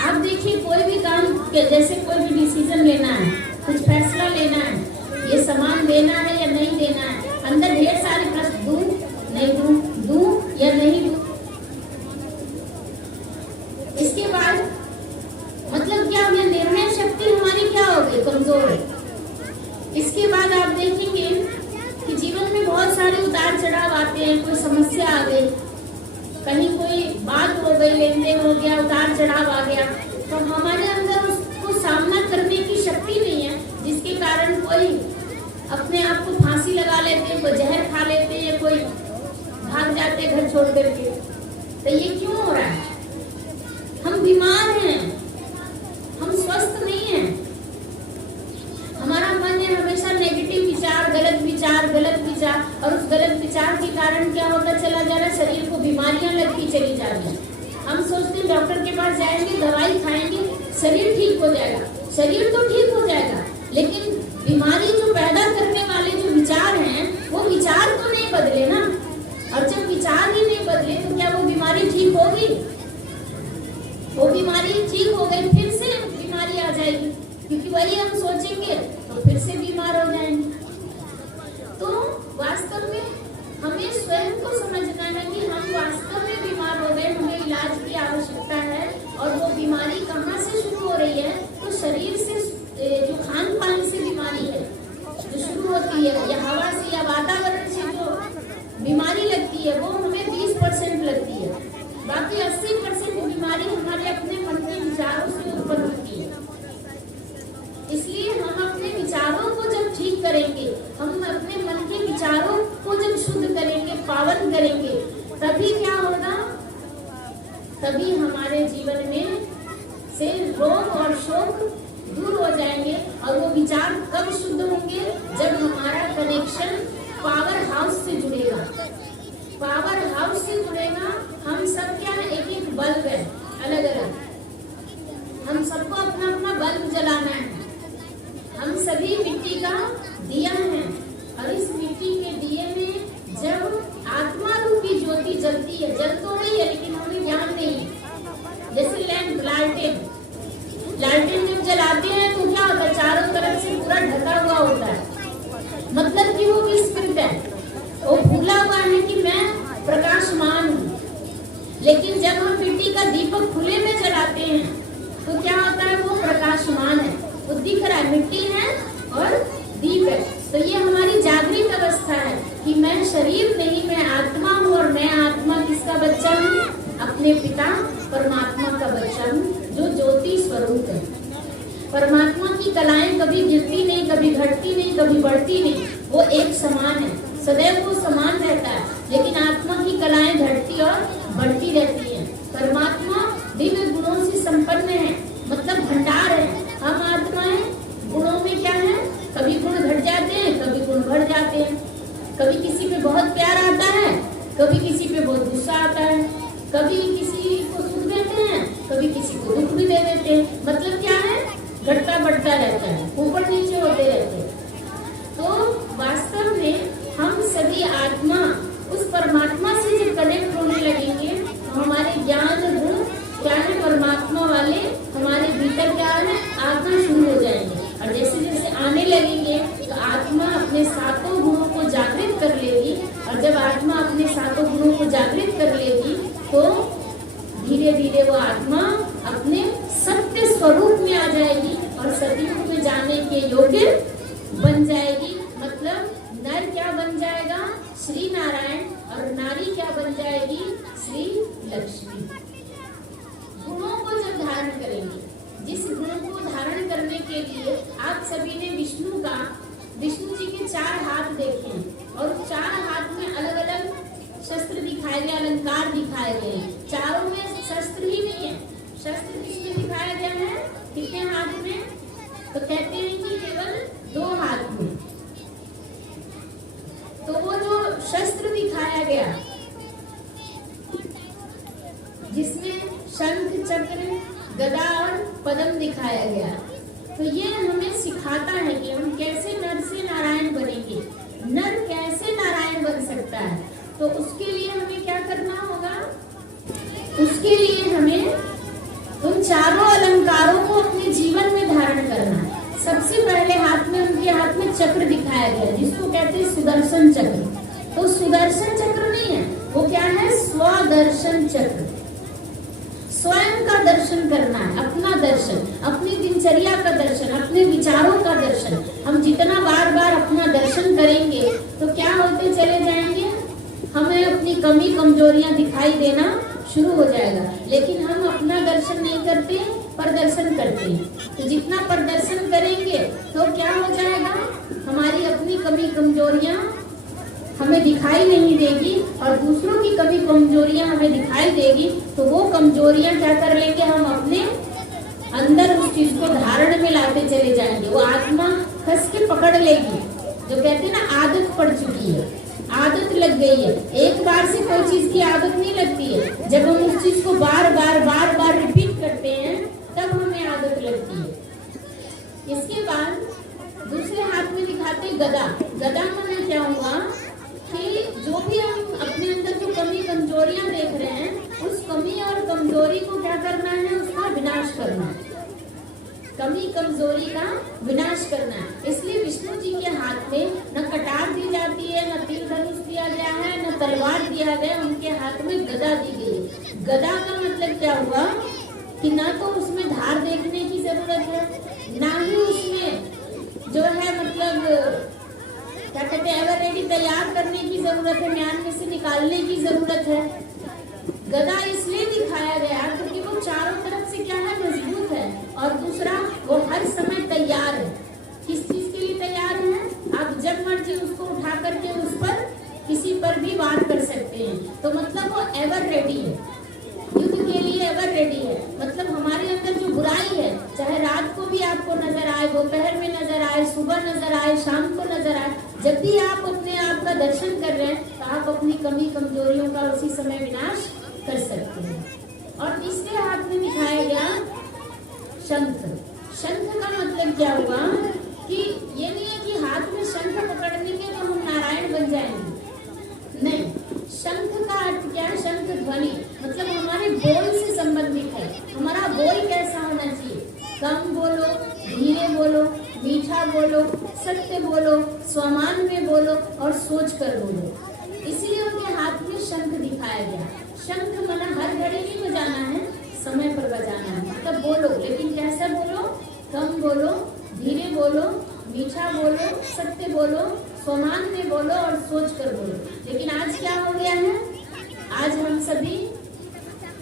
आप देखिए, कोई भी काम, जैसे कोई भी डिसीजन लेना है, कुछ फैसला लेना है, ये सामान देना है या नहीं देना है, अंदर ढेर सारे प्रश्न, दूं नहीं दूं, दूं या नहीं दूं। इसके बाद मतलब क्या, हमें निर्णय शक्ति हमारी क्या हो गई? कमजोर है। इसके बाद आप देखेंगे कि जीवन में बहुत सारे उतार चढ़ाव आते हैं। कोई समस्या आ गई, कहीं कोई बात हो गई, लेन देन हो गया, उतार चढ़ाव आ गया, तो हमारे अंदर उसको सामना करने की शक्ति नहीं है, जिसके कारण कोई अपने आप को फांसी लगा लेते हैं, कोई जहर खा लेते हैं, कोई भाग जाते हैं घर छोड़ करके। तो ये क्यों हो रहा है? हम बीमार हैं, हम स्वस्थ नहीं हैं। हमारा मन है हमेशा नेगेटिव विचार, गलत विचार, गलत विचार, और उस गलत विचार के कारण क्या होता चला जा रहा है? शरीर को बीमारियां लगती चली जा रही है। हम सोचते हैं डॉक्टर के पास जाएंगे, दवाई खाएंगे, शरीर ठीक हो जाएगा। शरीर तो ठीक हो जाएगा, लेकिन बीमारी जो पैदा करने वाले जो विचार हैं, वो विचार तो नहीं बदले ना। और जब विचार ही नहीं बदले तो क्या वो बीमारी ठीक होगी? वो बीमारी ठीक हो गई, फिर से बीमारी आ जाएगी, क्योंकि वही हम सोचेंगे तो फिर से बीमार हो जाएंगे। तो वास्तव में हमें स्वयं को समझना है कि हम वास्तव में बीमार हो गए, हमें इलाज की आवश्यकता है। और वो बीमारी कहाँ से शुरू हो रही है? तो शरीर से, जो खान पान से बीमारी है जो शुरू होती है, या हवा से या वातावरण से जो बीमारी लगती है, वो हमें 20 बाकी 80% बीमारी हमारे अपने मन के विचारों से उत्पन्न होती है। इसलिए हम अपने विचारों को जब ठीक करेंगे, हम अपने मन के विचारों को जब शुद्ध करेंगे, पावन करेंगे, तभी क्या होगा, तभी हमारे जीवन में से रोग और शोक दूर हो जाएंगे। और वो विचार कब शुद्ध होंगे, जब हमारा कनेक्शन पावर हाउस से जुड़ेगा। पावर हाउस से जुड़ेगा। हम सब क्या है, एक एक बल्ब है, अलग अलग। हम सबको अपना अपना बल्ब जलाना है। हम सभी मिट्टी का दिया है, और इस मिट्टी के दिए में जब आत्मा रूपी ज्योति जलती है, जल तो रही है लेकिन हमें ज्ञान नहीं है। जैसे लैंप, लालटेन जब जलाते हैं तो क्या होता है, चारों तरफ से पूरा ढका हुआ होता है। मतलब कि वो विस्मृत है, वो भूला हुआ है कि मैं प्रकाशमान हूँ। लेकिन जब हम मिट्टी का दीपक खुले में जलाते हैं तो क्या होता है, वो प्रकाशमान है, वो दिख रहा है, मिट्टी है और दीप है। तो ये हमारी जागृत अवस्था है कि मैं शरीर नहीं, मैं आत्मा हूँ। और मैं आत्मा किसका बच्चा हूँ, अपने पिता परमात्मा का बच्चा हूँ, जो ज्योति स्वरूप है। परमात्मा की कलाएं कभी गिरती नहीं, कभी घटती नहीं, कभी बढ़ती नहीं, वो एक समान है, सदैव वो समान रहता है। लेकिन आत्मा की कलाएं घटती और बढ़ती रहती है। परमात्मा दिव्य गुणों से संपन्न है, मतलब भंडार है। हम आत्माएं गुणों में क्या है, कभी गुण घट जाते हैं, कभी गुण बढ़ जाते हैं। कभी किसी पे बहुत प्यार आता है, कभी किसी पे बहुत गुस्सा आता है, कभी किसी को सुख देते हैं, कभी किसी को दुख भी दे देते हैं। मतलब क्या है, घटता बढ़ता रहता है, ऊपर नीचे होते रहते हैं। तो वास्तव में हम सभी आत्मा उस परमात्मा से जब कनेक्ट होने लगेंगे तो हमारे ज्ञान गुण क्या है, परमात्मा वाले हमारे भीतर क्या है, आना शुरू हो जाएंगे। और जैसे जैसे आने लगेंगे तो आत्मा अपने सातों गुणों को जागृत कर लेगी। और जब आत्मा अपने सातों गुणों को जागृत कर लेगी तो धीरे धीरे वो आत्मा अपने सत्य स्वरूप में आ जाएगी और सतयुग में जाने के योग्य बन जाएगी। मतलब नर क्या बन जाएगा, श्री नारायण, और नारी क्या बन जाएगी, श्री लक्ष्मी। गुणों को जब धारण करेंगे, जिस गुण को धारण करने के लिए आप सभी ने विष्णु जी के 4 हाथ देखे हैं, और 4 हाथ में अलग अलग शस्त्र दिखाए गए, अलंकार दिखाए गए हैं। चारों में शस्त्र ही नहीं है। शस्त्र किसमें दिखाया गया है, कितने हाथ में, तो कहते हैं कि केवल 2 हाथ में। तो वो जो शस्त्र दिखाया गया, जिसमें शंख, चक्र, गदा और पद्म दिखाया गया, तो ये हमें सिखाता है कि हम कैसे नर से नारायण बनेंगे। नर कैसे नारायण बन सकता है, तो उसके लिए हमें क्या करना होगा, उसके लिए हमें उन चारों अलंकारों को अपने जीवन में धारण करना है। सबसे पहले उनके हाथ में चक्र दिखाया गया, जिसको कहते हैं सुदर्शन चक्र। तो सुदर्शन चक्र नहीं है, वो क्या है, स्वदर्शन चक्र। स्वयं का दर्शन करना है, अपना दर्शन, अपनी दिनचर्या का दर्शन, अपने विचारों का दर्शन। हम जितना बार बार अपना दर्शन करेंगे तो क्या होते चले जाएंगे, हमें अपनी कमी कमजोरियां दिखाई देना शुरू हो जाएगा। लेकिन हम अपना दर्शन नहीं करते, प्रदर्शन करते हैं। तो जितना प्रदर्शन करेंगे तो क्या हो जाएगा, हमारी अपनी कमी कमजोरियां हमें दिखाई नहीं देगी और दूसरों की कमी कमजोरियां हमें दिखाई देगी। तो वो कमजोरियां क्या कर लेंगे, हम अपने अंदर उस चीज को धारण में लाते चले जाएंगे। वो आत्मा कस के पकड़ लेगी। जो कहते हैं ना, आदत पड़ चुकी है, आदत लग गई है। एक बार से कोई चीज की आदत नहीं लगती है, जब हम उस चीज को बार बार रिपीट करते हैं तब हमें आदत लगती है। इसके बाद दूसरे हाथ में दिखाते गदा। गदा माने क्या हुआ कि जो भी हम अपने अंदर जो कमी कमजोरियां देख रहे हैं, उस कमी और कमजोरी को क्या करना है, उसका विनाश करना है। कमी कमजोरी का विनाश करना है। इसलिए विष्णु जी के हाथ में न कटार दी जाती है, न तीर धनुष दिया गया है, न तलवार दिया गया, उनके हाथ में गदा दी गई। गदा का मतलब क्या हुआ कि ना तो उसमें धार देखने की जरूरत है, ना ही उसमें जो है मतलब क्या कहते हैं, एवर रेडी तैयार करने की जरूरत है, म्यान में से निकालने की जरूरत है। गदा इसलिए दिखाया गया क्योंकि वो चारों तरफ से क्या है, मजबूत है, और दूसरा वो हर समय तैयार है। किस चीज के लिए तैयार है? आप जब मर्जी उसको उठा करके उस पर किसी पर भी वार कर सकते हैं। तो मतलब वो एवर रेडी है, युद्ध के लिए एवर रेडी है। मतलब हमारे अंदर जो बुराई है, चाहे रात को भी आपको नजर आए, दोपहर में नजर आए, सुबह नजर आए, शाम को नजर आए, जब भी आप अपने आप का दर्शन कर रहे हैं तो आप अपनी कमी कमजोरियों का उसी समय विनाश कर सकते हैं। और तीसरे हाथ में दिखाया गया शंख। शंख का मतलब क्या हुआ कि ये नहीं है कि हाथ में शंख पकड़ लेंगे तो हम नारायण बन जाएंगे, नहीं। शंख का अर्थ क्या है? शंख ध्वनि, मतलब हमारे बोल से संबंधित है। हमारा बोल कैसा होना चाहिए? कम बोलो, धीरे बोलो, मीठा बोलो, सत्य बोलो, स्वमान में बोलो और सोच कर बोलो। इसलिए उनके हाथ में शंख दिखाया गया। शंख मना हर घड़ी नहीं बजाना है, समय पर बजाना है। मतलब बोलो, लेकिन कैसा बोलो? कम बोलो, धीरे बोलो, मीठा बोलो, सत्य बोलो, स्वमान में बोलो और सोच कर बोलो। लेकिन आज क्या हो गया है? आज हम सभी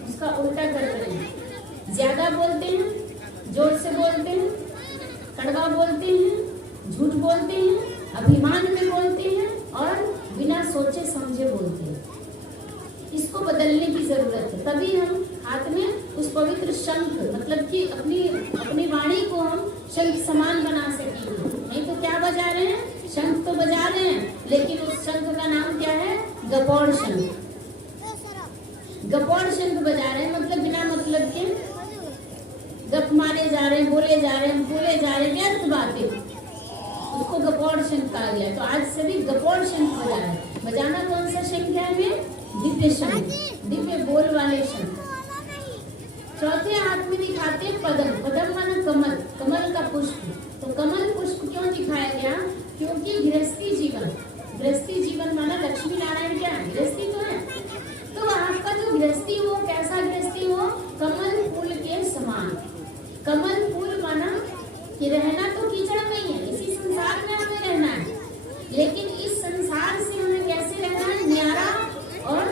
उसका उल्टा कर रहे हैं। ज्यादा बोलते हैं, जोर से बोलते हैं, कड़वा बोलते हैं, झूठ बोलते हैं, अभिमान में बोलते हैं और बिना सोचे समझे बोलते हैं। इसको बदलने की जरूरत है। तभी हम हाथ में उस पवित्र शंख, मतलब कि अपनी वाणी को हम शंख समान बना सकेंगे। नहीं तो क्या बजा रहे हैं? शंख तो बजा रहे हैं, लेकिन उस शंख का नाम क्या है? गपौड़ शंख। गपौड़ शंख बजा रहे हैं, मतलब बिना मतलब के गप मारे जा रहे हैं, बोले जा रहे हैं, बोले जा रहे हैं, व्यर्थ बातें, उसको गपौड़ शंख कहा गया। तो आज सभी गपौड़ शंख बजा रहे हैं। बजाना कौन सा शंख है हमें? दिव्य शंख, दिव्य बोल वाले शंख। चौथे हाथ में दिखाते हैं पद्म। पद्म माना कमल, कमल का पुष्प। तो कमल पुष्प क्यों दिखाया गया? क्योंकि गृहस्थी जीवन माना लक्ष्मी नारायण क्या है? गृहस्थी तो है। तो आपका जो गृहस्थी हो, कैसा गृहस्थी हो? कमल फूल के समान। कमल फूल माना कि रहना तो कीचड़ में ही है, इसी संसार में हमें रहना है, लेकिन इस संसार से हमें कैसे रहना है? न्यारा और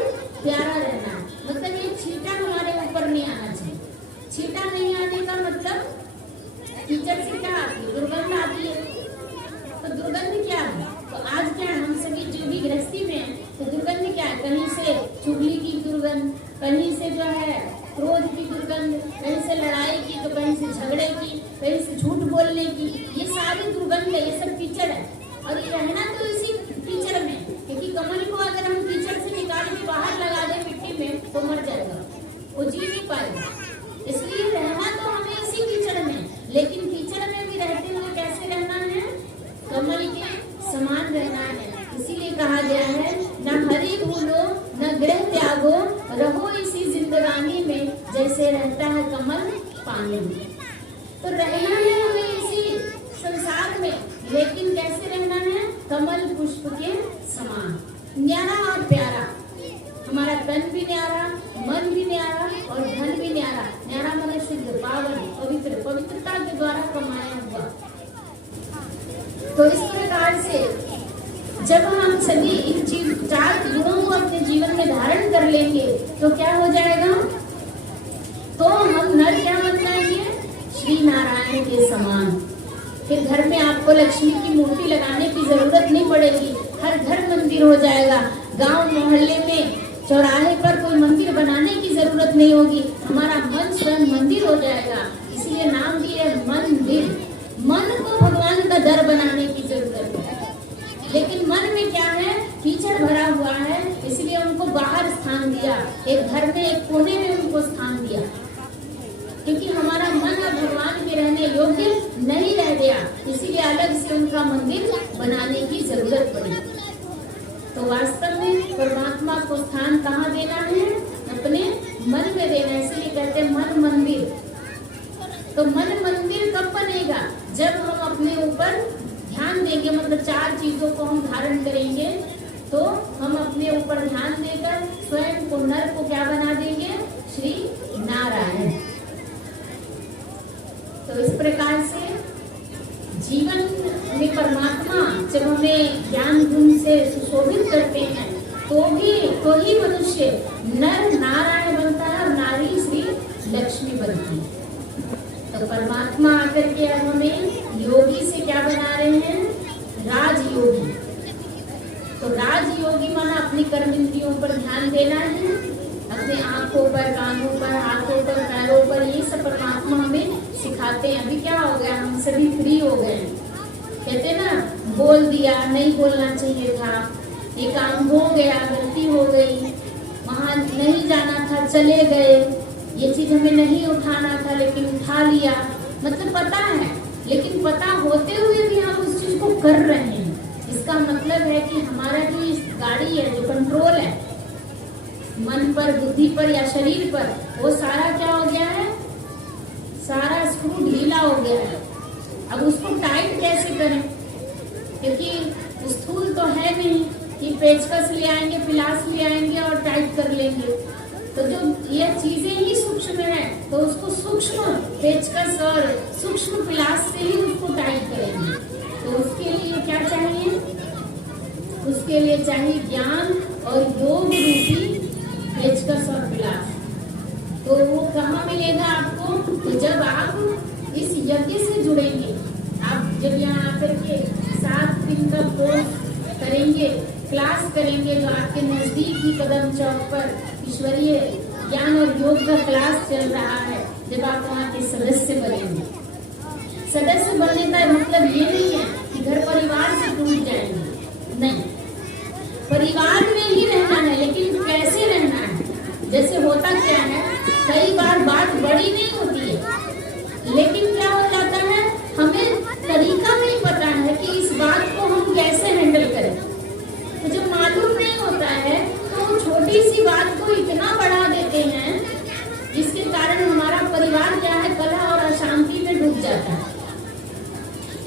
प्यारा रहना है। मतलब ये छींटा हमारे ऊपर नहीं आना चाहिए। छींटा नहीं आने का मतलब कीचड़ से क्या आती है? दुर्गंध आती है। तो दुर्गंध क्या है? तो आज क्या है, हम सभी जो भी गृहस्थी में है, तो दुर्गंध क्या है? कहीं से चुगली की दुर्गंध, कहीं से जो है क्रोध की दुर्गंध, कहीं से लड़ाई की, तो कहीं से झगड़े की, कहीं से झूठ बोलने की। ये सारी दुर्गंध है, ये सब कीचड़ है। और ये रहना तो इसी कीचड़ में, क्योंकि कमल को अगर हम कीचड़ से निकाल के बाहर लगा दें मिट्टी में तो मर जाएगा, वो जी नहीं पाएगा। इसलिए रहना तो हमें इसी कीचड़ में, लेकिन कीचड़ में भी रहते हुए कैसे रहना है? कमल के समान रहना है। इसीलिए कहा गया है, न हरि भूलो न गृह त्यागो, रहो इसी जिंदगानी में जैसे रहता है कमल पानी में। तो रहना है हमें इसी संसार में, लेकिन कैसे रहना है? कमल पुष्प के समान, न्यारा और प्यारा। हमारा तन भी न्यारा, मन भी न्यारा और धन भी न्यारा। न्यारा मतलब शुद्ध, पावन, पवित्र, पवित्रता के द्वारा कमाया हुआ। तो इस प्रकार से जब हम सभी इन चार गुणों को अपने जीवन में धारण कर लेंगे तो क्या हो जाएगा? तो हम नर क्या बन जाएंगे? श्री नारायण के समान। फिर घर में आपको लक्ष्मी की मूर्ति लगाने की जरूरत नहीं पड़ेगी, हर घर मंदिर हो जाएगा। गांव मोहल्ले में चौराहे पर कोई मंदिर बनाने की जरूरत नहीं होगी, हमारा मन स्वयं मंदिर हो जाएगा। इसलिए नाम दिया है मंदिर। मन को भगवान का दर बनाने की जरूरत है, लेकिन मन में क्या है? कीचड़ भरा हुआ है, इसलिए उनको बाहर स्थान दिया, एक घर में एक कोने में उनको स्थान दिया, क्योंकि हमारा मन अब भगवान के रहने योग्य नहीं रह गया, इसीलिए अलग से उनका मंदिर बनाने की जरूरत पड़ी। तो वास्तव में परमात्मा को स्थान कहाँ देना है? अपने मन में देना है। इसीलिए कहते हैं मन मंदिर। तो मन मंदिर कब बनेगा? जब हम अपने ऊपर ध्यान देंगे, मतलब चार चीजों को हम धारण करेंगे, तो हम अपने ऊपर ध्यान देकर स्वयं को, नर को क्या बना देंगे? श्री नारायण। तो इस प्रकार से जीवन में परमात्मा जब हमें ज्ञान गुण से सुशोभित करते हैं तो ही मनुष्य नर नारायण बनता है और नारी श्री लक्ष्मी बनती है। तो परमात्मा आकर के अब हमें योगी से क्या बना रहे हैं? राजयोगी। तो राजयोगी माना अपनी कर्म इंद्रियों पर ध्यान देना है, अपने आंखों पर, कानों पर, हाथों पर, पैरों पर, ये सब परमात्मा हमें सिखाते हैं। अभी क्या हो गया, हम सभी फ्री हो गए, कहते ना, बोल दिया, नहीं बोलना चाहिए था, ये काम हो गया, गलती हो गई, वहां नहीं जाना था, चले गए, ये चीज हमें नहीं उठाना था लेकिन उठा लिया। मतलब पता है, लेकिन पता होते हुए भी हम उस चीज को कर रहे हैं। इसका मतलब है कि हमारा जो इस गाड़ी है, जो कंट्रोल है मन पर, बुद्धि पर या शरीर पर, वो सारा क्या हो गया है? सारा स्क्रू ढीला हो गया है। अब उसको टाइट कैसे करें? क्योंकि स्थूल तो है नहीं कि पेचकस ले आएंगे, पिलास ले आएंगे और टाइट कर लेंगे। तो जो ये चीजें ही सूक्ष्म है, तो उसको सूक्ष्म पेचकस और सूक्ष्म पिलास से ही उसको टाइट करेंगे। तो उसके लिए क्या चाहिए? उसके लिए चाहिए ज्ञान और योग रूपी पेचकस और पिलास। तो वो कहाँ मिलेगा आपको? तो जब आप इस यज्ञ से जुड़ेंगे, आप जब यहाँ आकर के 7 दिन का कोर्स करेंगे, क्लास करेंगे, जो आपके नजदीक ही कदम चौक पर ईश्वरीय ज्ञान और योग का क्लास चल रहा है, जब आप वहाँ के सदस्य बनेंगे। सदस्य बनने का मतलब ये नहीं है कि घर परिवार से टूट जाएंगे, नहीं, परिवार में ही रहना है, लेकिन कैसे रहना है? जैसे होता क्या है, कई बार बात बड़ी नहीं होती है, लेकिन क्या हो जाता है, हमें तरीका नहीं पता है कि इस बात को हम कैसे हैंडल करें। तो जब मालूम नहीं होता है तो छोटी सी बात को इतना बढ़ा देते हैं, जिसके कारण हमारा परिवार क्या है, कलह और अशांति में डूब जाता है।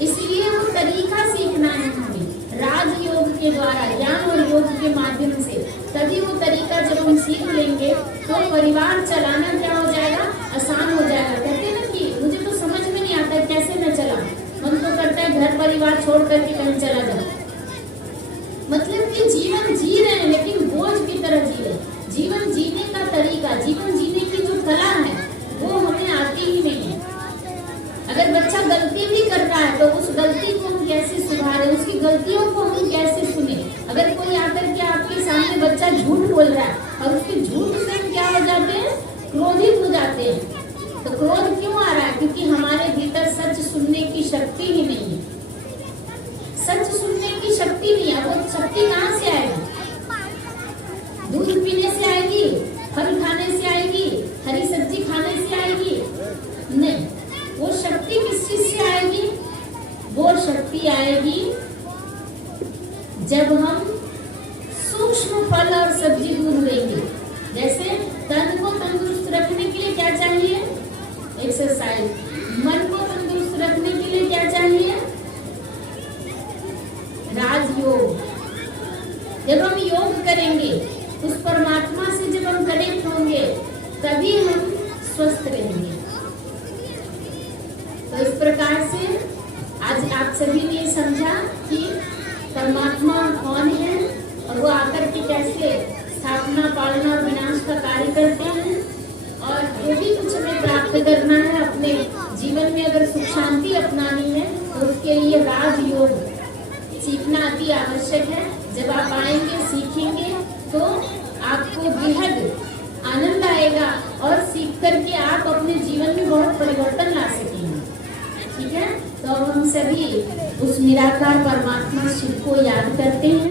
इसलिए वो तरीका सीखना है हमें राजयोग के द्वारा, ज्ञान और योग के माध्यम से। तभी वो तरीका जब हम सीख लेंगे तो परिवार चलाना क्या हो जाएगा, आसान हो जाएगा। कहते हैं ना कि मुझे तो समझ में नहीं आता कैसे मैं चलाऊं, मन तो करता है घर परिवार छोड़ करके कहीं चला जाऊं। मतलब कि जीवन जी रहे हैं लेकिन बोझ की तरह जी रहे। जीवन जीने का तरीका, जीवन जीने की जो कला है, वो हमें आती ही नहीं है। अगर बच्चा गलती भी कर रहा है तो उस गलती को हम कैसे सुधारें, उसकी गलतियों को हम कैसे सुने। अगर कोई आकर के आपके सामने बच्चा झूठ बोल रहा है और उसके झूठ से हम क्या हो जाते हैं, क्रोधित हो जाते हैं। तो क्रोध क्यों आ रहा है? क्योंकि हमारे भीतर सच सुनने की शक्ति ही नहीं है। सच सुनने की शक्ति नहीं है। वो शक्ति कहाँ से आएगी? दूध पीने से आएगी, फल खाने से आएगी, हरी सब्जी खाने से आएगी? नहीं। वो शक्ति किस चीज से आएगी? वो शक्ति आएगी जब हम सूक्ष्म फल और सब्जी दूध लेंगे। जैसे तन को तंदुरुस्त रखने के लिए क्या चाहिए? एक्सरसाइज। मन को तंदुरुस्त रखने के लिए क्या चाहिए? राजयोग। जब हम योग करेंगे, उस परमात्मा से जब हम कनेक्ट होंगे, तभी हम स्वस्थ रहेंगे। तो इस प्रकार से आज आप सभी ने समझा कि परमात्मा कौन है और वो आकर के कैसे स्थापना, पालना और विनाश का कार्य करते हैं। और जो भी कुछ हमें प्राप्त करना है अपने जीवन में, अगर सुख शांति अपनानी है, तो उसके लिए राजयोग सीखना अति आवश्यक है। जब आप आएंगे, सीखेंगे, तो आपको बेहद आनंद आएगा और सीख करके आप अपने जीवन में बहुत परिवर्तन ला सकेंगे। ठीक है, तो अब हम सभी उस निराकार परमात्मा शिव को याद करते हैं।